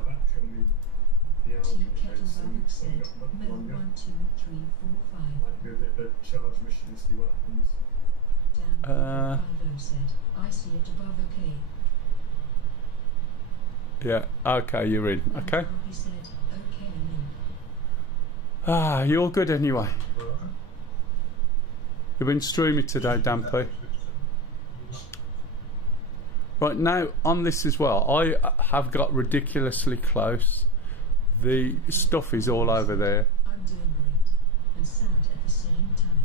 Yeah, okay, you're in. Okay. You're all good anyway. You've been streaming today, Dampy. Right, now on this as well, I have got ridiculously close. The stuff is all over there. I'm doing great and sad at the same time.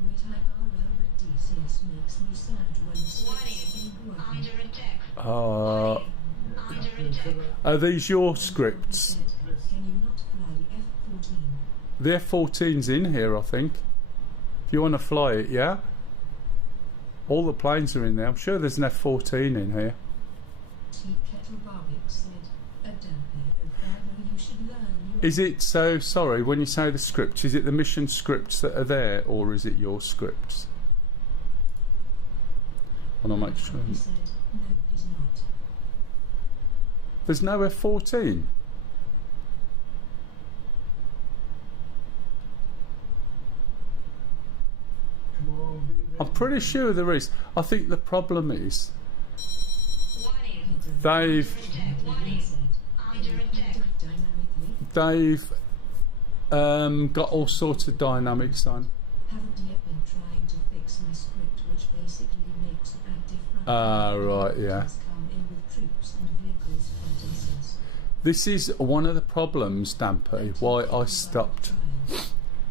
Great IRL, but DCS makes me sad when the Under attack. Under attack. Are these your scripts? Can you not fly F-14? The F-14's in here, I think. If you want to fly it, yeah? All the planes are in there. I'm sure there's an F-14 in here. Tea Kettle Barbik said, a Dampy, you should learn. Is it, so sorry, when you say the scripts, is it the mission scripts that are there, or is it your scripts? I want to make sure. He said, no, he's not. There's no F-14. I'm pretty sure there is. I think the problem is they've got all sorts of dynamics on. Haven't yet been trying to fix my script, which basically makes active Right, yeah. come in with troops and vehicles front and center. This is one of the problems, Dampy, why I stopped.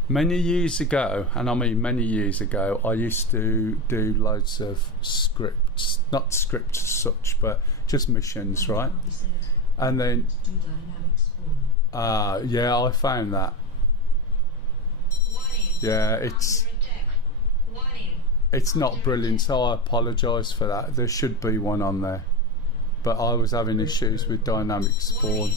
Many years ago, and I mean many years ago, I used to do loads of scripts, not scripts as such, but just missions, right? And then, yeah, I found that. Yeah, it's not brilliant, so I apologise for that. There should be one on there, but I was having issues with dynamic spawn.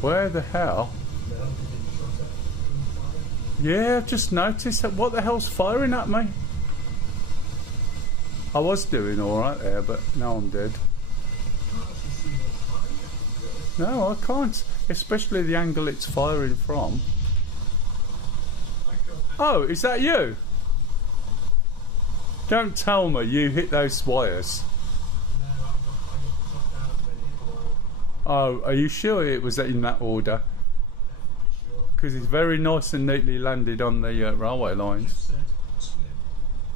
Where the hell? Yeah, I've just noticed that. What the hell's firing at me? I was doing alright there, but now I'm dead. No, I can't. Especially the angle it's firing from. Oh, is that you? Don't tell me you hit those wires. Oh, are you sure it was in that order? Because it's very nice and neatly landed on the railway lines.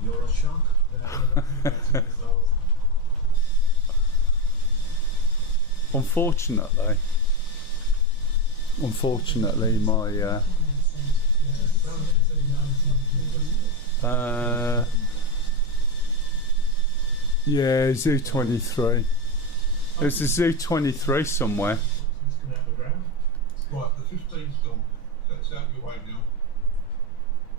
You're a shark. Unfortunately, my yeah, Zoo 23. There's a Zoo 23 somewhere. Right, the 15's gone. That's out your way now.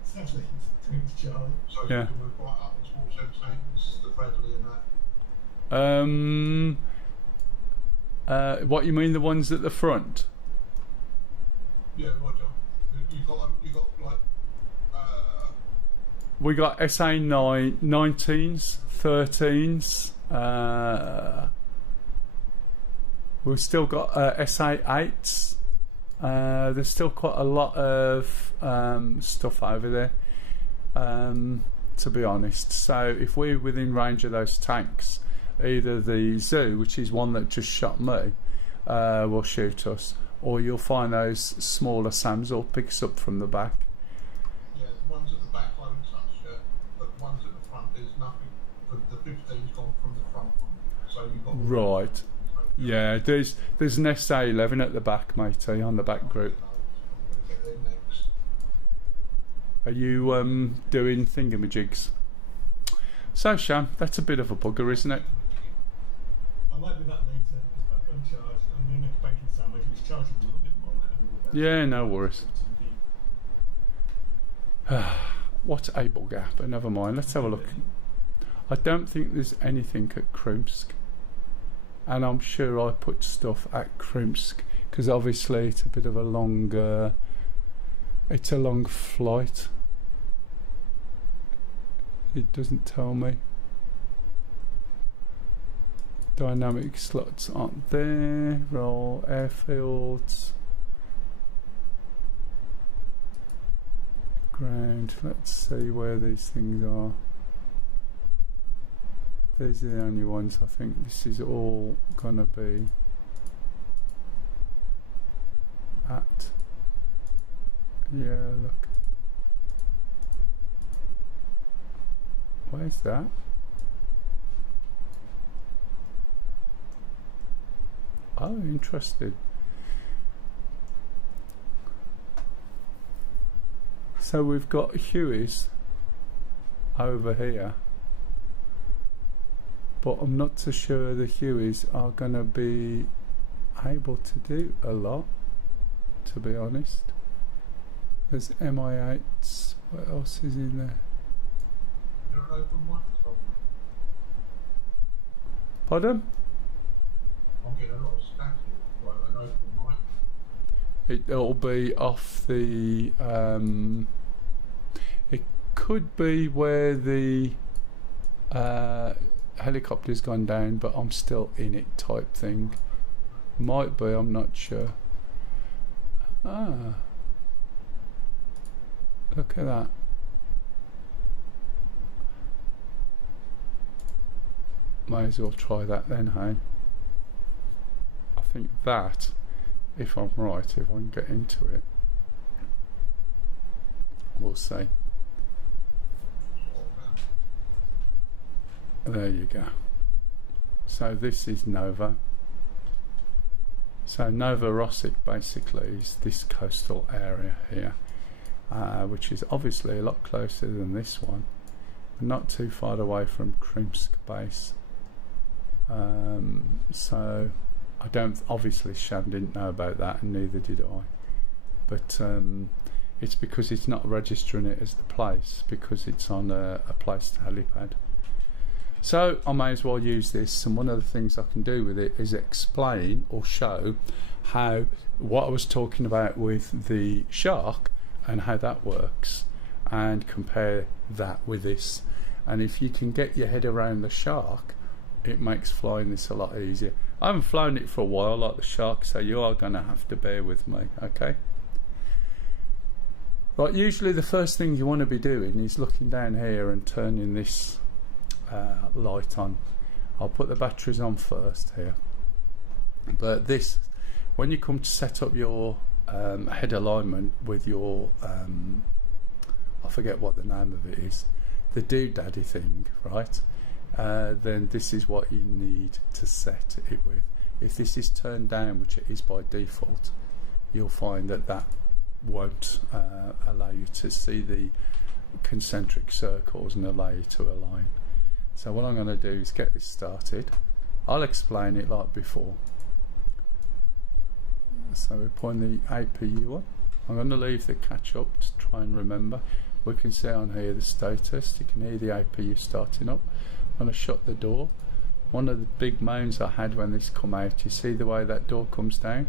It's actually doing its job. So Yeah. you can move right up towards them tanks, the Bradley and that. What you mean, the ones at the front? Yeah, Roger. You got like We got SA9 19s, 13s. We've still got SA8s. There's still quite a lot of stuff over there, to be honest. So if we're within range of those tanks, either the Zoo, which is one that just shot me, will shoot us, or you'll find those smaller SAMs or picks up from the back. yeah, the ones at the back won't touch you, but the ones at the front, there's nothing. The 15's gone from the front one, so you've got Right. Yeah, there's an SA11 at the back, matey, on the back group. I'm going to get there next. Are you doing thingamajigs? So, Sham, that's a bit of a bugger, isn't it? I might be back later. It's back on charge. I'm going to make a bacon sandwich. It was charged a little bit more. Yeah, no worries. What a bugger, but never mind. Let's have a look. I don't think there's anything at Krymsk. And I'm sure I put stuff at Krymsk because obviously it's a bit of a long it's a long flight. It doesn't tell me. Dynamic slots aren't there. Roll airfields. Ground. Let's see where these things are. These are the only ones. I think this is all gonna be at. Yeah, look. Where's that? Oh, interested. So we've got Hueys over here. But I'm not so sure the Hueys are going to be able to do a lot, to be honest. There's MI8s. What else is in there? Is there an open microphone? Pardon? I'm getting a lot of static. Right, an open mic. It'll be off the... it could be where the... helicopter's gone down, but I'm still in it type thing. Might be, I'm not sure. Ah, look at that. May as well try that then, hey? I think that, if I'm right, if I can get into it, we'll see. There you go. So this is Nova. So Novorossiysk basically is this coastal area here, which is obviously a lot closer than this one, but not too far away from Krymsk base. So I don't, obviously Sham didn't know about that, and neither did I. But it's because it's not registering it as the place, because it's on a placed helipad. So I may as well use this, and one of the things I can do with it is explain or show how what I was talking about with the Shark and how that works, and compare that with this. And if you can get your head around the Shark, it makes flying this a lot easier. I haven't flown it for a while like the Shark, so you are going to have to bear with me, okay? Right, usually the first thing you want to be doing is looking down here and turning this light on. I'll put the batteries on first here. But this, when you come to set up your head alignment with your, I forget what the name of it is, the doodaddy thing, right? Then this is what you need to set it with. If this is turned down, which it is by default, you'll find that that won't allow you to see the concentric circles and allow you to align. So what I'm going to do is get this started. I'll explain it like before. So we're putting the APU on. I'm going to leave the catch up to try and remember. We can see on here the status. You can hear the APU starting up. I'm going to shut the door. One of the big moans I had when this come out, you see the way that door comes down?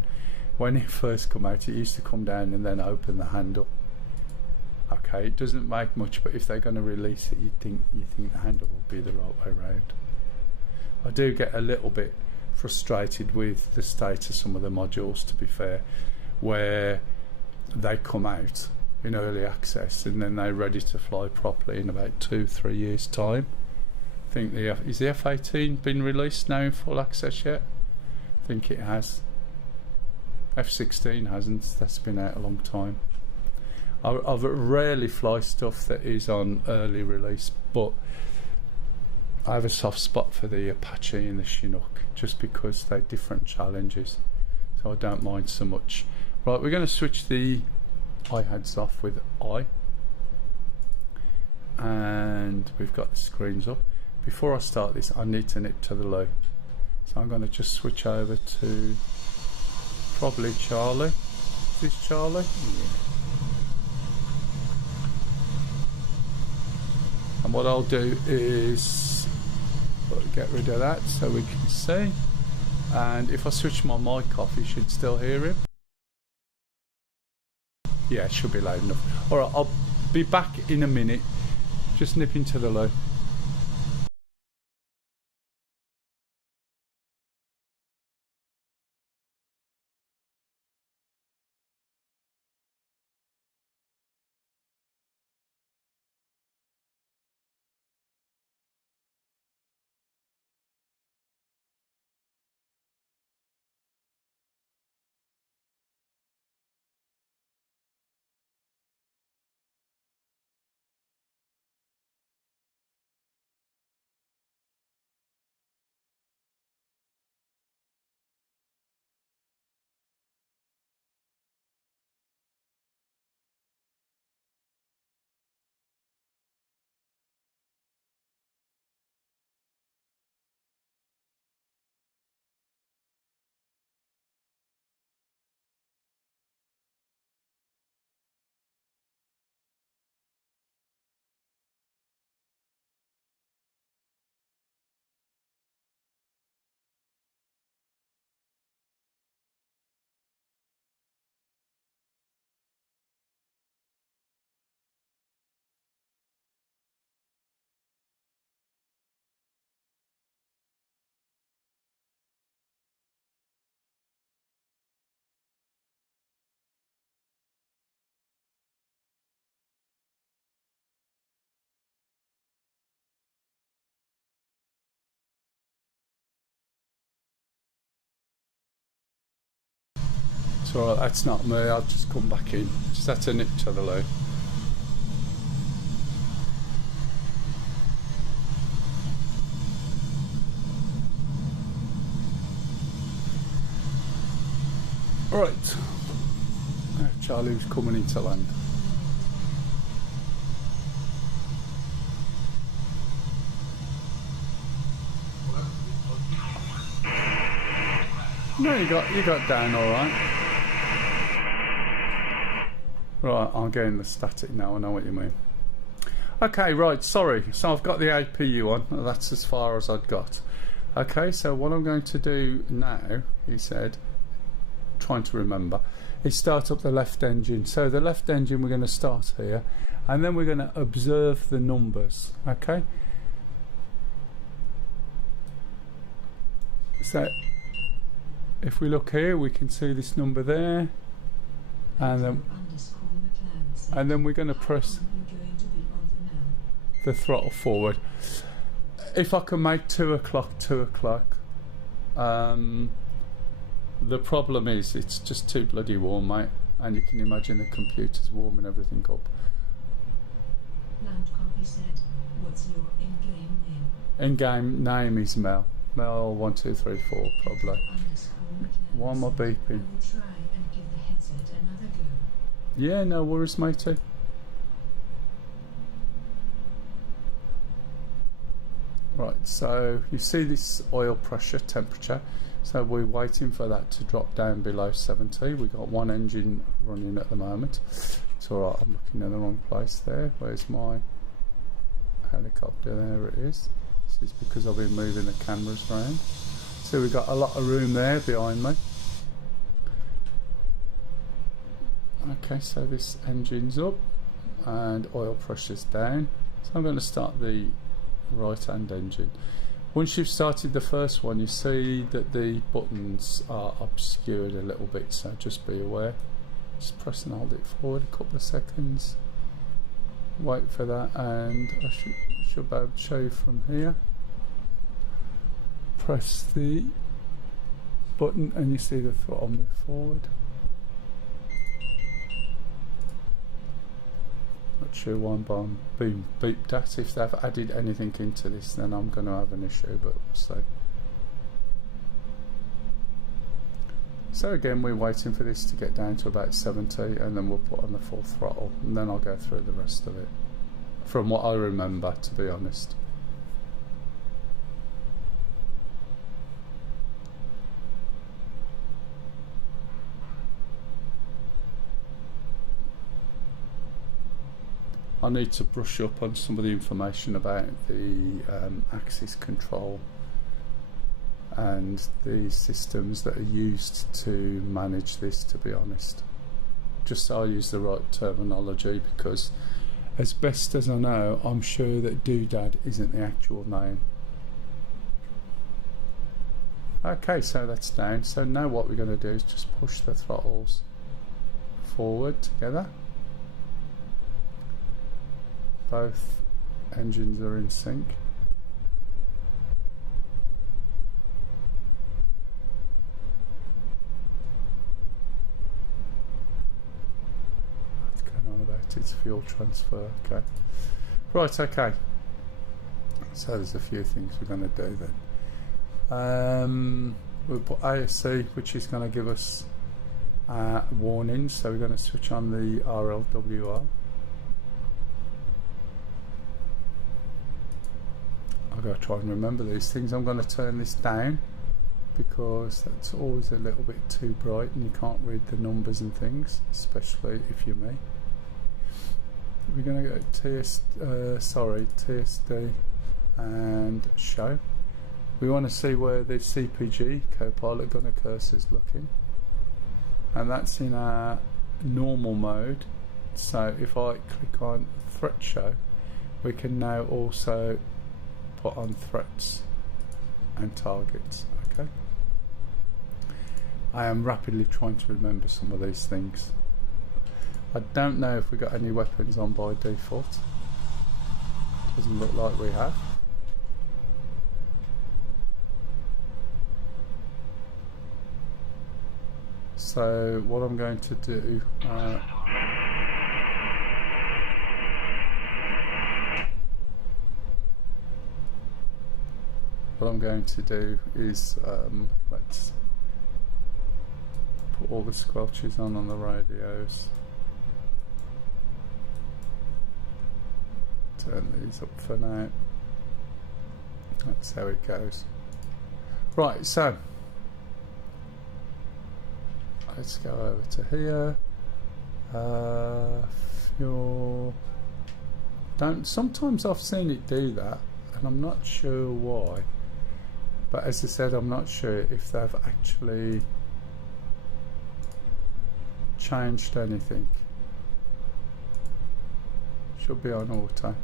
When it first come out, it used to come down and then open the handle. Okay, it doesn't make much, but if they're going to release it, you think the handle will be the right way round. I do get a little bit frustrated with the state of some of the modules, to be fair, where they come out in early access and then they're ready to fly properly in about 2-3 years time. I think is the F-18 been released now in full access yet? I think it has. F-16 hasn't, that's been out a long time. I rarely fly stuff that is on early release, but I have a soft spot for the Apache and the Chinook just because they're different challenges, so I don't mind so much. Right, we're going to switch the iHads off with I, and we've got the screens up. Before I start this, I need to nip to the loo, so I'm going to just switch over to probably Charlie. Is this Charlie? Yeah. And what I'll do is get rid of that so we can see. And if I switch my mic off, you should still hear him. Yeah, it should be loud enough. Alright, I'll be back in a minute. Just nip into the loo. So that's not me, I'll just come back in. Just had to nip to the loo. Right, Charlie was coming into land. No, you got down all right. Right, I'm getting the static now, I know what you mean. Okay, right, sorry. So I've got the APU on, that's as far as I've got. Okay, so what I'm going to do now, he said, trying to remember, is start up the left engine. So the left engine we're going to start here, and then we're going to observe the numbers. Okay. So if we look here, we can see this number there, and then we're going to press the throttle forward. If I can make 2 o'clock 2 o'clock, the problem is it's just too bloody warm, mate, and you can imagine the computer's warming everything up. Land copy said, what's your in-game name? In-game name is Mel. Mel1234 probably. Why am I beeping? I will try and give the headset another go. Yeah, no worries, matey. Right, so you see this oil pressure temperature, so we're waiting for that to drop down below 70. We've got one engine running at the moment. It's alright, I'm looking in the wrong place there. Where's my helicopter? There it is. This is because I've been moving the cameras around. So we've got a lot of room there behind me. Okay, so this engine's up and oil pressure's down. So I'm going to start the right hand engine. Once you've started the first one, you see that the buttons are obscured a little bit, so just be aware. Just press and hold it forward a couple of seconds, wait for that, and I should be able to show you from here. Press the button and you see the throttle move forward. Not sure why I'm being beeped at. If they've added anything into this, then I'm going to have an issue, but we'll see. So again, we're waiting for this to get down to about 70, and then we'll put on the full throttle, and then I'll go through the rest of it, from what I remember, to be honest. I need to brush up on some of the information about the axis control and the systems that are used to manage this, to be honest. Just so I use the right terminology, because as best as I know, I'm sure that Doodad isn't the actual name. Okay, so that's down. So now what we're going to do is just push the throttles forward together. Both engines are in sync. What's going on about its fuel transfer? Okay. Right, okay. So there's a few things we're going to do then. We'll put ASC, which is going to give us warnings. So we're going to switch on the RLWR. I've got to try and remember these things. I'm going to turn this down because that's always a little bit too bright and you can't read the numbers and things, especially if you're me. We're going to go TSD and show. We want to see where the CPG Copilot gunner cursor is looking, and that's in our normal mode. So if I click on threat show, we can now also put on threats and targets. Okay, I am rapidly trying to remember some of these things. I don't know if we got any weapons on by default. Doesn't look like we have. So what I'm going to do, is let's put all the squelches on the radios. Turn these up for now. That's how it goes. Right, so let's go over to here. Fuel. Sometimes I've seen it do that, and I'm not sure why. But as I said, I'm not sure if they've actually changed anything. Should be on auto.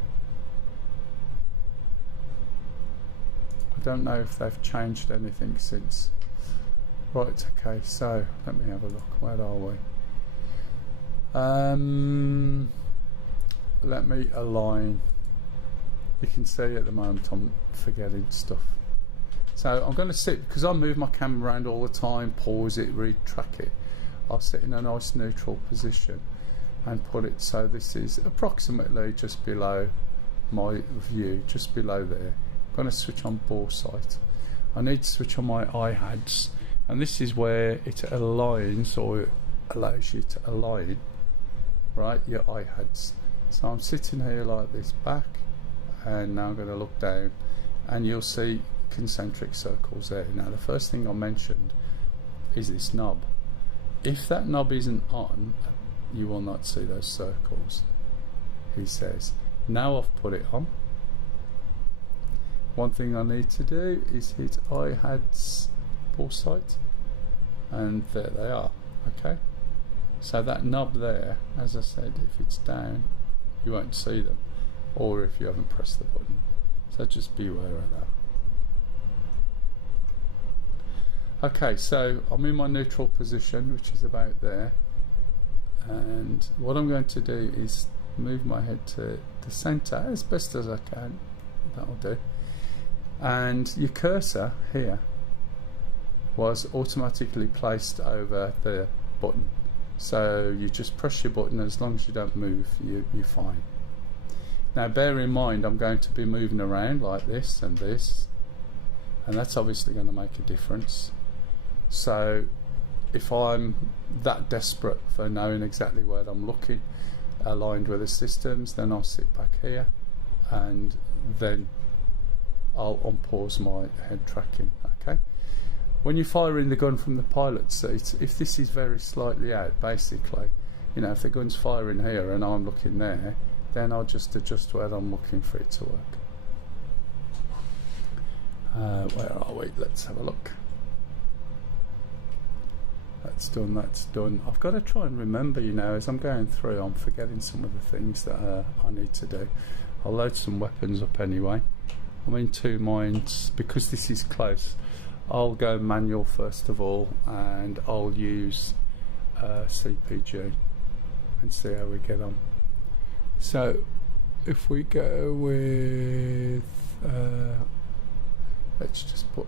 I don't know if they've changed anything since. Right, okay, so let me have a look. Where are we? Let me align. You can see at the moment I'm forgetting stuff. So I'm going to sit, because I move my camera around all the time, pause it, retrack it. I'll sit in a nice neutral position and put it so this is approximately just below my view, just below there. I'm going to switch on bore sight. I need to switch on my iHads, and this is where it aligns, or it allows you to align, right, your iHads. So I'm sitting here like this back, and now I'm going to look down, and you'll see concentric circles there. Now the first thing I mentioned is this knob. If that knob isn't on, you will not see those circles, he says. Now I've put it on. One thing I need to do is hit iHads bore sight, and there they are. Okay, so that knob there, as I said, if it's down you won't see them, or if you haven't pressed the button, so just beware of that. Okay, so I'm in my neutral position, which is about there, and what I'm going to do is move my head to the center as best as I can. That'll do. And your cursor here was automatically placed over the button, so you just press your button. As long as you don't move, you're fine. Now bear in mind I'm going to be moving around like this, and that's obviously going to make a difference. So if I'm that desperate for knowing exactly where I'm looking, aligned with the systems, then I'll sit back here, and then I'll unpause my head tracking. Okay, when you're firing the gun from the pilot seat, if this is very slightly out, basically, you know, if the gun's firing here and I'm looking there, then I'll just adjust where I'm looking for it to work. Where are we? Let's have a look. That's done, that's done. I've got to try and remember, you know, as I'm going through, I'm forgetting some of the things that I need to do. I'll load some weapons up anyway. I'm in two minds, because this is close. I'll go manual first of all, and I'll use CPG and see how we get on. So if we go with let's just put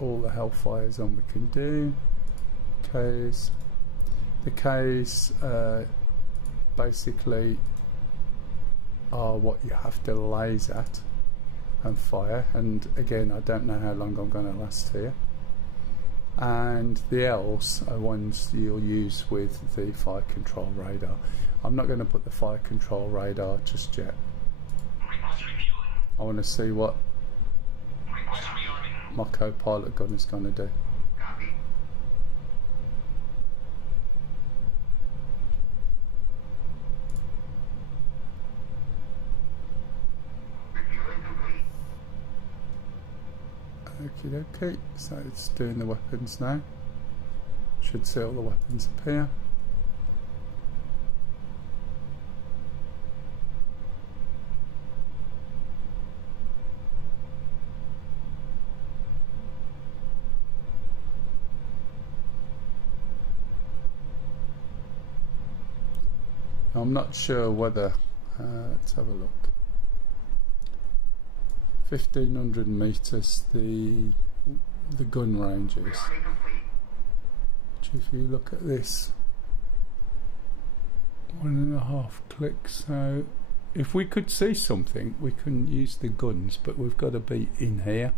all the Hellfires on we can do. Ks. The Ks basically are what you have to laze at and fire, and again I don't know how long I'm going to last here. And the Ls are ones you'll use with the fire control radar. I'm not going to put the fire control radar just yet. I want to see what my co-pilot gun is going to do. Okay, so it's doing the weapons now. Should see all the weapons appear. I'm not sure whether, let's have a look. 1500 meters the gun range is, which if you look at this, 1.5 clicks. So if we could see something, we can use the guns, but we've got to be in here.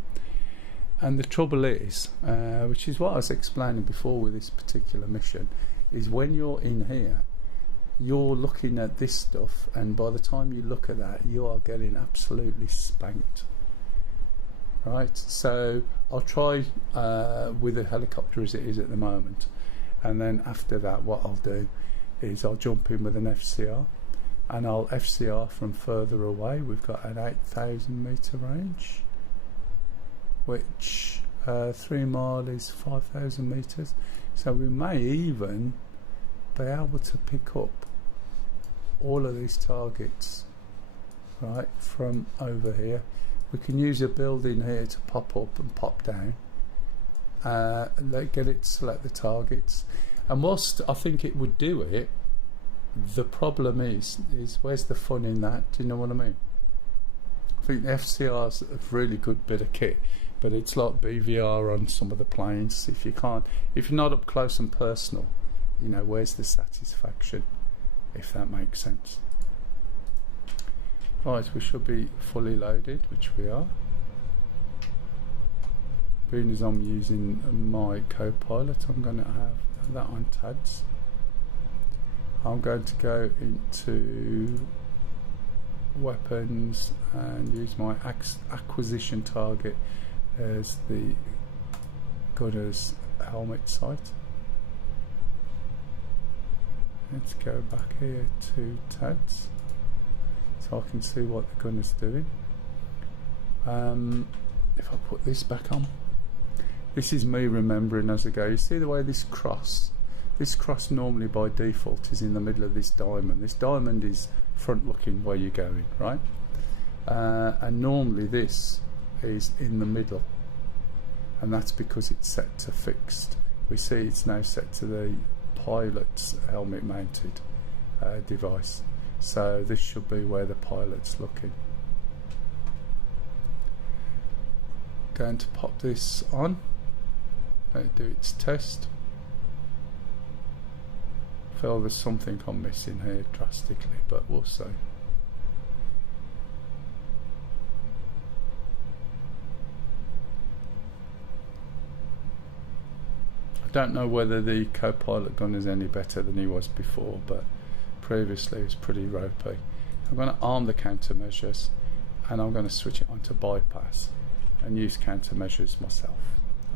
And the trouble is, which is what I was explaining before with this particular mission, is when you're in here, you're looking at this stuff, and by the time you look at that, you are getting absolutely spanked. Right, so I'll try with the helicopter as it is at the moment, and then after that what I'll do is I'll jump in with an FCR, and I'll FCR from further away. We've got an 8,000 meter range, which 3 mile is 5,000 meters, so we may even be able to pick up all of these targets right from over here. We can use a building here to pop up and pop down, get it to select the targets, and whilst I think it would do it, the problem is where's the fun in that? Do you know what I mean? I think the FCR's a really good bit of kit, but it's like BVR on some of the planes. If you're not up close and personal, you know, where's the satisfaction, if that makes sense. Right, we should be fully loaded, which we are. Being as I'm using my co-pilot, I'm going to have that on TADS. I'm going to go into weapons and use my acquisition target as the gunner's helmet sight. Let's go back here to TADS so I can see what the gunner's doing. If I put this back on, this is me remembering as I go. You see the way this cross normally by default is in the middle of this diamond. This diamond is front looking where you're going, right? And normally this is in the middle, and that's because it's set to fixed. We see it's now set to the pilot's helmet mounted device, so this should be where the pilot's looking. Going to pop this on, let it do its test. Feel there's something I'm missing here drastically, but we'll see. I don't know whether the co-pilot gun is any better than he was before, but previously it was pretty ropey. I'm going to arm the countermeasures, and I'm going to switch it onto bypass and use countermeasures myself.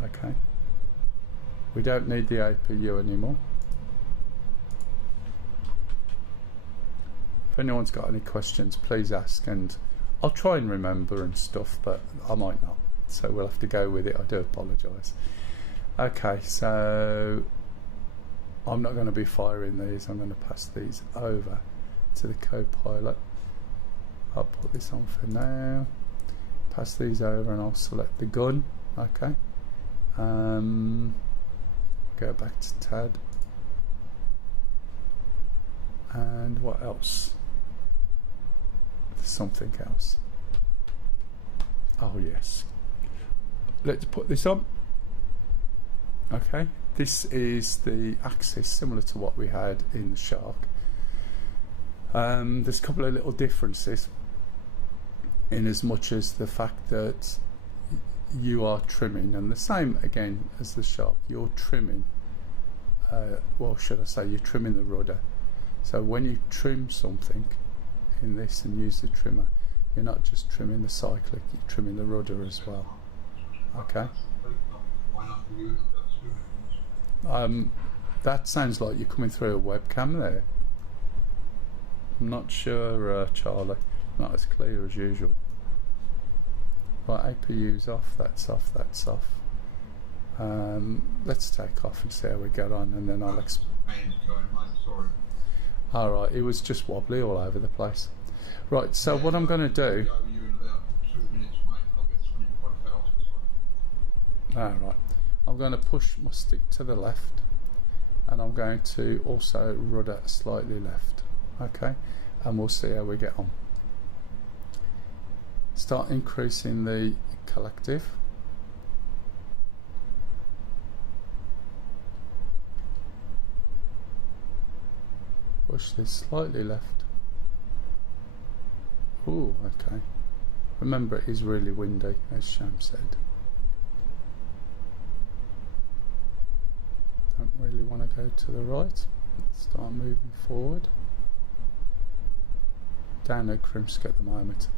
Okay, we don't need the APU anymore. If anyone's got any questions, please ask, and I'll try and remember and stuff, but I might not, so we'll have to go with it. I do apologise. Okay, so I'm not going to be firing these. I'm going to pass these over to the co-pilot. I'll put this on for now. Pass these over and I'll select the gun. Okay. Go back to TAD. And what else? There's something else. Oh yes. Let's put this on. Okay, this is the axis similar to what we had in the Shark. There's a couple of little differences in as much as the fact that you are trimming, and the same again as the Shark, you're trimming, well, should I say, you're trimming the rudder. So when you trim something in this and use the trimmer, you're not just trimming the cyclic, you're trimming the rudder as well. Okay. That sounds like you're coming through a webcam there. I'm not sure, Charlie. Not as clear as usual. Right, APU's off, that's off, that's off. Let's take off and see how we get on, and then I'll explain. Alright, it was just wobbly all over the place. Right, so what I'm going to do... Alright, I'm going to push my stick to the left, and I'm going to also rudder slightly left. Okay, and we'll see how we get on. Start increasing the collective. Push this slightly left. Ooh, okay. Remember, it is really windy, as Sham said. Don't really want to go to the right. Start moving forward. Down at Krimsk at the moment.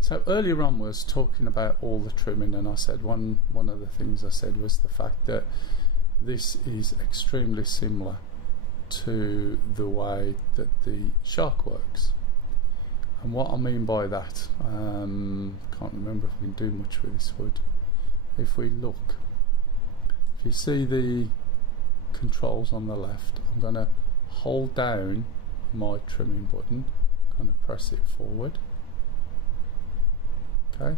So earlier on was talking about all the trimming, and I said one of the things I said was the fact that this is extremely similar to the way that the Shark works. And what I mean by that, can't remember if we can do much with this hood. If we look, if you see the controls on the left, I'm going to hold down my trimming button, kind of press it forward, okay,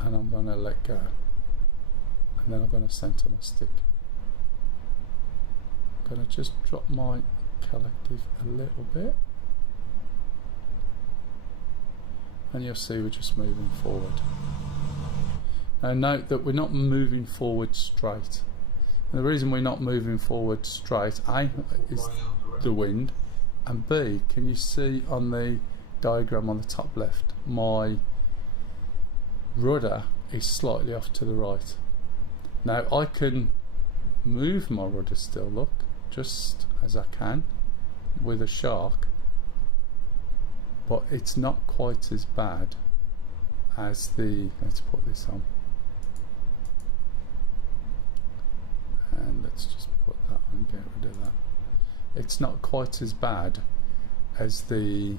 and I'm going to let go, and then I'm going to center my stick. I'm going to just drop my collective a little bit, and you'll see we're just moving forward. Now note that we're not moving forward straight. And the reason we're not moving forward straight, A, is the wind, and B, can you see on the diagram on the top left, my rudder is slightly off to the right. Now I can move my rudder still, look, just as I can with a shark, but it's not quite as bad as the, let's put this on, and let's just put that on, get rid of that. It's not quite as bad as the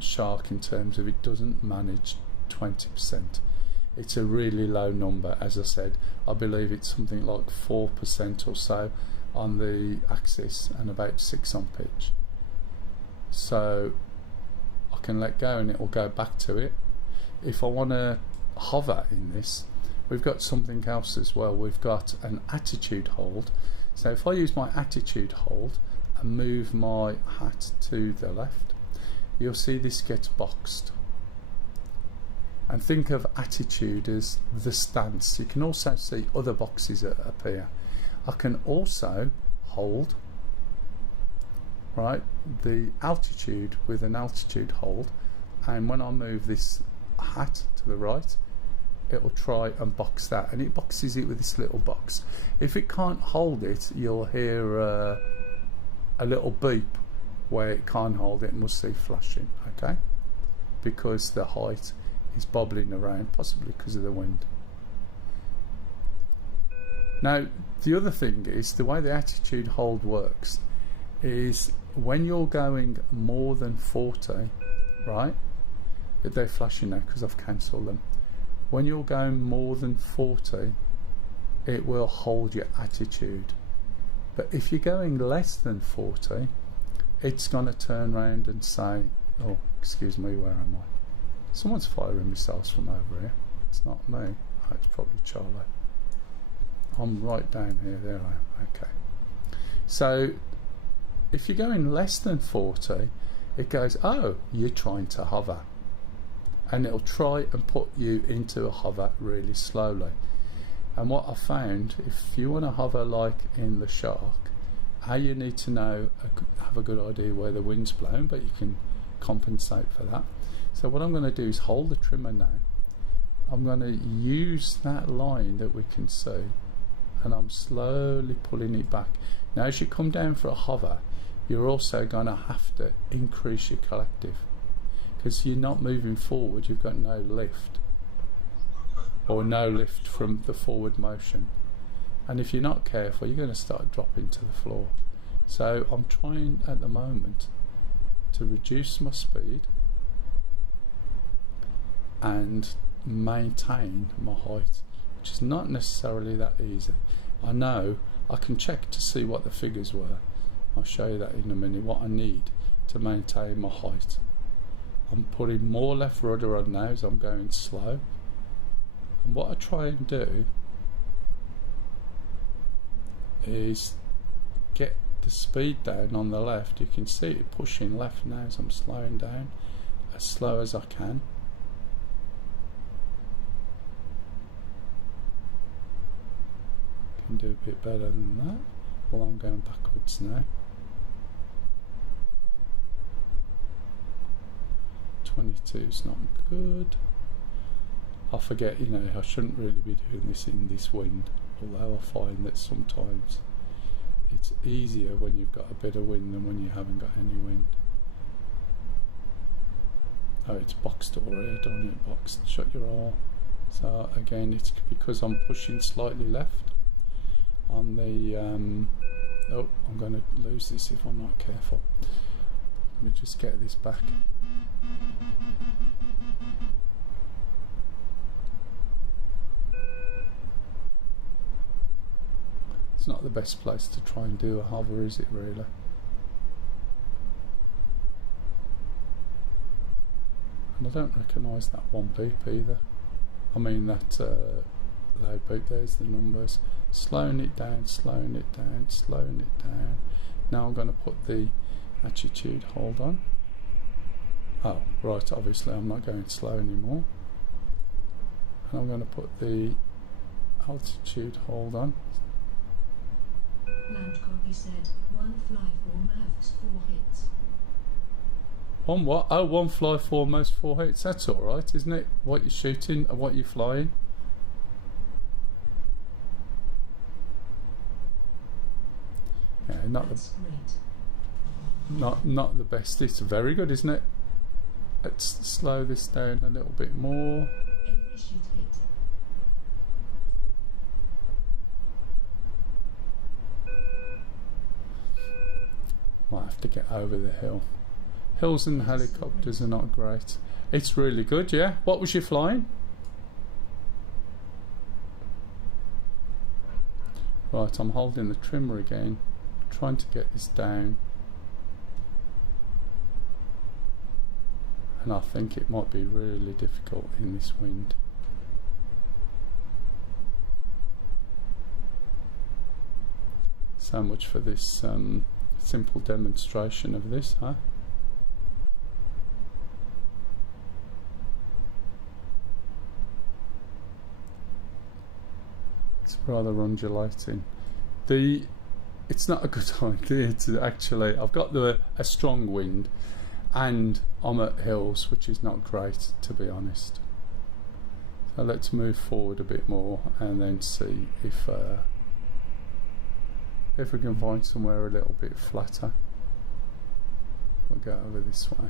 shark in terms of it doesn't manage 20%. It's a really low number. As I said, I believe it's something like 4% or so on the axis and about 6 on pitch. So I can let go and it will go back to it. If I want to hover in this, we've got something else as well. We've got an attitude hold. So if I use my attitude hold and move my hat to the left, you'll see this gets boxed. And think of attitude as the stance. You can also see other boxes that appear. I can also hold, right, the altitude with an altitude hold, and when I move this hat to the right, it will try and box that, and it boxes it with this little box. If it can't hold it, you'll hear a little beep where it can't hold it, and we'll see flashing, okay, because the height is bobbling around, possibly because of the wind. Now the other thing is, the way the attitude hold works is when you're going more than 40, right, they're flashing now because I've cancelled them. When you're going more than 40, it will hold your attitude. But if you're going less than 40, it's going to turn around and say, oh, excuse me, where am I? Someone's firing missiles from over here. It's not me. Oh, it's probably Charlie. I'm right down here. There I am. Okay. So if you're going less than 40, it goes, oh, you're trying to hover. And it'll try and put you into a hover really slowly. And what I found, if you want to hover like in the shark, you need to know, have a good idea where the wind's blowing, but you can compensate for that. So what I'm going to do is hold the trimmer now. I'm going to use that line that we can see, and I'm slowly pulling it back. Now as you come down for a hover, you're also going to have to increase your collective, because you're not moving forward, you've got no lift, or no lift from the forward motion, and if you're not careful, you're going to start dropping to the floor. So I'm trying at the moment to reduce my speed and maintain my height, which is not necessarily that easy. I know I can check to see what the figures were. I'll show you that in a minute, what I need to maintain my height. I'm putting more left rudder on now as I'm going slow, and what I try and do is get the speed down on the left. You can see it pushing left now as I'm slowing down as slow as I can. Can do a bit better than that. Well, I'm going backwards now. 22 is not good. I forget, you know, I shouldn't really be doing this in this wind, although I find that sometimes it's easier when you've got a bit of wind than when you haven't got any wind. Oh, it's boxed already. I don't want it boxed. Shut your eye. So again, it's because I'm pushing slightly left on the oh, I'm going to lose this if I'm not careful. Let me just get this back. It's not the best place to try and do a hover, is it really? And I don't recognise that one beep either. I mean that loud beep, there's the numbers. Slowing it down, slowing it down, slowing it down. Now I'm going to put the attitude hold on. Oh, right, obviously I'm not going slow anymore. And I'm going to put the altitude hold on. Land copy said, 1 fly 4 mouths 4 hits. One what? Oh, 1 fly 4 most 4 hits. That's alright, isn't it? What you're shooting and what you're flying. Yeah, That's great. not the best. It's very good, isn't it? Let's slow this down a little bit more. Every shoot hit. Might have to get over the hill. Hills and helicopters are not great. It's really good, yeah. What was you flying? Right, I'm holding the trimmer again, trying to get this down. And I think it might be really difficult in this wind. So much for this simple demonstration of this, huh? It's rather undulating. It's not a good idea to actually. I've got a strong wind, and I'm at hills, which is not great, to be honest. So let's move forward a bit more and then see if we can find somewhere a little bit flatter. We'll go over this way.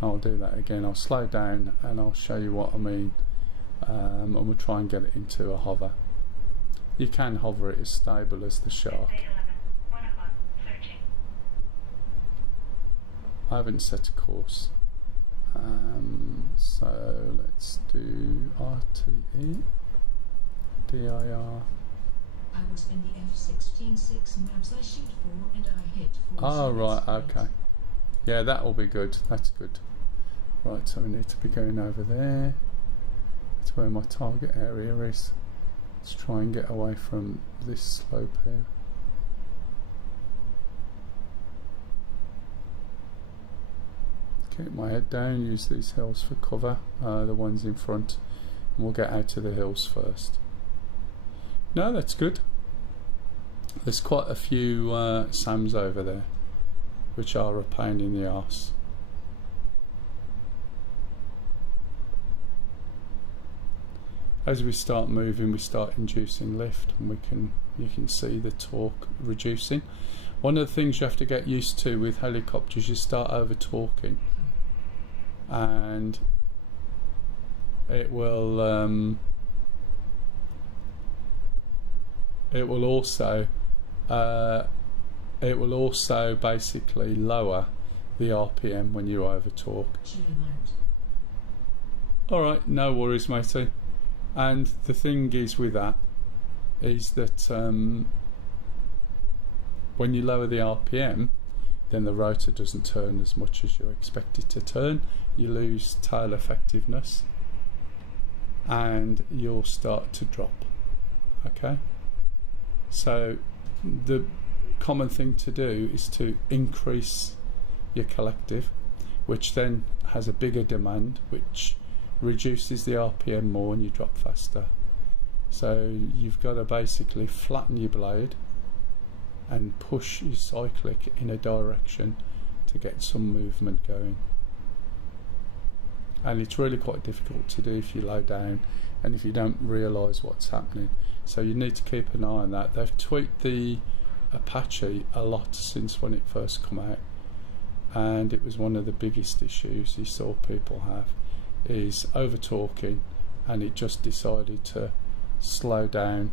I'll do that again. I'll slow down and I'll show you what I mean, and we'll try and get it into a hover. You can hover it as stable as the Shark. I haven't set a course, so let's do RTE, DIR. I was in the F-16-6 maps. I shoot 4 and I hit 4. Oh right, okay. Yeah, that will be good. That's good. Right, so we need to be going over there. That's where my target area is. Let's try and get away from this slope here. Keep my head down, use these hills for cover, the ones in front, and we'll get out to the hills first. No, that's good. There's quite a few SAMs over there, which are a pain in the arse. As we start moving, we start inducing lift, and you can see the torque reducing. One of the things you have to get used to with helicopters, you start over torquing, and it will also basically lower the RPM when you over torque. Alright, no worries, matey. And the thing is with that is that when you lower the RPM, then the rotor doesn't turn as much as you expect it to turn. You lose tail effectiveness and you'll start to drop. Okay? So the common thing to do is to increase your collective, which then has a bigger demand, which reduces the RPM more and you drop faster. So you've got to basically flatten your blade and push your cyclic in a direction to get some movement going. And it's really quite difficult to do if you low down and if you don't realise what's happening. So you need to keep an eye on that. They've tweaked the Apache a lot since when it first come out, and it was one of the biggest issues you saw people have, is over torquing, and it just decided to slow down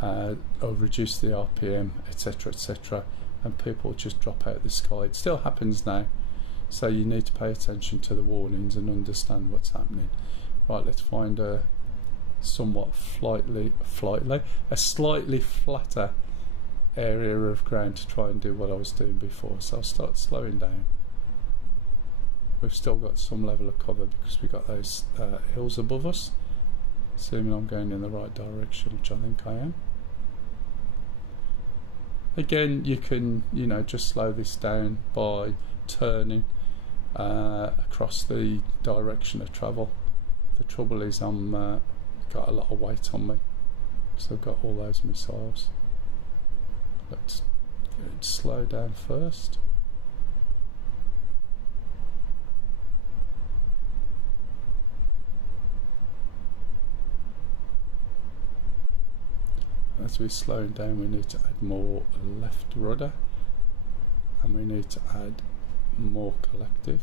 or reduce the RPM, etc, etc, and people just drop out of the sky. It still happens now, so you need to pay attention to the warnings and understand what's happening. Right, let's find a somewhat a slightly flatter area of ground to try and do what I was doing before. So I'll start slowing down. We've still got some level of cover because we've got those hills above us, assuming I'm going in the right direction, which I think I am. Again, you can, just slow this down by turning across the direction of travel. The trouble is I'm got a lot of weight on me, so I've got all those missiles. Let's slow down first. As we slow down, we need to add more left rudder, and we need to add more collective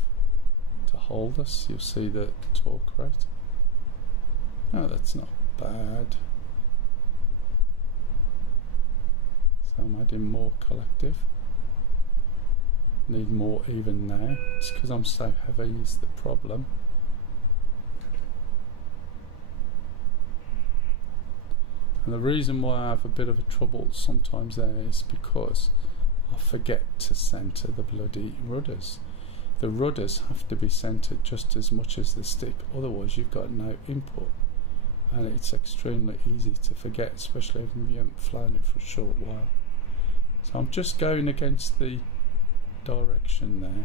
to hold us. You'll see the torque rate. No, that's not bad. So I'm adding more collective. Need more even now. It's because I'm so heavy is the problem. And the reason why I have a bit of a trouble sometimes there is because I forget to centre the bloody rudders. The rudders have to be centred just as much as the stick, otherwise you've got no input. And it's extremely easy to forget, especially if you haven't flown it for a short while. So I'm just going against the direction there.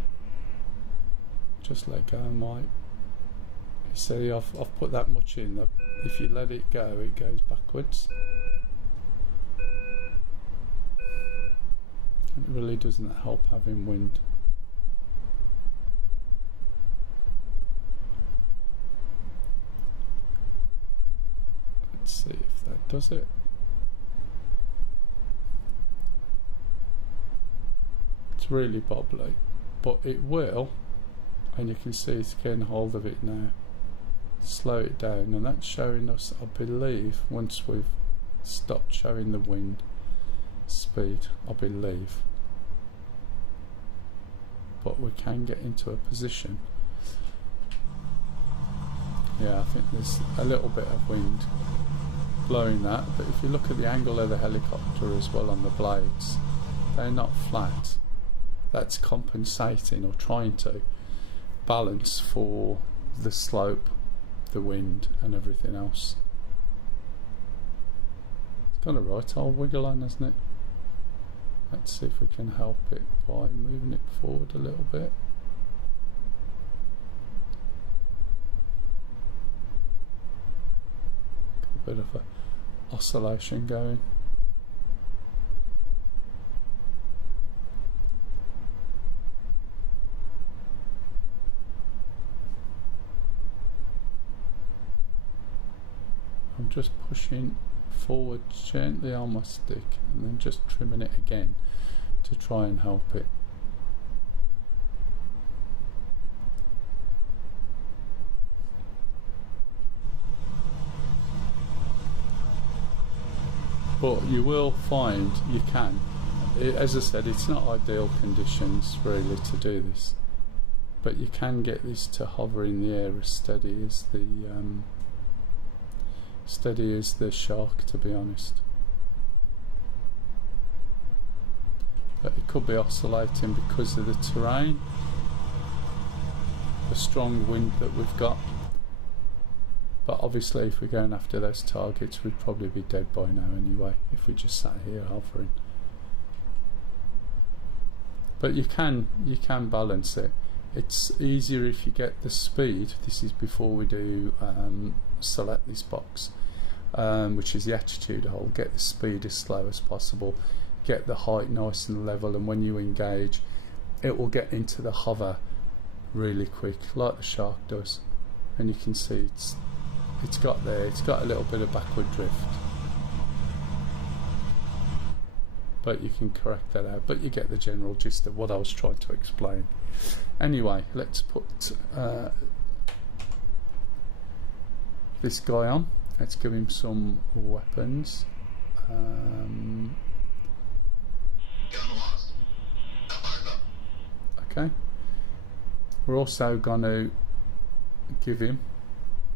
Just let go of my... You see, I've put that much in that if you let it go, it goes backwards. It really doesn't help having wind. Let's see if that does it. It's really bobbly, but it will, and you can see it's getting hold of it now. Slow it down, and that's showing us, I believe, once we've stopped showing the wind speed, I believe. But we can get into a position. Yeah, I think there's a little bit of wind blowing that, but if you look at the angle of the helicopter as well on the blades, they're not flat. That's compensating or trying to balance for the slope, the wind and everything else. It's got a right old wiggle on, hasn't it? Let's see if we can help it by moving it forward a little bit. Got a bit of a oscillation going. I'm just pushing forward gently on my stick and then just trimming it again to try and help it. But you will find you can. As I said, it's not ideal conditions really to do this, but you can get this to hover in the air as steady as the shark, to be honest. But it could be oscillating because of the terrain, the strong wind that we've got. But obviously if we're going after those targets, we'd probably be dead by now anyway if we just sat here hovering. But you can balance it. It's easier if you get the speed. This is before we do select this box, which is the attitude hold. Get the speed as slow as possible, get the height nice and level, and when you engage it will get into the hover really quick like the shark does. And you can see it's got a little bit of backward drift, but you can correct that out, but you get the general gist of what I was trying to explain. Anyway, let's put this guy on. Let's give him some weapons. Okay. We're also going to give him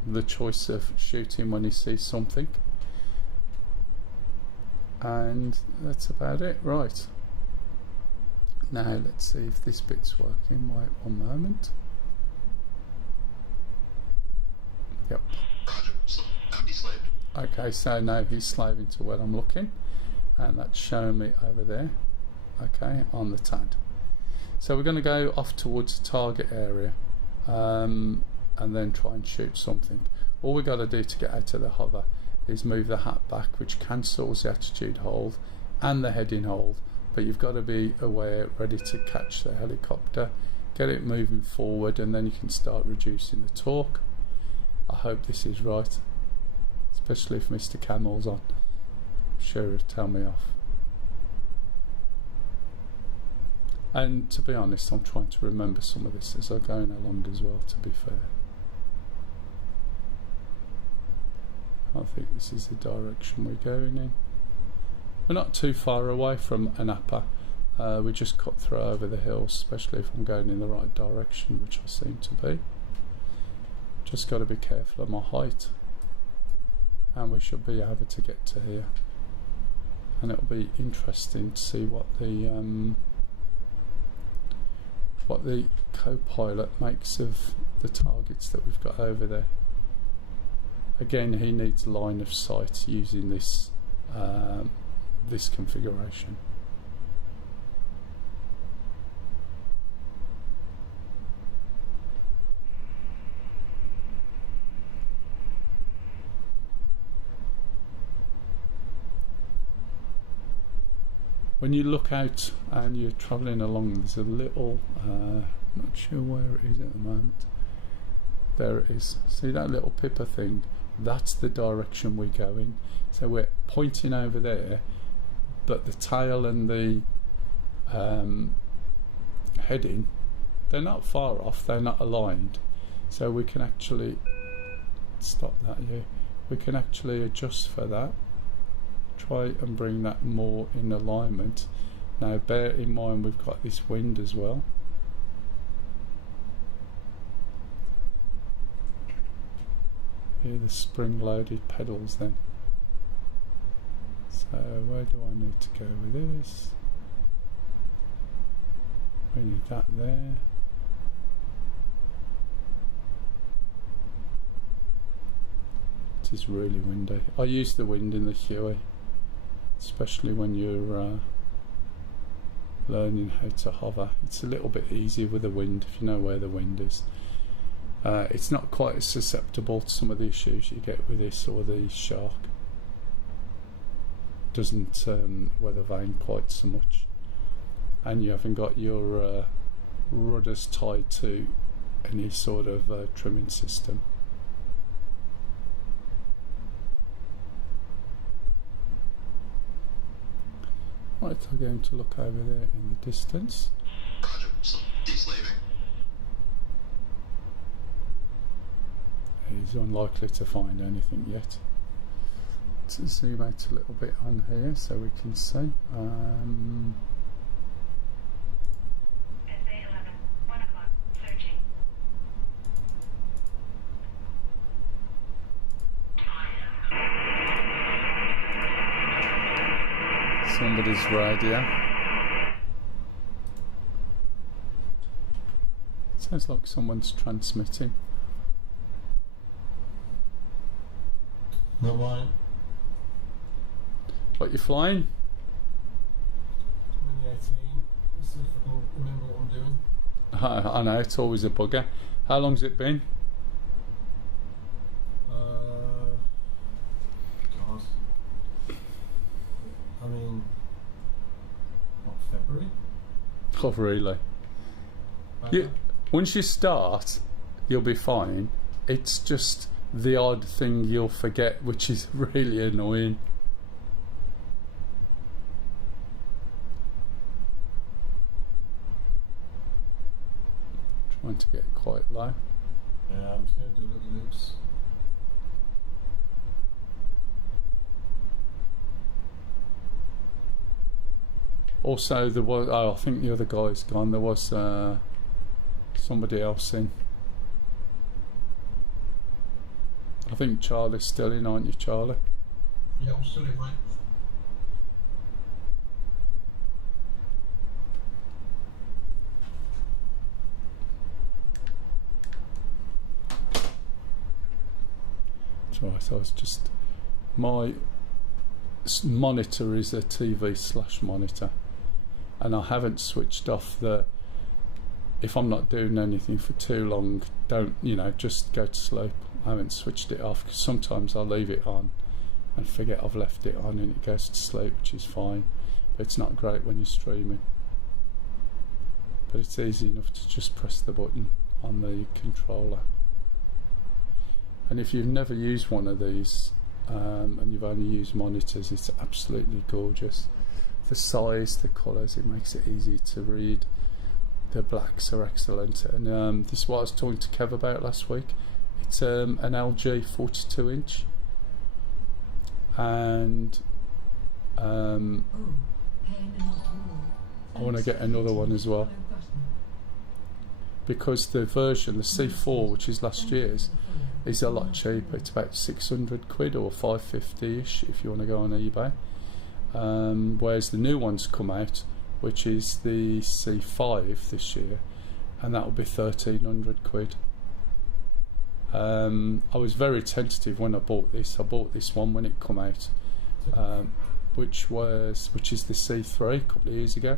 the choice of shooting when he sees something. And that's about it. Right, now let's see if this bit's working. Wait one moment. Yep. Roger. Empty slave. Okay, so now he's slaving to where I'm looking, and that's showing me over there, okay, on the TAD. So we're going to go off towards the target area, and then try and shoot something. All we got to do to get out of the hover is move the hat back, which cancels the attitude hold and the heading hold, but you've got to be aware, ready to catch the helicopter, get it moving forward, and then you can start reducing the torque. I hope this is right, especially if Mr. Camel's on. I'm sure he'll tell me off. And to be honest, I'm trying to remember some of this as I'm going along as well, to be fair. I think this is the direction we're going in. We're not too far away from Anapa. We just cut through over the hills, especially if I'm going in the right direction, which I seem to be. Just got to be careful of my height. And we should be able to get to here. And it'll be interesting to see what the co-pilot makes of the targets that we've got over there. Again, he needs line of sight using this this configuration. When you look out and you're travelling along, there's a little, I'm not sure where it is at the moment. There it is. See that little pipper thing? That's the direction we're going. So we're pointing over there, but the tail and the heading, they're not far off, they're not aligned. So we can actually, stop that here, we can actually adjust for that. Try and bring that more in alignment. Now bear in mind we've got this wind as well. Here the spring-loaded pedals then. So where do I need to go with this? We need that there. It is really windy. I use the wind in the Huey, especially when you're learning how to hover. It's a little bit easier with the wind if you know where the wind is. It's not quite as susceptible to some of the issues you get with this or the Shark. Doesn't weather vane quite so much, and you haven't got your rudders tied to any sort of trimming system. Right, I'm going to look over there in the distance. Roger. Deslaving. He's unlikely to find anything yet. Let's zoom out a little bit on here so we can see. SA-11, 1 o'clock, searching. Somebody's radio. Sounds like someone's transmitting. No mine. What, you flying? I'm in the 18. Let's see if I can remember what I'm doing. I know, it's always a bugger. How long's it been? God. I mean, what, February? Oh, really? Once you start, you'll be fine. It's just the odd thing you'll forget, which is really annoying. Trying to get quite low. Yeah, I'm just going to do little loops. Also, there was, I think the other guy's gone. There was somebody else in. I think Charlie's still in, aren't you, Charlie? Yeah, I'm still in, mate. That's right, so I was just... My monitor is a TV/monitor, and I haven't switched off the... If I'm not doing anything for too long, don't, you know, just go to sleep. I haven't switched it off, because sometimes I'll leave it on and forget I've left it on and it goes to sleep, which is fine. But it's not great when you're streaming. But it's easy enough to just press the button on the controller. And if you've never used one of these and you've only used monitors, it's absolutely gorgeous. The size, the colours, it makes it easy to read. The blacks are excellent, and this is what I was talking to Kev about last week. It's an LG 42 inch, and I want to get another one as well, because the version, the C4, which is last year's, is a lot cheaper. It's about 600 quid or 550-ish if you want to go on eBay, whereas the new ones come out, which is the C5 this year, and that will be 1300 quid. I was very tentative when I bought this. I bought this one when it come out, which is the C3 a couple of years ago,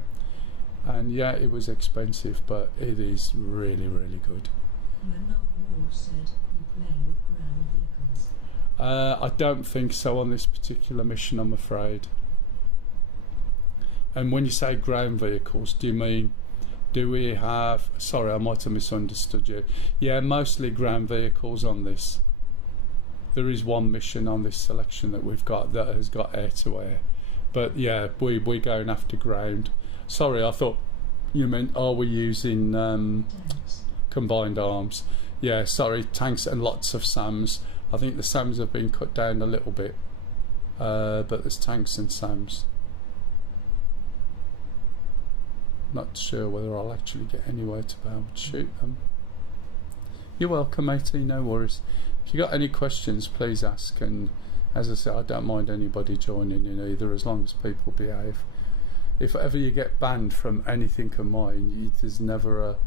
and yeah, it was expensive, but it is really, really good. I don't think so on this particular mission, I'm afraid. And when you say ground vehicles, do you mean, do we have... Sorry, I might have misunderstood you. Yeah, mostly ground vehicles on this. There is one mission on this selection that we've got that has got air-to-air. But yeah, we're going after ground. Sorry, I thought you meant, are we using combined arms? Yeah, sorry, tanks and lots of SAMs. I think the SAMs have been cut down a little bit. But there's tanks and SAMs. Not sure whether I'll actually get anywhere to be able to shoot them. You're welcome, matey, no worries. If you've got any questions, please ask, and as I said, I don't mind anybody joining in either, as long as people behave. If ever you get banned from anything of mine, there's never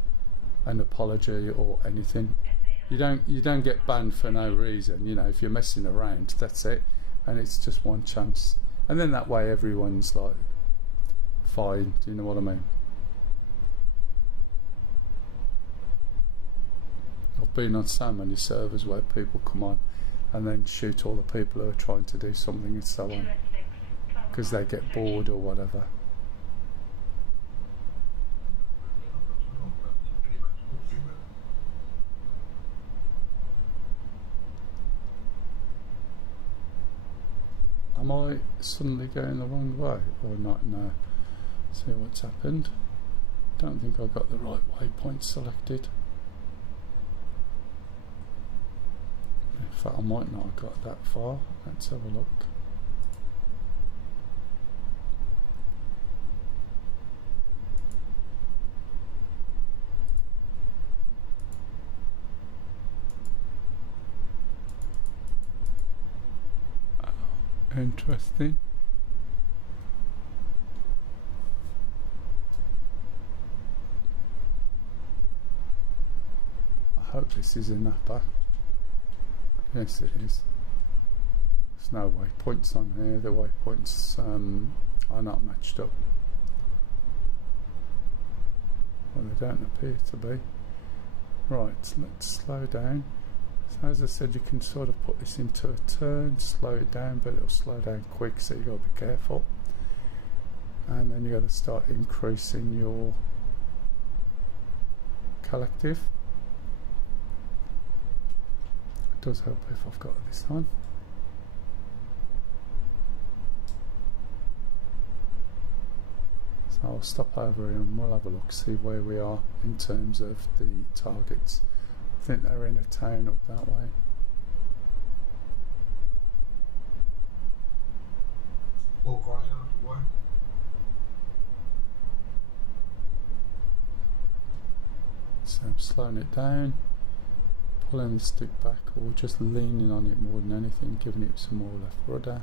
an apology or anything. You don't get banned for no reason, you know. If you're messing around, that's it, and it's just one chance, and then that way everyone's like fine, do you know what I mean? I've been on so many servers where people come on and then shoot all the people who are trying to do something and so on, because they get bored or whatever. Am I suddenly going the wrong way or not? No. See what's happened. Don't think I got the right waypoint selected. In fact, I might not have got that far. Let's have a look. Interesting. I hope this is a napper. Yes, it is. There's no waypoints on here. The waypoints are not matched up. Well, they don't appear to be. Right, let's slow down. So as I said, you can sort of put this into a turn, slow it down, but it'll slow down quick, so you've got to be careful. And then you've got to start increasing your collective. It does help if I've got this on. So I'll stop over here and we'll have a look, see where we are in terms of the targets. I think they're in a town up that way. Walk right out of the way. So I'm slowing it down, pulling the stick back or just leaning on it more than anything, giving it some more left rudder.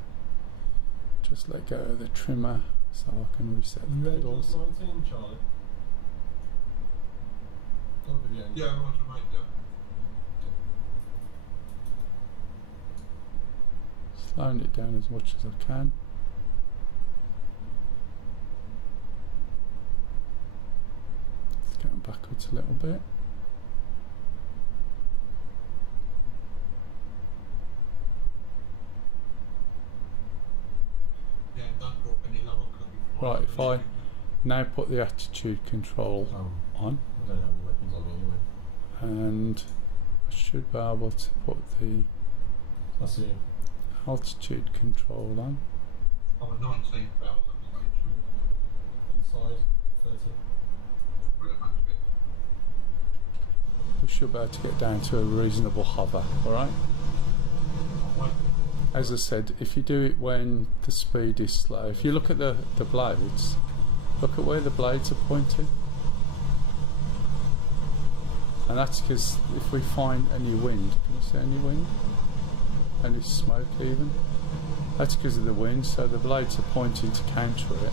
Just let go of the trimmer so I can reset the pedals. 19, Charlie. Yeah, roger, mate, yeah. Slowing it down as much as I can. It's going backwards a little bit. Yeah, don't drop any lower. Right, if I now put the attitude control on, I don't have any weapons on me anyway. and I should be able to put the I see you. altitude control on. I'm a 19 power On side, 30. pretty much bit. We should be able to get down to a reasonable hover, alright? As I said, if you do it when the speed is slow, if you look at the blades, look at where the blades are pointing. And that's because if we find any wind, can you see any wind? Any smoke even? That's because of the wind, so the blades are pointing to counter it.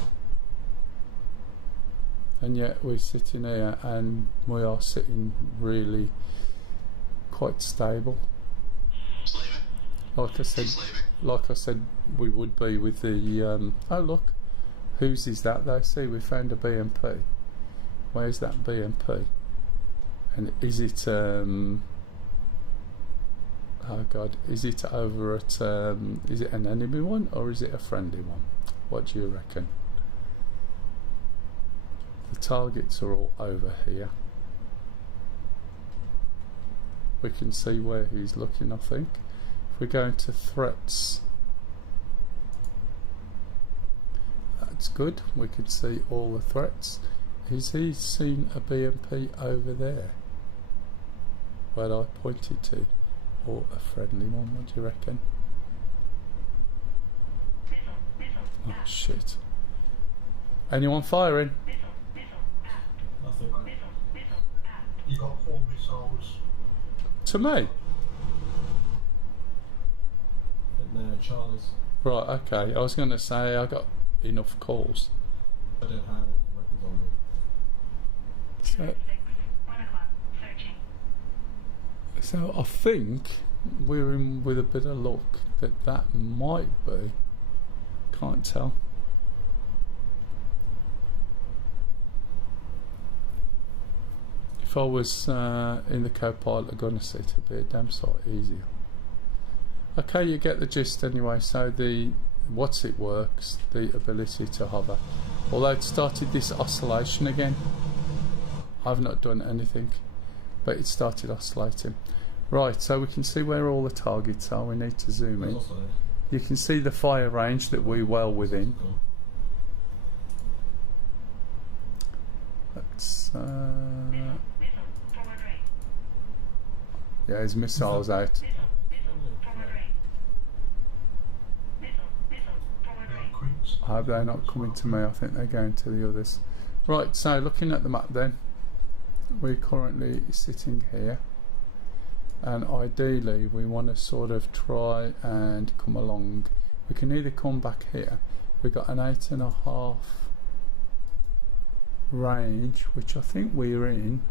And yet we're sitting here and we are sitting really quite stable. Like I said, we would be with the. Oh look, whose is that? Though, see, we found a BMP. Where's that BMP? And is it? Oh God, is it over at? Is it an enemy one or is it a friendly one? What do you reckon? The targets are all over here. We can see where he's looking, I think. If we go into threats, that's good. We could see all the threats. Is he seen a BMP over there? Where I pointed to? Or a friendly one, what do you reckon? Oh shit. Anyone firing? Nothing. You got 4 missiles. To me? And Charlie's. Right, okay. I was going to say I got enough calls. I don't have any weapons on me. So, 1 o'clock, searching. so I think we're in with a bit of luck that might be. Can't tell. If I was in the co-pilot gunner seat, it'd be a damn sight easier. Okay, you get the gist anyway. So the what's it works, the ability to hover. Although it started this oscillation again. I've not done anything, but it started oscillating. Right, so we can see where all the targets are. We need to zoom in. You can see the fire range that we're well within. Let's yeah, his missiles out. I hope they're not coming to me. I think they're going to the others. Right, so looking at the map then, we're currently sitting here, and ideally we want to sort of try and come along. We can either come back here. We've got an 8.5 range, which I think we're in.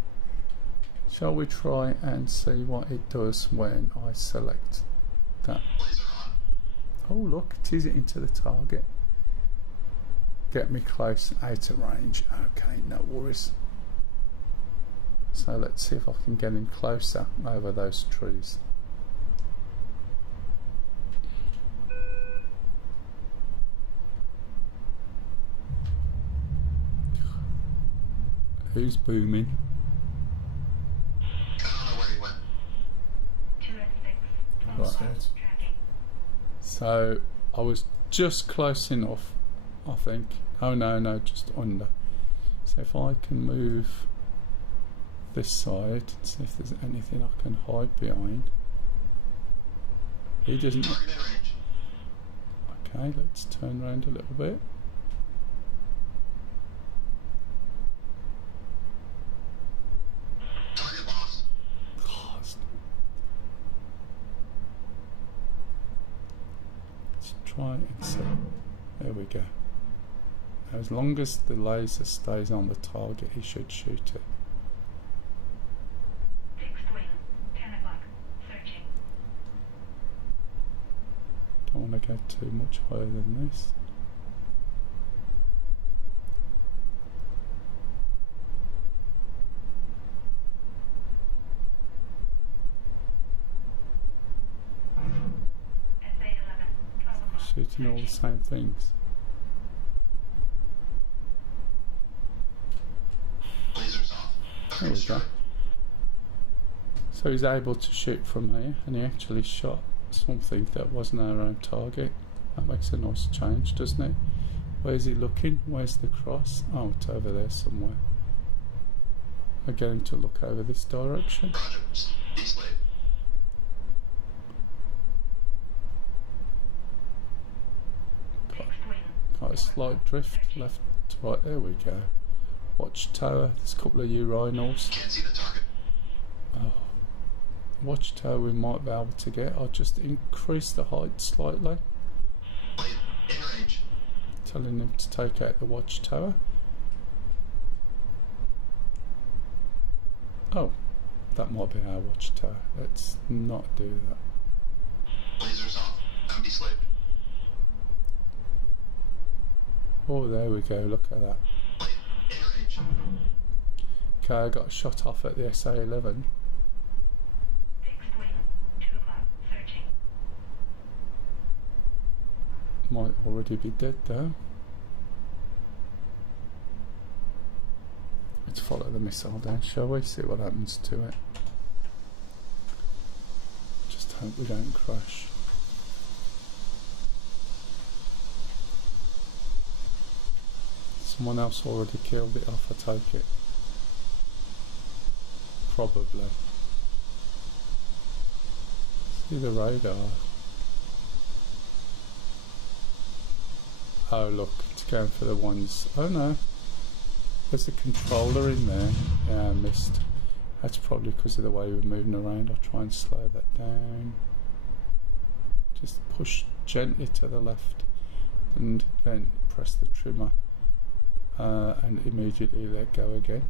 Shall we try and see what it does when I select that? Oh look, it is into the target. Get me close, out of range. Okay, no worries. So let's see if I can get in closer over those trees. Who's booming? Right. So I was just close enough, I think. Oh no, just under. So if I can move this side and see if there's anything I can hide behind. He doesn't. Okay, let's turn around a little bit. try and see. There we go. As long as the laser stays on the target, he should shoot it. Fixed wing, 10 o'clock, searching. Don't want to go too much higher than this. SA-11, 12 o'clock, Shooting all the same things. Lasers off. There we go. So he's able to shoot from here, and he actually shot something that wasn't our own target. That makes a nice change, doesn't it? Where's he looking? Where's the cross? Oh, it's over there somewhere. We're going to look over this direction. Roger. D-slave. fixed wing. Got a slight drift left to right. There we go. Watchtower. There's a couple of urinals. Can't see the target. Oh. Watchtower we might be able to get. I'll just increase the height slightly. Blade in range. Telling him to take out the watchtower. Oh, that might be our watchtower. Let's not do that. Lasers off. I'm D-slaved. Oh, there we go. Look at that. Blade in range. Okay, I got a shot off at the SA-11. Fixed wing, 2 o'clock, searching. Might already be dead though. Let's follow the missile down, shall we? See what happens to it. Just hope we don't crash. Someone else already killed it off, I take it. Probably. See the radar. Oh look, it's going for the ones. Oh no, there's a controller in there. Yeah, I missed. That's probably because of the way we're moving around. I'll try and slow that down. Just push gently to the left and then press the trimmer and immediately let go again.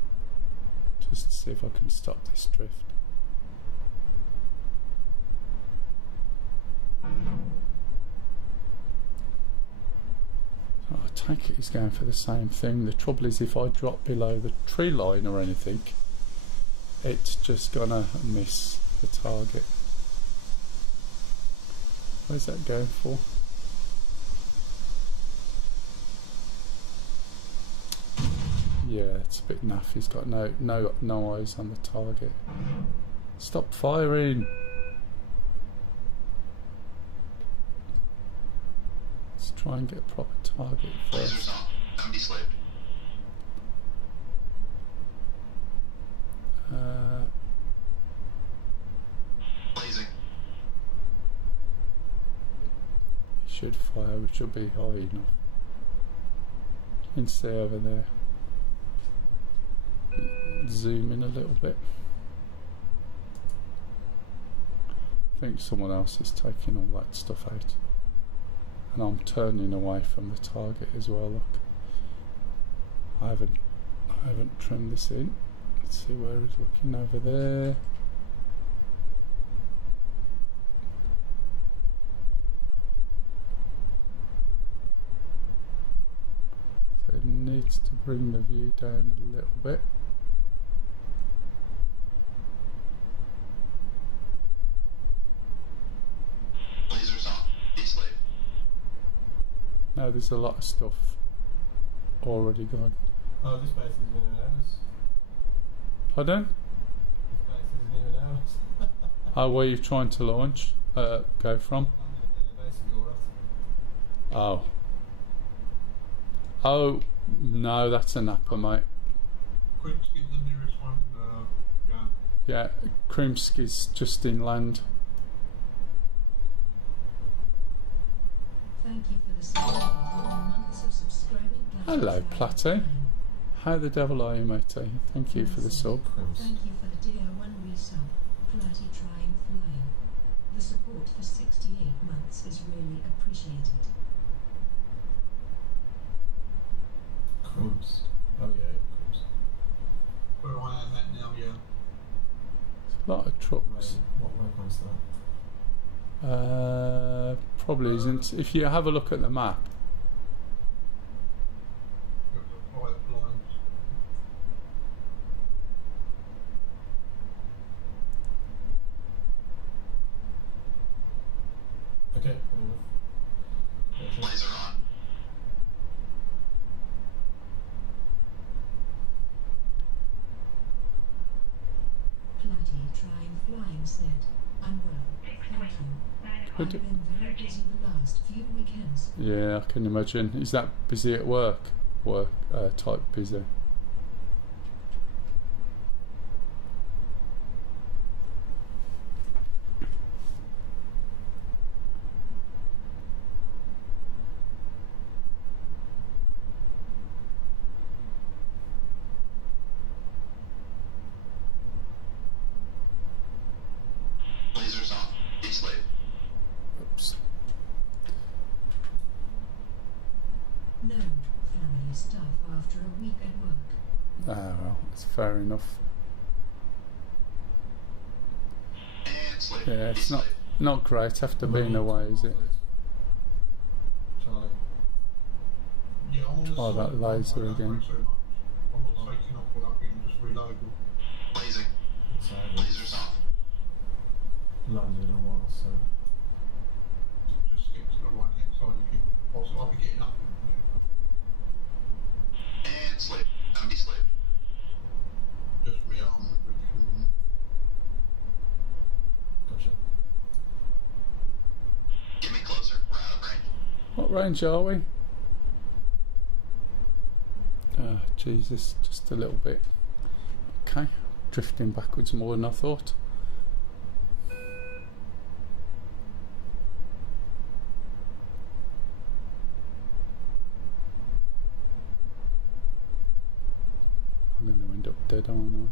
Just to see if I can stop this drift. I take it he's going for the same thing. The trouble is if I drop below the tree line or anything, it's just gonna miss the target. Where's that going for? Yeah, it's a bit naff. He's got no eyes on the target. Stop firing! Let's try and get a proper target Lasers first. off. I'm D-slaved. Blazing. Should fire, which should be high enough. You can see over there. Zoom in a little bit. I think someone else is taking all that stuff out. And I'm turning away from the target as well, look. I haven't trimmed this in. Let's see where he's looking over there. So it needs to bring the view down a little bit. Lasers off. D-slaved. Now there's a lot of stuff already gone. Oh, this base isn't even ours. Pardon? This base isn't even ours. Oh, where you're trying to launch? Go from? The base of Europe. Oh. Oh, no, that's a napper, mate. Quick, give the nearest one, Jan. Yeah, Krimsky's just inland. Thank you for the support and months of subscribing. Hello, Platty. How the devil are you, matey? Thank you for the sub. Thank you for the Dear One resub. Platty trying flying. The support for 68 months is really appreciated. lot of trucks. What waypoint's that? Probably isn't. If you have a look at the map, Got the pipelines. Okay, fair enough. Laser on. Platty trying flying said, I'm well, thank you. I've been very busy the last few weekends. yeah, I can imagine. Is that busy at work? Type busy. Lasers off. Be slave. Oops. No, family stuff after a week at work. Ah, well, it's fair enough. And slave. Yeah, Be it's slave. not great after being away, is it? Charlie. Yeah, I'm on the Oh, that side. laser I don't again. worry so much. I'm not taking off all that being just reloadable. Blazing. So Lasers off. landed in a while, so Just get to the right hand side if you possible. I'll be getting up in a minute. And slave. Be slave. Just rearm and refueling. gotcha. Get me closer. We're out of range. What range are we? Ah, Jesus, just a little bit. Okay, drifting backwards more than I thought. I'm going to end up dead, aren't I?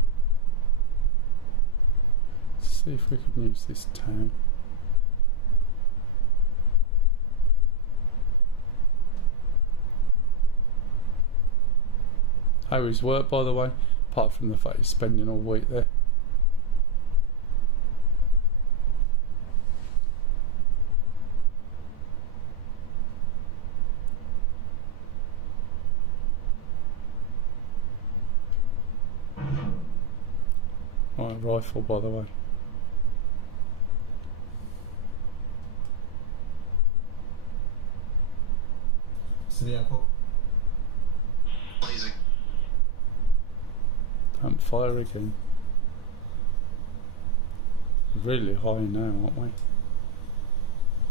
Let's see if we can use this town. How is work, by the way? Apart from the fact he's spending all week there. Right, rifle, by the way. To the airport. Blazing. Don't fire again. Really high now, aren't we?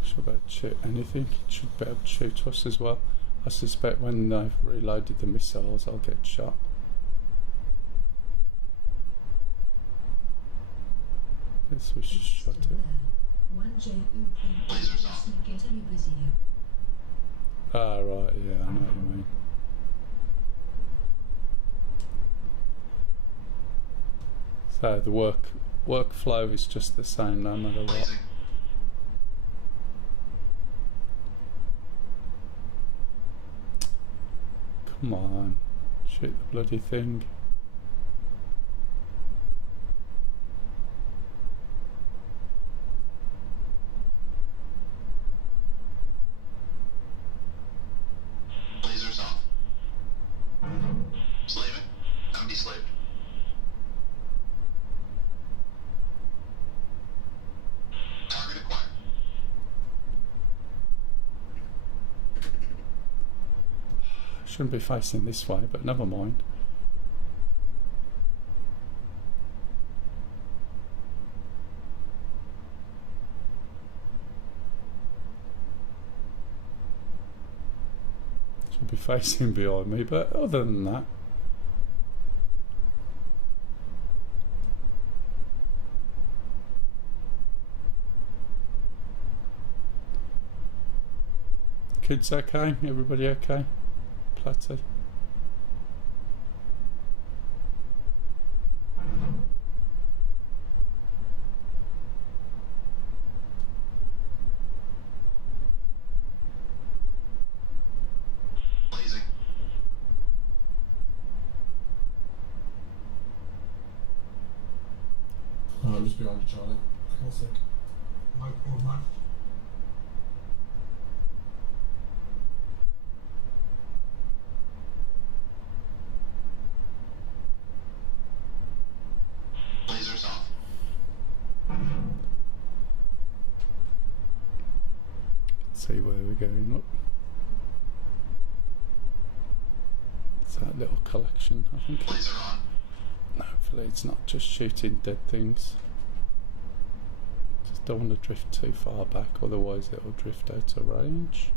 Should be able to shoot anything. It should be able to shoot us as well. I suspect when they've reloaded the missiles, I'll get shot. Guess we should shut Still it. there. 1J Ooping Lasers off. doesn't get any busier. Ah, right, yeah, I know what you mean. So the workflow is just the same no matter what. Blazing. Come on, shoot the bloody thing. Lasers off. Slaving. Be slaved. Target acquired. Shouldn't be facing this way, but never mind. Should be facing behind me, but other than that. Kids okay? Everybody okay? Platty? Blazing. I'm just just behind you, Charlie. One sec. No problem, man. Lasers off. See where we're going. Look, it's that little collection, I think. Laser on. Hopefully it's not just shooting dead things. Just don't want to drift too far back, otherwise it'll drift out of range.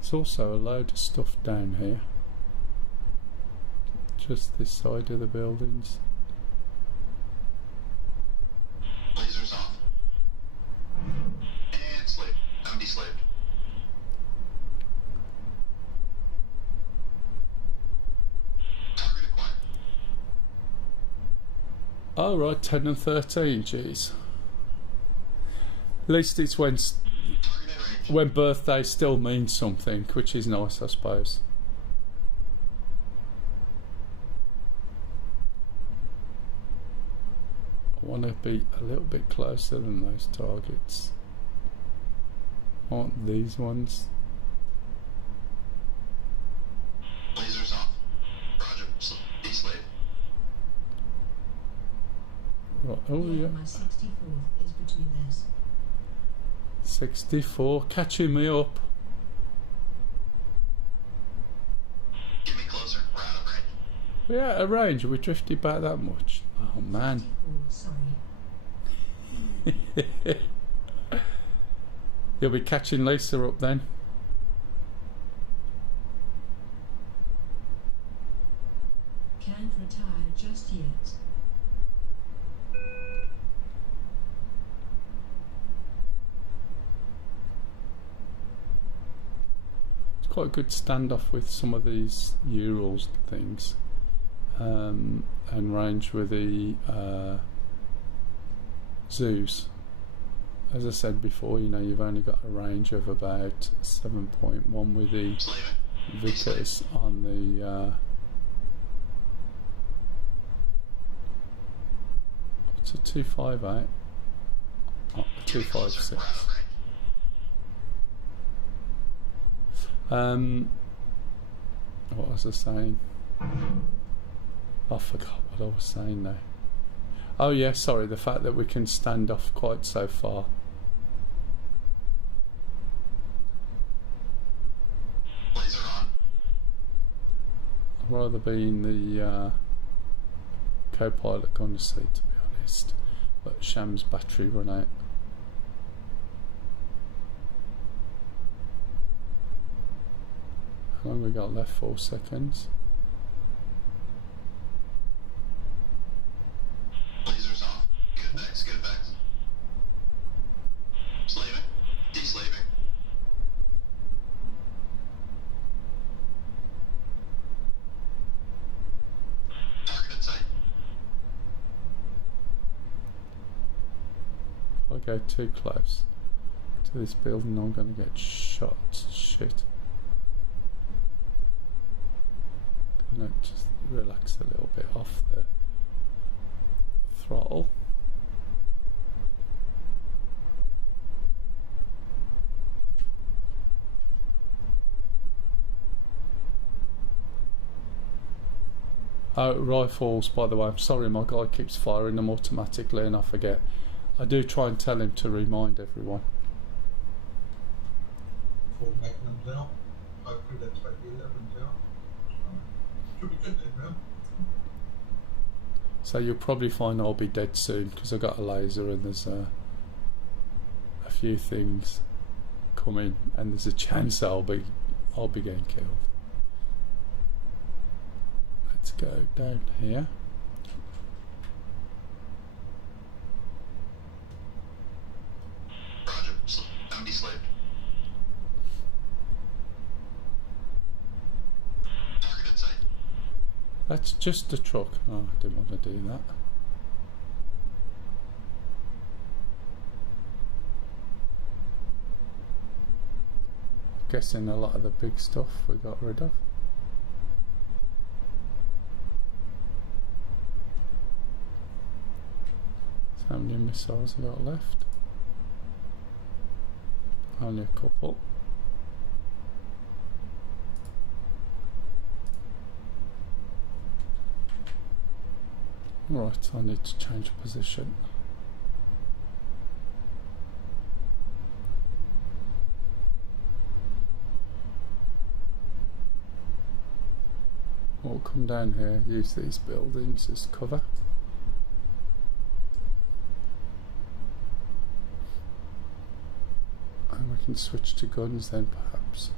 There's also a load of stuff down here, just this side of the buildings. Lasers off. And slave. I'm deslaved. Target acquired. Oh right, 10 and 13, jeez. At least it's when Target in range. birthday still means something, which is nice, I suppose. I want to be a little bit closer than those targets. I want these ones. Lasers off. Roger. Deslave. Right, oh yeah, My 64th is between theirs. 64, catching me up. Get me closer. We're out of range. We're out of range, we drifted back that much. Oh man. 64, sorry. You'll be catching Lisa up then. Can't retire just yet. It's quite a good standoff with some of these Urals things. And range with the Zeus. As I said before, you know, you've only got a range of about 7.1 with the Slaving. Vickers on the up to 258. Oh, Get me closer. 256. We're out of range. What was I saying? I forgot what I was saying now. Oh yeah, sorry, the fact that we can stand off quite so far. Laser on. I'd rather be in the co-pilot gunner seat, to be honest. But Sham's battery run out. How long we got left? 4 seconds. Lasers off. Good effects. Good effects. Slaving. Deslaving. Target in sight. If I go too close to this building, I'm going to get shot. Shit. Gonna just relax a little bit off the throttle. Oh, rifles, by the way, I'm sorry my guy keeps firing them automatically and I forget. I do try and tell him to remind everyone. 4 magnums out. Hopefully they'll take the 11s out. Should be good then, man. So you'll probably find I'll be dead soon because I've got a laser and there's a few things coming and there's a chance I'll be getting killed. Let's go down here. Roger. I'm deslaved. Target in sight. That's just a truck. Oh, I didn't want to do that. Guessing a lot of the big stuff we got rid of. How many missiles have I got left? Only a couple. Right, I need to change position. We'll come down here, use these buildings as cover. And we can switch to guns then perhaps.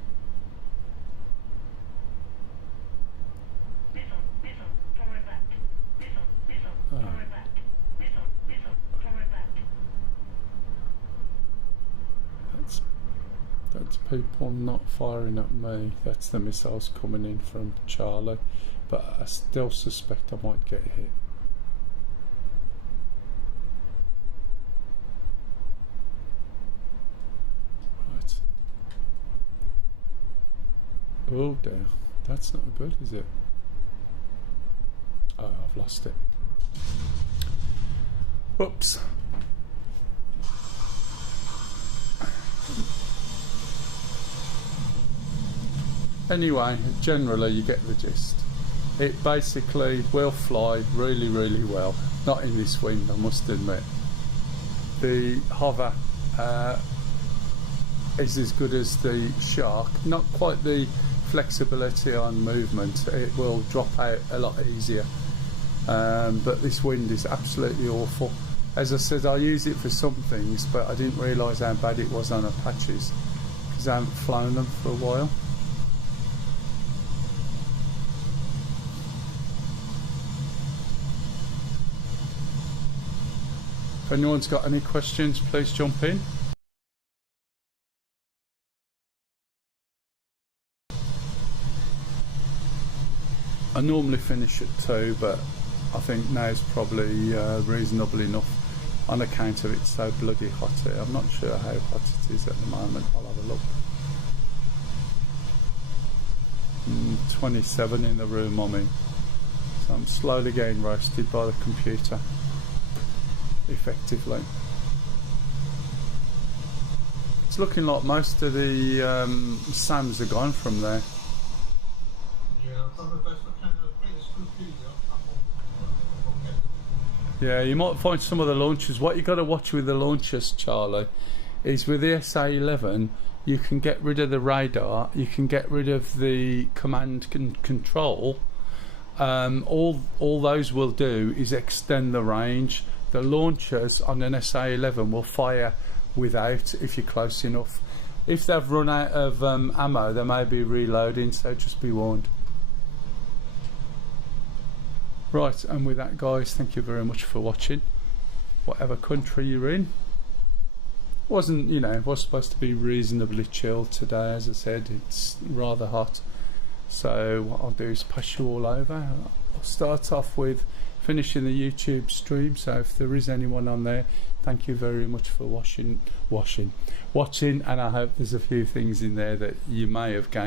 Missile, forward left. Missile, forward left. Missile, forward left. That's people not firing at me. That's the missiles coming in from Charlie. But I still suspect I might get hit. Right. Oh dear. That's not good, is it? Oh, I've lost it. Whoops. Anyway, generally you get the gist. It basically will fly really, really well. Not in this wind, I must admit. The hover is as good as the Shark. Not quite the flexibility on movement. It will drop out a lot easier. But this wind is absolutely awful. As I said, I use it for some things, but I didn't realise how bad it was on Apaches because I haven't flown them for a while. If anyone's got any questions, please jump in. I normally finish at 2, but I think now's probably reasonable enough on account of it's so bloody hot here. I'm not sure how hot it is at the moment. I'll have a look. 27 in the room I'm in. So I'm slowly getting roasted by the computer. Effectively. It's looking like most of the SAMs are gone from there. Yeah, you might find some of the launchers. What you got to watch with the launchers, Charlie, is with the SA-11 you can get rid of the radar, you can get rid of the command and control. All those will do is extend the range. The launchers on an SA-11 will fire without if you're close enough. If they've run out of ammo, they may be reloading, so just be warned. Right, and with that, guys, thank you very much for watching. Whatever country you're in. Wasn't, you know, it was supposed to be reasonably chilled today. As I said, it's rather hot. So what I'll do is pass you all over. I'll start off with finishing the YouTube stream, so if there is anyone on there, thank you very much for watching, and I hope there's a few things in there that you may have gained.